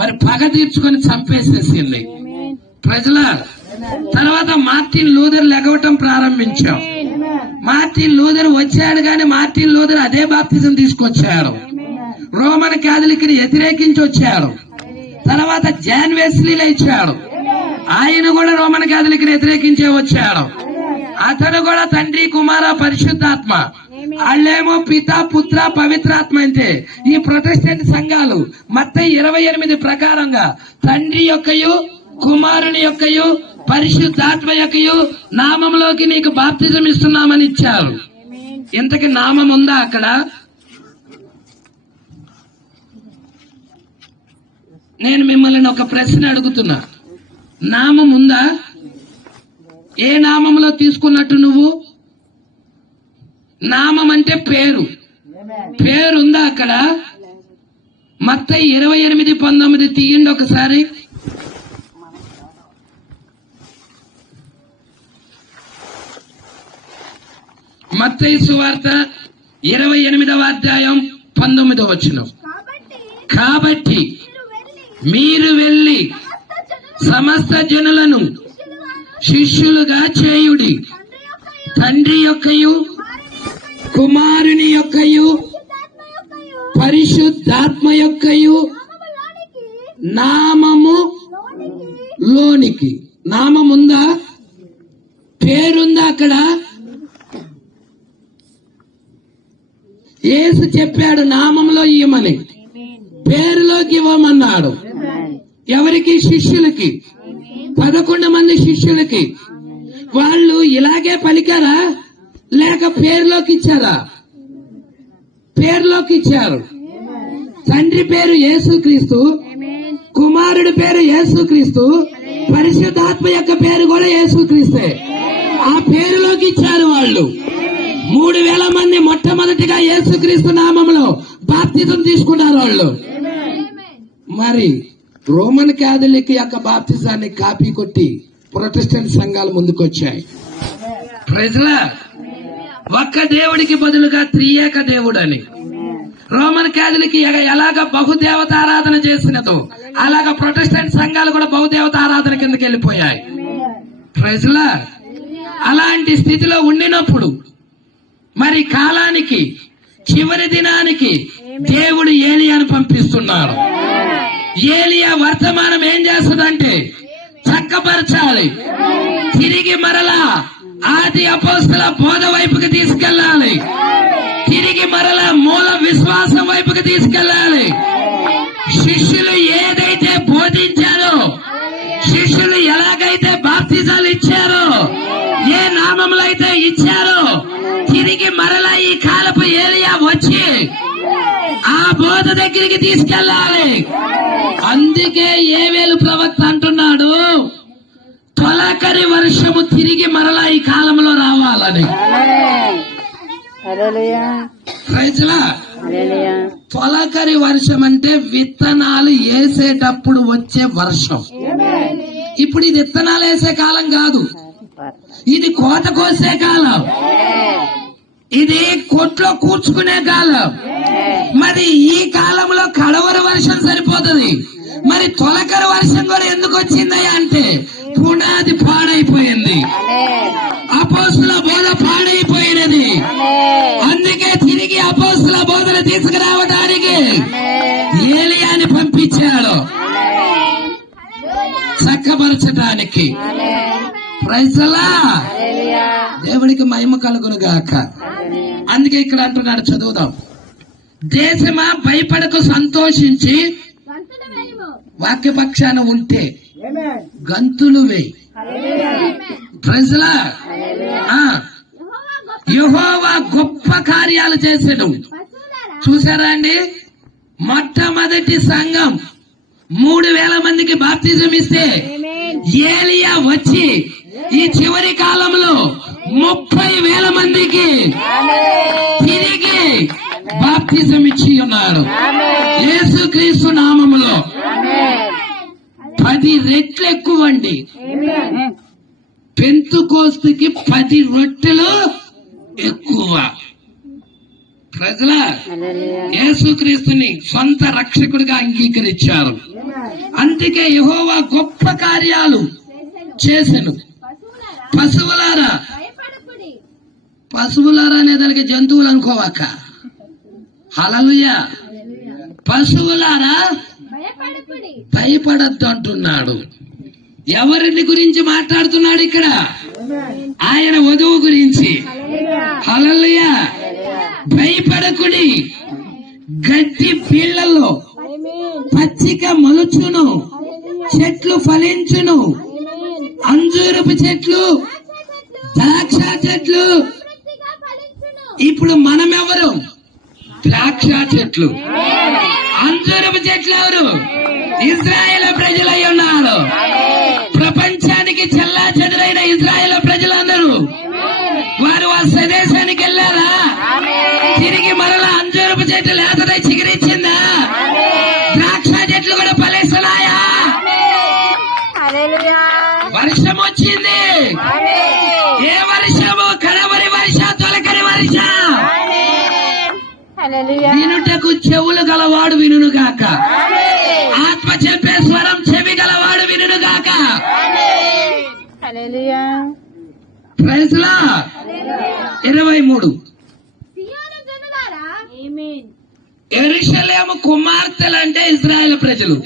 మరి పగ తీర్చుకొని చంపేసేసింది. ప్రజల తర్వాత మార్టిన్ లూథర్ లెగవటం ప్రారంభించాం. మార్టిన్ లూథర్ వచ్చాడు కానీ మార్టిన్ లూథర్ అదే బాప్తిజం తీసుకొచ్చాడు. రోమన్ క్యాథలిక్ ని వ్యతిరేకించి వచ్చాడు. తర్వాత జాన్ వెస్లీ ఇచ్చాడు. ఆయన కూడా రోమన్ క్యాథలిక్ ని వ్యతిరేకించే వచ్చాడు. అతను కూడా తండ్రి, కుమార, పరిశుద్ధాత్మ, వాళ్ళేమో పిత, పుత్ర, పవిత్రాత్మ. అంటే ఈ ప్రొటెస్టెంట్ సంఘాలు మత్తయి 28 ప్రకారంగా తండ్రి యొక్కయు, కుమారుని యొక్కయు, పరిశుద్ధాత్మ యొక్కయు నామంలోకి నీకు బాప్తిజం ఇస్తున్నామని ఇచ్చారు. ఇంతకి నామం ఉందా అక్కడ? నేను మిమ్మల్ని ఒక ప్రశ్న అడుగుతున్నా, నామం ఉందా? ఏ నామంలో తీసుకున్నట్టు నువ్వు? నామం అంటే పేరు. పేరుందా అక్కడ? మత్తయి 28:19 తీయండి ఒకసారి. మత్తయి సువార్త 28వ అధ్యాయం 19వ వచనం. కాబట్టి మీరు వెళ్ళి సమస్త జనులను శిష్యులుగా చేయుడి, తండ్రి యొక్కయు, కుమారుని యొక్కయు, పరిశుద్ధాత్మ యొక్కయు నామము లోనికి. నామం ఉందా? పేరుందా అక్కడ? యేసు చెప్పాడు నామంలో ఇవ్వమని, పేరులోకి ఇవ్వమన్నాడు. ఎవరికి? శిష్యులకి. 11 మంది శిష్యులకి. వాళ్ళు ఇలాగే పలికారా లేక పేరులోకి ఇచ్చారా? పేరులోకి ఇచ్చారు. తండ్రి పేరు యేసుక్రీస్తు, కుమారుడి పేరు యేసుక్రీస్తు, పరిశుద్ధాత్మ యొక్క పేరు కూడా యేసుక్రీస్తే. ఆ పేరులోకి ఇచ్చారు వాళ్ళు. 3000 మంది మొట్టమొదటిగా యేసుక్రీస్తు నామంలో బాప్తిజం తీసుకున్నారు వాళ్ళు. మరి రోమన్ క్యాథలిక్ యొక్క బాప్తిజాన్ని కాపీ కొట్టి ప్రొటెస్టెంట్ సంఘాలు ముందుకొచ్చాయి. ప్రజల ఒక్క దేవుడికి బదులుగా త్రియేక దేవుడు అని. రోమన్ క్యాథలిక్ ఎలాగ బహుదేవత ఆరాధన చేసినదో అలాగ ప్రొటెస్టెంట్ సంఘాలు కూడా బహుదేవత ఆరాధన కిందకి వెళ్ళిపోయాయి. ప్రజల అలాంటి స్థితిలో ఉండినప్పుడు మరి కాలానికి చివరి దినానికి దేవుడు ఏలియాను పంపిస్తున్నాడు. ఏలియా వర్తమానం ఏం చేస్తుందంటే చక్కపరచాలి, తిరిగి మరలా ఆది అపోస్తల బోధ వైపుకి తీసుకెళ్లాలి, తిరిగి మరలా మూల విశ్వాసం వైపుకి తీసుకెళ్లాలి. శిష్యులు ఏదైతే బోధించారో, శిష్యులు ఎలాగైతే బాప్తిజాలు ఇచ్చారో, ఏ నామంలో అయితే ఇచ్చారో, తిరిగి మరలా ఈ కాలపు ఏలియా వచ్చి ఆ బోధ దగ్గరికి తీసుకెళ్లాలి. అందుకే యేవేలు ప్రవక్త అంటున్నాడు, తొలకరి వర్షము తిరిగి మరలా ఈ కాలంలో రావాలని. తొలకరి వర్షం అంటే విత్తనాలు వేసేటప్పుడు వచ్చే వర్షం. ఇప్పుడు ఇది విత్తనాలు వేసే కాలం కాదు, ఇది కోత కోసే కాలం, ఇది కొట్లో కూర్చుకునే కాలం. మరి ఈ కాలంలో కడవర వర్షం సరిపోతుంది. మరి తొలకరి వర్షం కూడా ఎందుకు వచ్చిందయ్యా అంటే పునాది పాడైపోయింది, అపోస్తుల బోధ పాడైపోయినది. అందుకే తిరిగి అపోస్తుల బోధన తీసుకురావడానికి ఏలియాని పంపించాడు, చక్కపరచడానికి. ప్రైజలా, దేవుడికి మహిమ కలుగును గాక. అందుకే ఇక్కడ అంటున్నాడు, చదువుదాం. దేశమా భయపడకు, సంతోషించి వాక్యపక్షాన ఉంటే గంతులు వేయి. ప్రజలా, యెహోవా గొప్ప కార్యాలు చేసాడు. చూసారా అండి? మొట్టమొదటి సంఘం 3000 మందికి బాప్తిజం ఇస్తే ఏలియా వచ్చి ఈ చివరి కాలంలో 30,000 మందికి తిరిగి బాప్తిజం ఇచ్చి ఉన్నాడు యేసుక్రీస్తు నామములో. 10 రెట్లు ఎక్కువండి. పెంతుకోస్తుకి 10 రొట్టెలు ఎక్కువ. ప్రజల యేసుక్రీస్తుని సొంత రక్షకుడిగా అంగీకరించారు. అందుకే యెహోవా గొప్ప కార్యాలు చేసెను. పశువులారా, భయపడకుడి. పశువులారా అనేదానికి జంతువులు అనుకోవాక. హల్లెలూయా. పశువులారా భయపడకుడి. భయపడద్దు అంటున్నాడు. ఎవరిని గురించి మాట్లాడుతున్నాడు ఇక్కడ? ఆయన వధువు గురించి. హల్లెలూయా. భయపడకుడి. గడ్డి పీళ్లలో పచ్చిక మొలుచును, చెట్లు ఫలించును, అంజూరపు చెట్లు, ద్రాక్ష చెట్లు. సమృద్ధిగా ఫలించును. ఇప్పుడు మనమెవరు? ద్రాక్ష చెట్లు. అంజూరపు చెట్లు ఎవరు? ఇశ్రాయేలు ప్రజలై ఉన్నారు. ప్రపంచానికి చెల్లా చెదురైన ఇశ్రాయేలు ప్రజలందరూ వారు ఆ స్వదేశానికి వెళ్ళారా? తిరిగి మరలా అంజూరపు చెట్లు లేతదై చిగురించిందా? ద్రాక్ష చెట్లు కూడా ఫలిస్తున్నాయా? వర్షం వచ్చింది. ఏ వర్షము? కడవరి వర్ష, తొలకరి వర్ష. వినుటకు చెవులు గలవాడు వినుగాక. ఆత్మ చెప్పే స్వరం చెవి గలవాడు వినుగాక. Praise lord. 23. సియోను జనులారా, యెరూషలేము కుమార్తెలంటే ఇశ్రాయేలు ప్రజలు.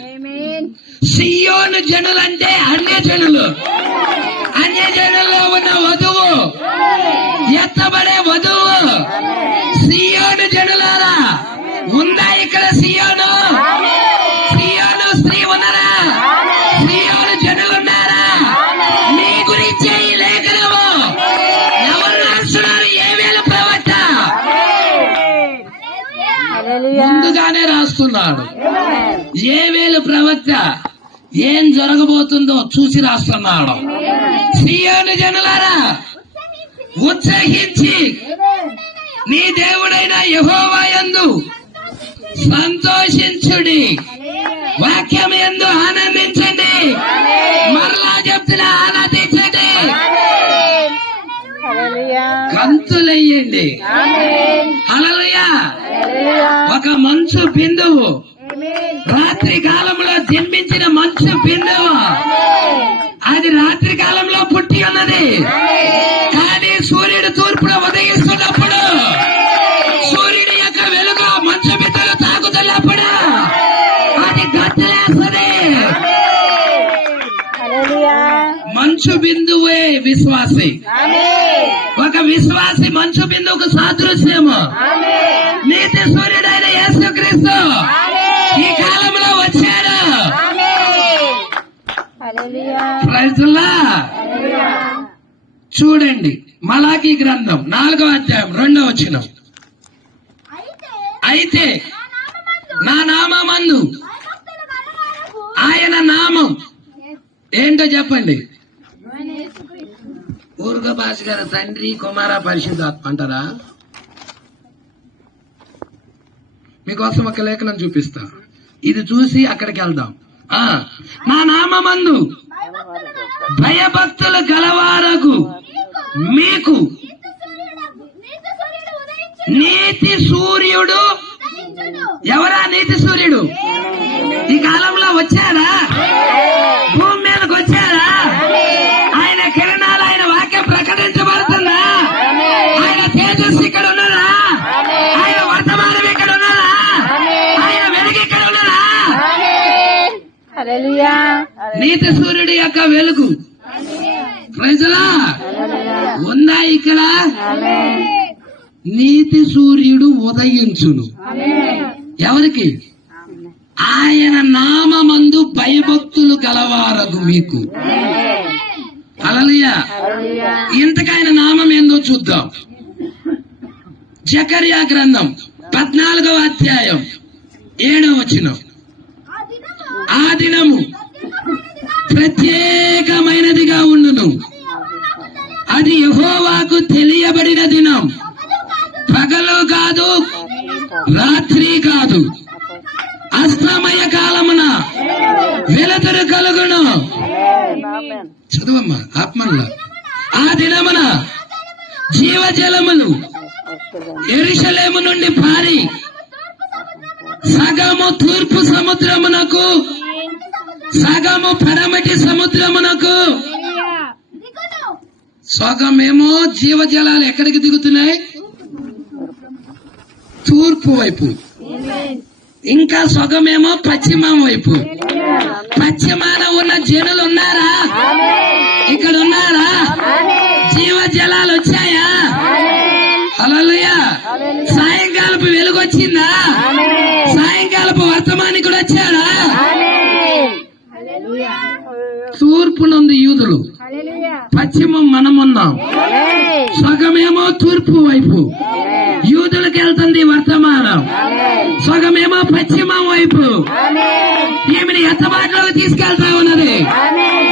సియోను జనులంటే అన్యజనులు. అన్యజనుల్లో ఉన్న వధువు, ఎత్తబడే వధువు. సియోను జనులారా, ఉందా ఇక్కడ సియోను? సియోను స్త్రీ ఉన్నారా? సియోను జనులున్నారా? మీ గురించే ఈ లేఖనము. ఎవరు రాస్తున్నారు? యోవేలు ప్రవక్త ముందుగానే రాస్తున్నాడు. యోవేలు ప్రవక్త ఏం జరగబోతుందో చూసి రాస్తున్నాడు. సియోను జనులారా, ఉత్సహించి నీ దేవుడైన యెహోవా యందు సంతోషించుడి, వాక్యం యందు ఆనందించండి. మరలా చెప్తున్నా, ఆనందించండి, గంతులెయ్యండి. హల్లెలూయా. ఒక మంచు బిందువు, రాత్రి కాలంలో జన్మించిన మంచు బిందువు, అది రాత్రి కాలంలో పుట్టి ఉన్నది. కానీ సూర్యుడు తూర్పున ఉదయిస్తున్నప్పుడు, సూర్యుడి యొక్క వెలుగు మంచు బిందువులు తాకుతున్నప్పుడు అది గంతులేస్తుంది. మంచు బిందువే విశ్వాసి. ఒక విశ్వాసి మంచు బిందువుకు సాదృశ్యము. నీతి సూర్యుడైన యేసుక్రీస్తు ఈ కాలంలో వచ్చాడు. Praise Lord. చూడండి, మలాకీ గ్రంథం 4వ అధ్యాయం 2వ వచనం. అయితే నా నామమందు, భయభక్తులు గలవారకు ఆయన నామం ఏంటో చెప్పండి. ఊరుగ భాష గారు తండ్రి, కుమార, పరిశుద్ధాత్మ అంటారా? మీకోసం ఒక లేఖనం చూపిస్తా. ఇది చూసి అక్కడికి వెళ్దాం. నా నామమందు భయభక్తులు గలవారకు మీకు నీతి సూర్యుడు. ఎవరా నీతి సూర్యుడు? ఈ కాలంలో వచ్చారా? భూమి మీదకి వచ్చారా? ఆయన కిరణాలు, ఆయన వాక్యం ప్రకటించబడుతుందా? ఆయన తేజస్సు ఇక్కడ ఉన్నదా? ఆయన వర్తమానం ఇక్కడ ఉన్నదా? ఆయన వెలుగు ఇక్కడ ఉన్నదా? నీతి సూర్యుడి యొక్క వెలుగు ప్రజలా ఉందా ఇక్కడ? నీతి సూర్యుడు ఉదయించును. ఎవరికి? ఆయన నామమందు భయభక్తులు గలవారగు మీకు. హల్లెలూయా. ఇంతకైన నామం ఏందో చూద్దాం. జకర్యా గ్రంథం 14వ అధ్యాయం 7వ వచనం. ఆ దినము ప్రత్యేకమైనదిగా ఉండును, అది యెహోవాకు తెలియబడిన దినం. పగలు కాదు, రాత్రి కాదు, అస్తమయ కాలమున వెలుతురు కలుగును. చదువమ్మా ఆత్మల్లా. ఆ దినమున జీవజలములు యెరూషలేము నుండి పారి సగము తూర్పు సముద్రమునకు సగము పడమటి సముద్రమునకు. సగమేమో జీవజలాలు ఎక్కడికి దిగుతున్నాయి? తూర్పు వైపు. ఇంకా సగమేమో పశ్చిమం వైపు. పశ్చిమాన ఉన్న జనులు ఉన్నారా? ఇక్కడ ఉన్నారా? జీవజలాలు వచ్చాయా? హల్లెలూయా. సాయంకాలపు వెలుగు వచ్చిందా? సాయంకాలపు వర్తమానికుడు వచ్చాడా? తూర్పు నుండి యూదులు, పశ్చిమం మనమున్నాం. సగమేమో తూర్పు వైపు యూదులకు వెళ్తుంది వర్తమానం, సగమేమో పశ్చిమం వైపు. ఈమెని ఎత్తబాటులోకి తీసుకెళ్తా ఉన్నది,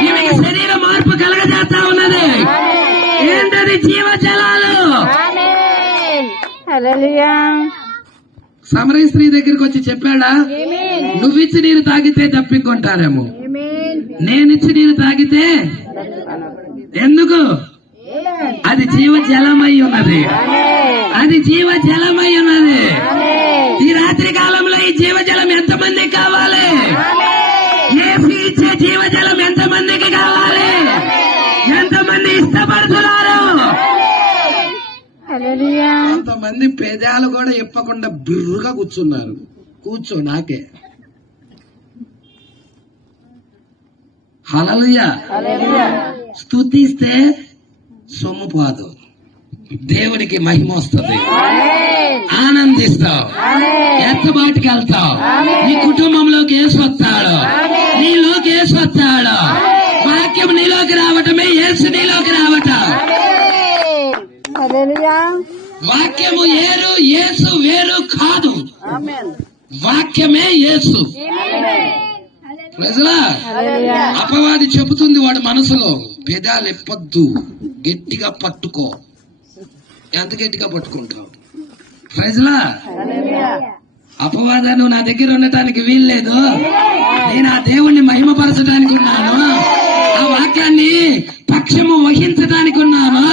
ఈమెకి శరీర మార్పు కలగజేస్తా ఉన్నది. ఏంటది? జీవజలాలు. సమరయ స్త్రీ దగ్గరికి వచ్చి చెప్పాడా, నువ్విచ్చి నీరు తాగితే తప్పించుకుంటారేమో, నేనిచ్చి నీరు తాగితే ఎందుకు? అది జీవజలమై ఉన్నది, అది జీవజలమై ఉన్నది. ఈ రాత్రి కాలంలో ఈ జీవజలం ఎంతమందికి కావాలి? యేసు ఇచ్చే జీవజలం ఎంతమందికి కావాలి? ఎంతమంది ఇష్టపడుతున్నారు? కొంతమంది పేదాలు కూడా ఇప్పకుండా బిర్రుగా కూర్చున్నారు. కూర్చో, నాకే. హల్లెలూయా. స్తుతిస్తే సొమ్ము పోదు, దేవుడికి మహిమ వస్తుంది. ఆనందిస్తావు, ఎత్తబాటుకి వెళ్తావు. నీ కుటుంబంలోకి యేసు వస్తాడు, నీలోకి యేసు వస్తాడు. వాక్యం నీలోకి రావటమే యేసు నీలోకి రావటం. వాక్యము ఏరు, యేసు వేరు కాదు. వాక్యమే యేసు. ప్రజలా, అపవాది చెబుతుంది వాడి మనసులో, పెదాలు ఎప్పొద్దు, గట్టిగా పట్టుకో. ఎంత గట్టిగా పట్టుకుంటావు? ప్రజలా, అపవాదాన్ని నా దగ్గర ఉండటానికి వీల్లేదు. నేను ఆ దేవుణ్ణి మహిమపరచడానికి ఉన్నాను, ఆ వాక్యాన్ని పక్షము వహించడానికి ఉన్నాను,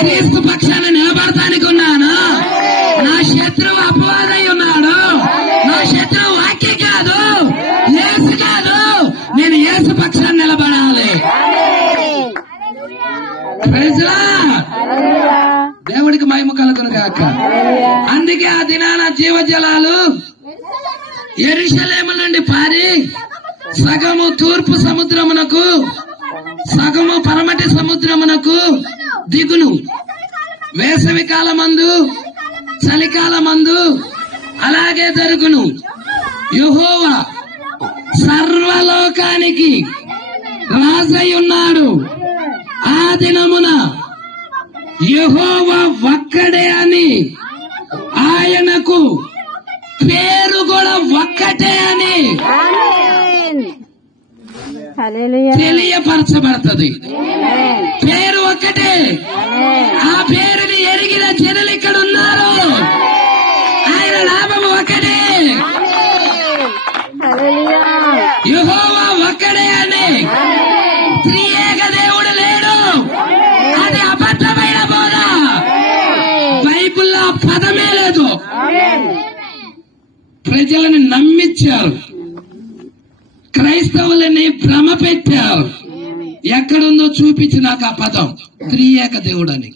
క్రీస్తు పక్షాన్ని నిలబడటానికి ఉన్నాను. నా శత్రువు అపవాదై ఉన్నాడు, నా శత్రువు వాక్యం కాదు, యేసు కాదు. నేను యేసు పక్షాన్ని నిలబడాలి. ప్రజలా, దేవుడికి మహిమ కలుగును గాక. అందుకే ఆ దినాన జీవజలాలు యెరూషలేము నుండి పారి సగము తూర్పు సముద్రమునకు సగము పరమటి సముద్రమునకు దిగును. వేసవి కాలమందు, చలికాలమందు అలాగే జరుగును. యెహోవా సర్వలోకానికి రాజై ఉన్నాడు. ఆ దినమున యెహోవా ఒక్కడే అని, ఆయనకు పేరు కూడా ఒక్కటే అని తెలియపరచబడుతుంది. పేరు ఒక్కటే. ఆ పేరుని ఎరిగిన జనులు ఇక్కడ ఉన్నారు. ఆయన నామం ఒక్కటే, యెహోవా ఒక్కడే అని. త్రియేక దేవుడు లేడు, అది అబద్ధమైన బోధ. బైబిల్లో పదమే లేదు. ప్రజలను నమ్మించారు, క్రైస్తవులని భ్రమ పెట్టారు. ఎక్కడుందో చూపించి నాకు ఆ పదం, త్రియేక దేవుడని.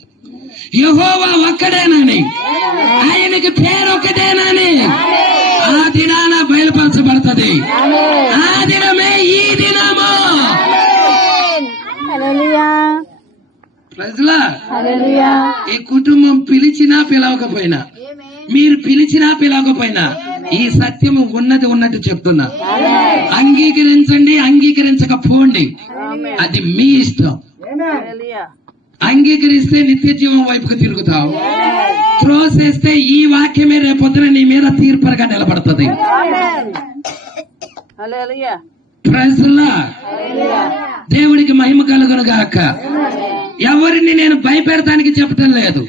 యెహోవా ఒక్కడేనని, ఆయనకి పేరు ఒక్కటేనని ఆ దినాన బయలుపరచబడుతుంది. ఆ దినమే ఈ దినము. ప్రజలా, ఈ కుటుంబం పిలిచినా పిలవకపోయినా, మీరు పిలిచినా పిలవకపోయినా, ఈ సత్యము ఉన్నది ఉన్నట్టు చెప్తున్నా. అంగీకరించండి, అంగీకరించకపోండి, అది మీ ఇష్టం. అంగీకరిస్తే నిత్య జీవం వైపుకు తిరుగుతావు, త్రోసేస్తే ఈ వాక్యమే రేపొద్దున నీ మీద తీర్పుగా నిలబడుతుంది. ప్రజలా, దేవుడికి మహిమ కలుగును గాక. ఎవరిని నేను భయపెడతానికి చెప్పటం లేదు,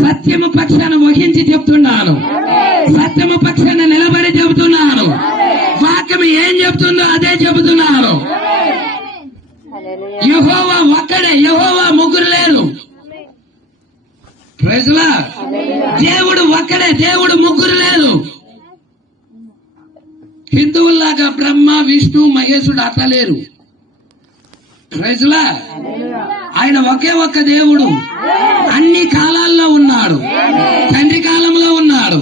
సత్యము పక్షాన వహించి చెప్తున్నాను, సత్యము పక్షాన నిలబడి చెబుతున్నాను. వాక్యం ఏం చెబుతుందో అదే చెబుతున్నాను. యెహోవా ఒక్కడే, యెహోవా ముగ్గురు లేరు. ప్రైజ్లా. దేవుడు ఒక్కడే, దేవుడు ముగ్గురు లేరు. హిందువుల్లాగా బ్రహ్మ విష్ణు మహేశుడు అట్లా లేరు. ప్రైజ్లా. ఆయన ఒకే ఒక్క దేవుడు. అన్ని కాలాల్లో ఉన్నాడు. తండ్రి కాలంలో ఉన్నాడు,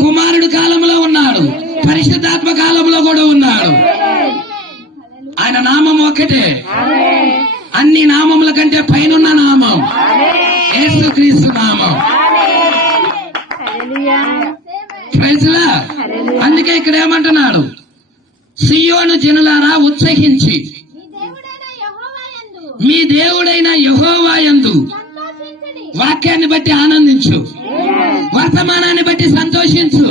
కుమారుడు కాలంలో ఉన్నాడు, పరిశుద్ధాత్మ కాలంలో కూడా ఉన్నాడు. ఆయన నామం ఒక్కటే. అన్ని నామముల కంటే పైనున్న నామం యేసుక్రీస్తు నామం. ప్రైజ్లా. అందుకే ఇక్కడ ఏమంటున్నాడు, సియోను జనులారా ఉత్సహించి మీ దేవుడైన యెహోవా యందు సంతోషించుడి. వాక్యాన్ని బట్టి ఆనందించు, వర్తమానాన్ని బట్టి సంతోషించు.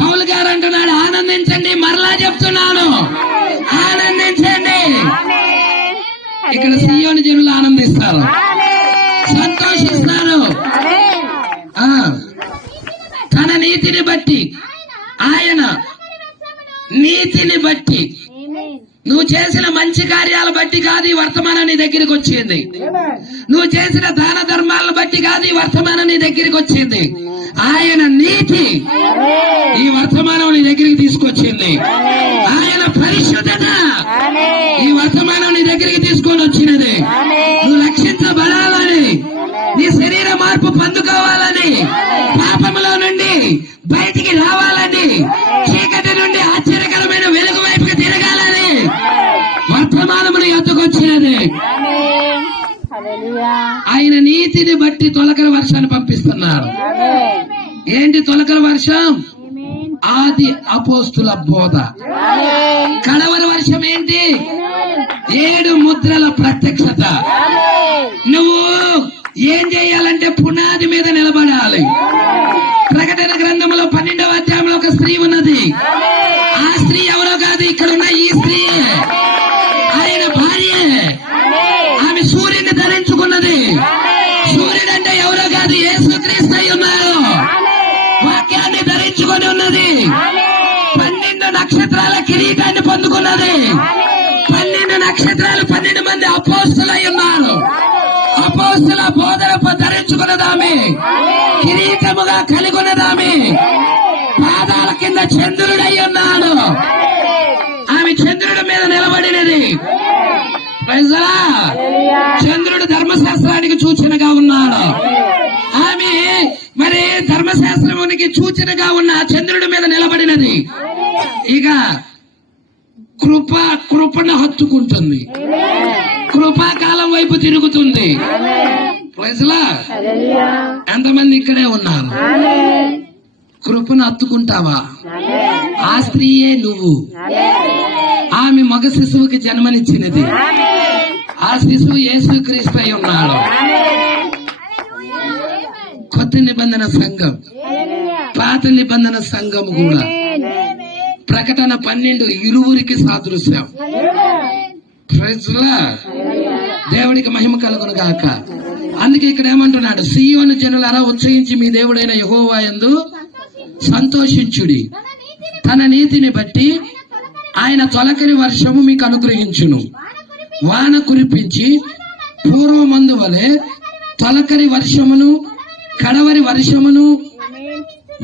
పౌలు గారు అంటున్నాడు, ఆనందించండి. మరలా చెప్తున్నాను, ఆనందించండి. ఇక్కడ సియోను జనులు ఆనందిస్తారు, సంతోషిస్తారు. ఆ, తన నీతిని బట్టి, ఆయన నీతిని బట్టి, నువ్వు చేసిన మంచి కార్యాల బట్టి కాదు ఈ వర్తమానం నీ దగ్గరికి వచ్చింది. నువ్వు చేసిన దాన ధర్మాలను బట్టి కాదు ఈ వర్తమానం నీ దగ్గరికి వచ్చింది. ఆయన నీతి ఈ వర్తమానం నీ దగ్గరికి తీసుకొచ్చింది. ఆయన పరిశుద్ధత ఈ వర్తమానం నీ దగ్గరికి తీసుకొని వచ్చినది. నువ్వు రక్షించబడాలని, నీ శరీర మార్పు పొందుకోవాలని, పాపములో నుండి బయటికి రావాలని, చీకటి నుండి ఆశ్చర్యకరమైన వెలుగు వైపుకి తిరగాలని వర్తమానమును ఎత్తుకొచ్చినది. ఆయన నీతిని బట్టి తొలకరి వర్షాన్ని పంపిస్తున్నాడు. ఏంటి తొలకరి వర్షం? ఆది అపోస్తుల బోధ. కడవరి వర్షం ఏంటి? 7 ముద్రల ప్రత్యక్షత. నువ్వు ఏం చేయాలంటే పునాది మీద నిలబడాలి. ప్రకటన గ్రంథంలో 12వ అధ్యాయంలో ఒక స్త్రీ ఉన్నది. ఆ స్త్రీ ఎవరో కాదు, ఇక్కడ ఉన్న ఈ స్త్రీ ఆయన భార్య. ఆమె సూర్యుని ధరించుకున్నది. సూర్యుడు అంటే ఎవరో కాదు, యేసుక్రీస్తు అయి ఉన్నారు. వాక్యాన్ని ధరించుకొని ఉన్నది. 12 నక్షత్రాల కిరీటాన్ని పొందుకున్నది. 12 నక్షత్రాలు 12 మంది అపోస్తులై ఉన్నారు. అపోస్తుల బోధన ధరించుకున్నదామె, కిరీటముగా కలిగి ఉన్నదామె, పాదాల కింద చంద్రుడై ఉన్నాడు. ఆమె చంద్రుడి మీద నిలబడినది. ప్రైజలా. చంద్రుడు ధర్మశాస్త్రానికి సూచనగా ఉన్నాడు. ఆమె మరి ధర్మశాస్త్రానికి సూచనగా ఉన్న చంద్రుడి మీద నిలబడినది. ఇక కృపను హత్తుకుంటుంది. కృపాకాలం వైపు తిరుగుతుంది. ప్రైజ్లా. ఎంతమంది ఇక్కడే ఉన్నారు? కృపను హత్తుకుంటావా? ఆ స్త్రీయే నువ్వు. ఆమె మగ శిశువుకి జన్మనిచ్చినది. ఆ శిశువు యేసుక్రీస్తు అయి ఉన్నాడు. కొత్త నిబంధన సంఘం, పాత నిబంధన సంఘం కూడా. ప్రకటన 12 ఇరువురికి సాదృశ్యం. ప్రైజ్లా. దేవుడికి మహిమ కలుగును గాక. అందుకే ఇక్కడ ఏమంటున్నాడు, సీయోను జనులారా ఉత్సహించి మీ దేవుడైన యెహోవా యందు సంతోషించుడి. తన నీతిని బట్టి ఆయన తొలకరి వర్షము మీకు అనుగ్రహించును. వాన కురిపించి పూర్వమందు వలె తొలకరి వర్షమును కడవరి వర్షమును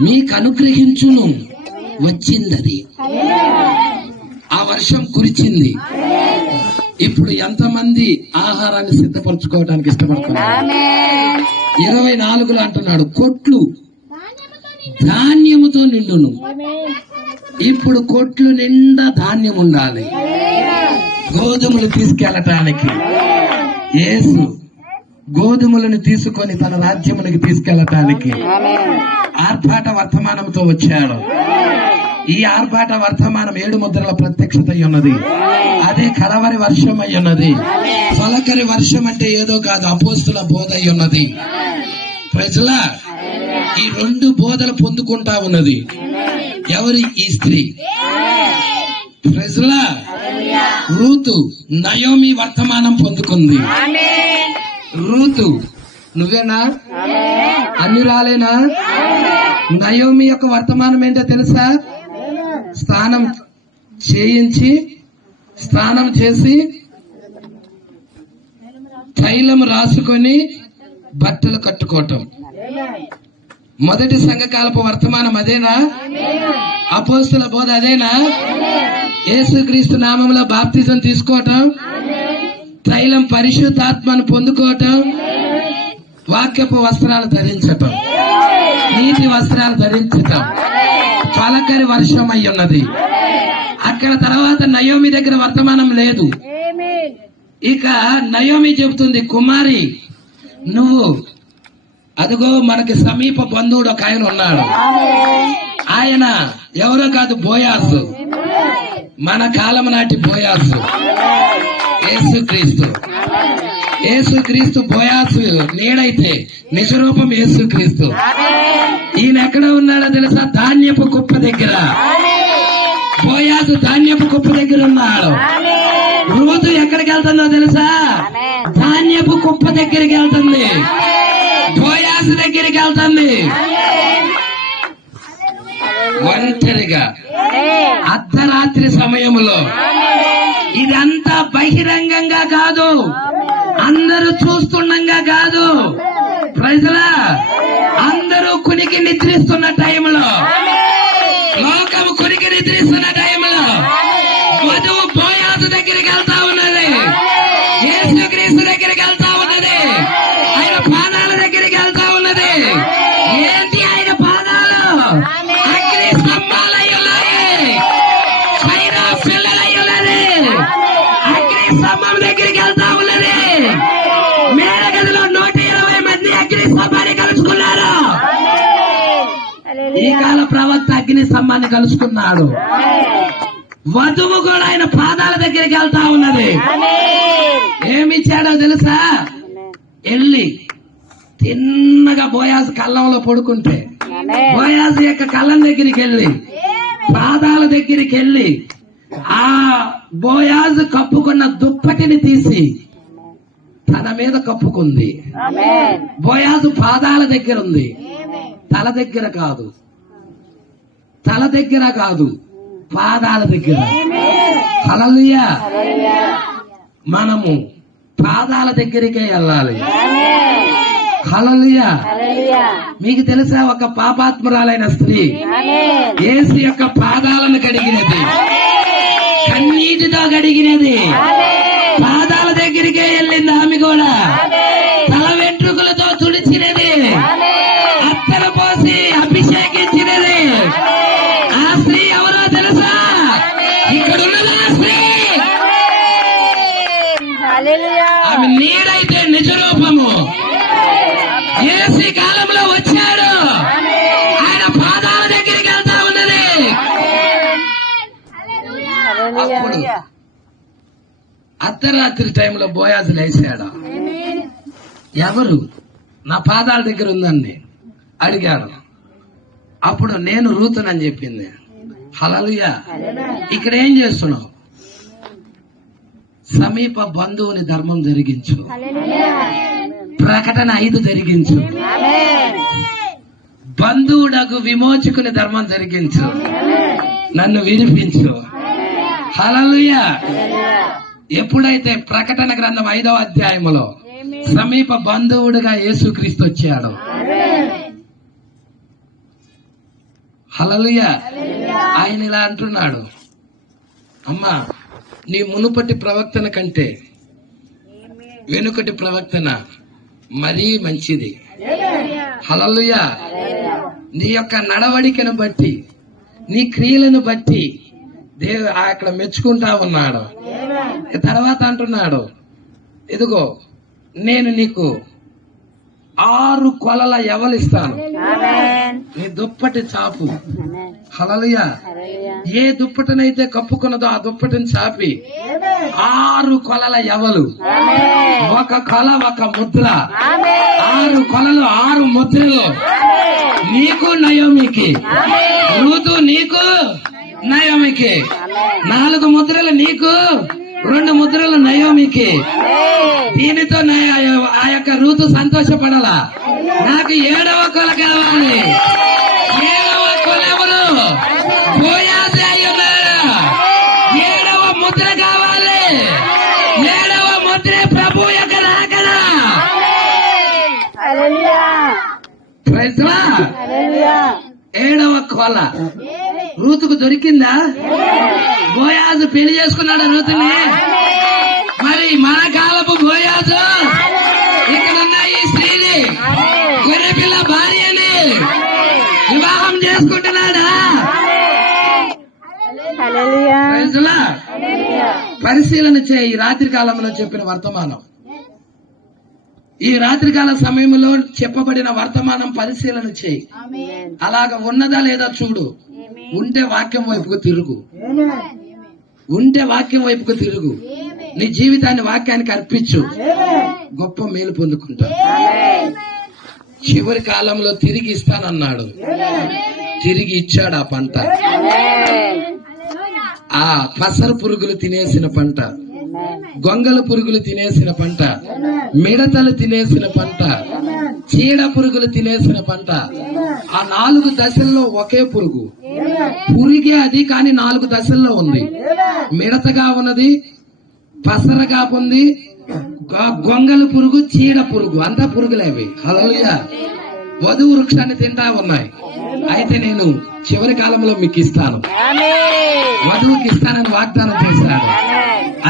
మీకు అనుగ్రహించును. వచ్చిందది, ఆ వర్షం కురిచింది. ఇప్పుడు ఎంతమంది ఆహారాన్ని సిద్ధపరచుకోవడానికి ఇష్టపడుతున్నారు? 24లో అంటున్నాడు, కొట్లు ధాన్యముతో నిండును. ఇప్పుడు కొట్లు నిండా ధాన్యం ఉండాలి. గోధుమలు తీసుకెళ్ళటానికి యేసు గోధుమలను తీసుకొని తన రాజ్యమునికి తీసుకెళ్ళటానికి ఆర్భాట వర్తమానంతో వచ్చాడు. ఈ ఆర్భాట వర్తమానం 7 ముద్రల ప్రత్యక్షత అయి ఉన్నది. అదే కడవరి వర్షం అయి ఉన్నది. తొలకరి వర్షం అంటే ఏదో కాదు, అపోస్తుల బోధ అయి ఉన్నది. ప్రజలా, ఈ 2 బోధలు పొందుకుంటా ఉన్నది. ఎవరి? ఈ స్త్రీ. ప్రజలా, రూతు నయోమి వర్తమానం పొందుకుంది. రూతు నువ్వేనా? అన్ని రాలేనా? నయోమి యొక్క వర్తమానం ఏంటో తెలుసా? స్నానం చేసి తైలం రాసుకొని బట్టలు కట్టుకోవటం. మొదటి సంఘకాలపు వర్తమానం అదేనా? అపోస్తుల బోధ అదేనా? యేసుక్రీస్తు నామములో బాప్తిజం తీసుకోవటం, తైలం పరిశుద్ధాత్మను పొందుకోవటం, వాక్యపు వస్త్రాలు ధరించటం, నీతి వస్త్రాలు ధరించటం, పలకరి వర్షం అయి ఉన్నది. అక్కడ తర్వాత నయోమి దగ్గర వర్తమానం లేదు. ఇక నయోమి చెబుతుంది, కుమారి నువ్వు అదిగో మనకి సమీప బంధువుడు ఒక ఆయన ఉన్నాడు. ఆయన ఎవరో కాదు, బోయాసు, మన కాలం నాటి బోయాసు, యేసుక్రీస్తు. యేసుక్రీస్తు బోయాసు నీడైతే నిజరూపం యేసుక్రీస్తు. ఈయన ఎక్కడ ఉన్నాడో తెలుసా? ధాన్యపు కుప్ప దగ్గర. బోయాసు ధాన్యపు కుప్ప దగ్గర ఉన్నాడు. రూతు ఎక్కడికి వెళ్తుందో తెలుసా? ధాన్యపు కుప్ప దగ్గరికి వెళ్తుంది, బోయాసు దగ్గరికి వెళ్తుంది. ఒంటరిగా అర్ధరాత్రి సమయంలో. ఇదంతా బహిరంగంగా కాదు, అందరూ చూస్తుండగా కాదు. ప్రజలా అందరూ కునికి నిద్రిస్తున్న టైంలో, లోకము కునికి నిద్రిస్తున్న టైంలో వధువు బోయాసు దగ్గరికి వెళ్తా ఉన్నది, యేసుక్రీస్తు దగ్గరికి వెళ్తా ఉన్నది, ఆయన పాదాల దగ్గరికి వెళ్తా ఉన్నది. ఏంటి ఆయన పాదాలు? అగ్ని స్తంభాలై ఉన్నాయి, ఖైరా పిల్లలై ఉన్నది. అగ్ని స్తంభం దగ్గరికి వెళ్తా ఉన్నది. మేడగదిలో 120 మంది అగ్ని స్తంభాన్ని కలుసుకున్నారు. ఈ కాల ప్రవక్త అగ్ని స్తంభాన్ని కలుసుకున్నాడు. వధువు కూడా ఆయన పాదాల దగ్గరికి వెళ్తా ఉన్నది. ఏమిచ్చాడో తెలుసా? వెళ్ళి తిన్నగా బోయాజు కళ్ళంలో పడుకుంటే, బోయాజు యొక్క కళ్ళం దగ్గరికి వెళ్ళి పాదాల దగ్గరికి వెళ్ళి ఆ బోయాజు కప్పుకున్న దుప్పటిని తీసి తన మీద కప్పుకుంది. బోయాజు పాదాల దగ్గర ఉంది, తల దగ్గర కాదు, తల దగ్గర కాదు, పాదాల దగ్గర. హల్లెలూయా. మనము పాదాల దగ్గరికే వెళ్ళాలి. హల్లెలూయా. మీకు తెలుసా, ఒక పాపాత్మురాలైన స్త్రీ యేసు యొక్క పాదాలను కడిగినది, కన్నీటితో కడిగినది. పాదాల దగ్గరికే వెళ్ళింది ఆమె కూడా. తల వెంట్రుకలతో తుడిచినది, అత్తరు పోసి అభిషేకించినది. ఆ స్త్రీ ఎవరో తెలుసా? ఇక్కడ ఉన్నదా స్త్రీ? ఆమె నీడైతే నిజ రూపము. యేసు కాలంలో వచ్చాడు, ఆయన పాదాల దగ్గరికి వెళ్తా ఉన్నది. అప్పుడు అర్ధరాత్రి టైంలో బోయాజు లేచాడు. ఎవరు నా పాదాల దగ్గర ఉందండి అడిగాడు. అప్పుడు నేను రూతునని చెప్పింది. హల్లెలూయా. ఇక్కడ ఏం చేస్తున్నావు? సమీప బంధువుని ధర్మం జరిగించు. ప్రకటన 5 జరిగించు. బంధువుడకు విమోచకుని ధర్మం జరిగించు. నన్ను విడిపించు. హల్లెలూయా. ఎప్పుడైతే ప్రకటన గ్రంథం 5వ అధ్యాయములో సమీప బంధువుడుగా యేసుక్రీస్తు వచ్చాడు. హల్లెలూయా. ఆయన ఇలా అంటున్నాడు, అమ్మా నీ మునుపటి ప్రవర్తన కంటే వెనుకటి ప్రవర్తన మరీ మంచిది. హల్లెలూయా. నీ యొక్క నడవడికను బట్టి, నీ క్రియలను బట్టి దేవుడు అక్కడ మెచ్చుకుంటా ఉన్నాడు. తర్వాత అంటున్నాడు, ఇదిగో నేను నీకు 6 కొలల ఎవలిస్తాను, నీ దుప్పటి చాపు. హల్లెలూయా. ఏ దుప్పటినైతే కప్పుకున్నదో ఆ దుప్పటిని చాపి 6 కొలల ఎవలు, ఒక కొల ఒక ముద్ర, 6 కొలలు 6 ముద్రలు. నీకు నయోమికి, రూతు నీకు నయోమికి. 4 ముద్రలు నీకు, 2 ముద్రలు నయోమికి. దీనితో ఆ యొక్క రూతు సంతోషపడాలా? నాకు 7వ కొల కావాలి. 7వ కొల ఎవరు? బోయాజే అయి ఉన్నాడు. 7వ ముద్ర కావాలి. 7వ ముద్ర ప్రభు యొక్క రాకడ. ప్రైజ్ లా. 7వ కోల రూతుకు దొరికిందా? బోయాజు పెళ్లి చేసుకున్నాడు రూతుని. మరి మన కాలపు బోయాజు ఇక్కడున్న ఈ స్త్రీని గొర్రెపిల్ల భార్యని వివాహం చేసుకుంటున్నాడా? ప్రైజ్ లా. పరిశీలన చేయి ఈ రాత్రి కాలంలో చెప్పిన వర్తమానం. ఈ రాత్రికాల సమయంలో చెప్పబడిన వర్తమానం పరిశీలన చేయి. అలాగ ఉన్నదా లేదా చూడు. ఉంటే వాక్యం వైపుకు తిరుగు. ఉంటే వాక్యం వైపుకు తిరుగు. నీ జీవితాన్ని వాక్యానికి అర్పించు. గొప్ప మేలు పొందుకుంటావు. చివరి కాలంలో తిరిగి ఇస్తానన్నాడు. తిరిగి ఇచ్చాడు ఆ పంట. ఆ పసరు పురుగులు తినేసిన పంట, గొంగల పురుగులు తినేసిన పంట, మిడతలు తినేసిన పంట, చీడ పురుగులు తినేసిన పంట. ఆ 4 దశల్లో ఒకే పురుగు. పురుగే అది, కానీ 4 దశల్లో ఉంది. మిడతగా ఉన్నది, పసరగా ఉంది, గొంగల పురుగు, చీడ పురుగు. అంతా పురుగులేవి. హల్లెలూయా. వధువు వృక్షాన్ని తింటా ఉన్నాయి. అయితే నేను చివరి కాలంలో మీకు ఇస్తాను, వధువుకి ఇస్తానని వాగ్దానం చేశాను.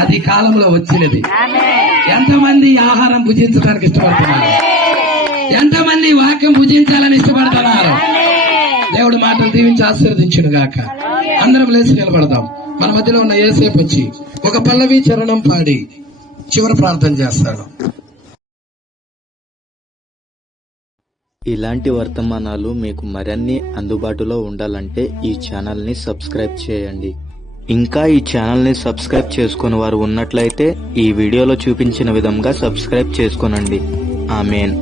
అది కాలంలో వచ్చినది. ఎంతమంది ఆహారం భుజించడానికి ఇష్టపడుతున్నారు? ఎంతమంది వాక్యం భుజించాలని ఇష్టపడుతున్నారు? దేవుడు మాటలు దీవించి ఆశీర్వదించును గాక. అందరం లేచి నిలబడదాం. మన మధ్యలో ఉన్న యేసేపు వచ్చి ఒక పల్లవి చరణం పాడి చివరి ప్రార్థన చేస్తాడు. ఇలాంటి వర్తమానాలు మీకు మరిన్ని అందుబాటులో ఉండాలంటే ఈ ఛానల్ని సబ్స్క్రైబ్ చేయండి. ఇంకా ఈ ఛానల్ని సబ్స్క్రైబ్ చేసుకుని వారు ఉన్నట్లయితే ఈ వీడియోలో చూపించిన విధంగా సబ్స్క్రైబ్ చేసుకోనండి. ఆమేన్.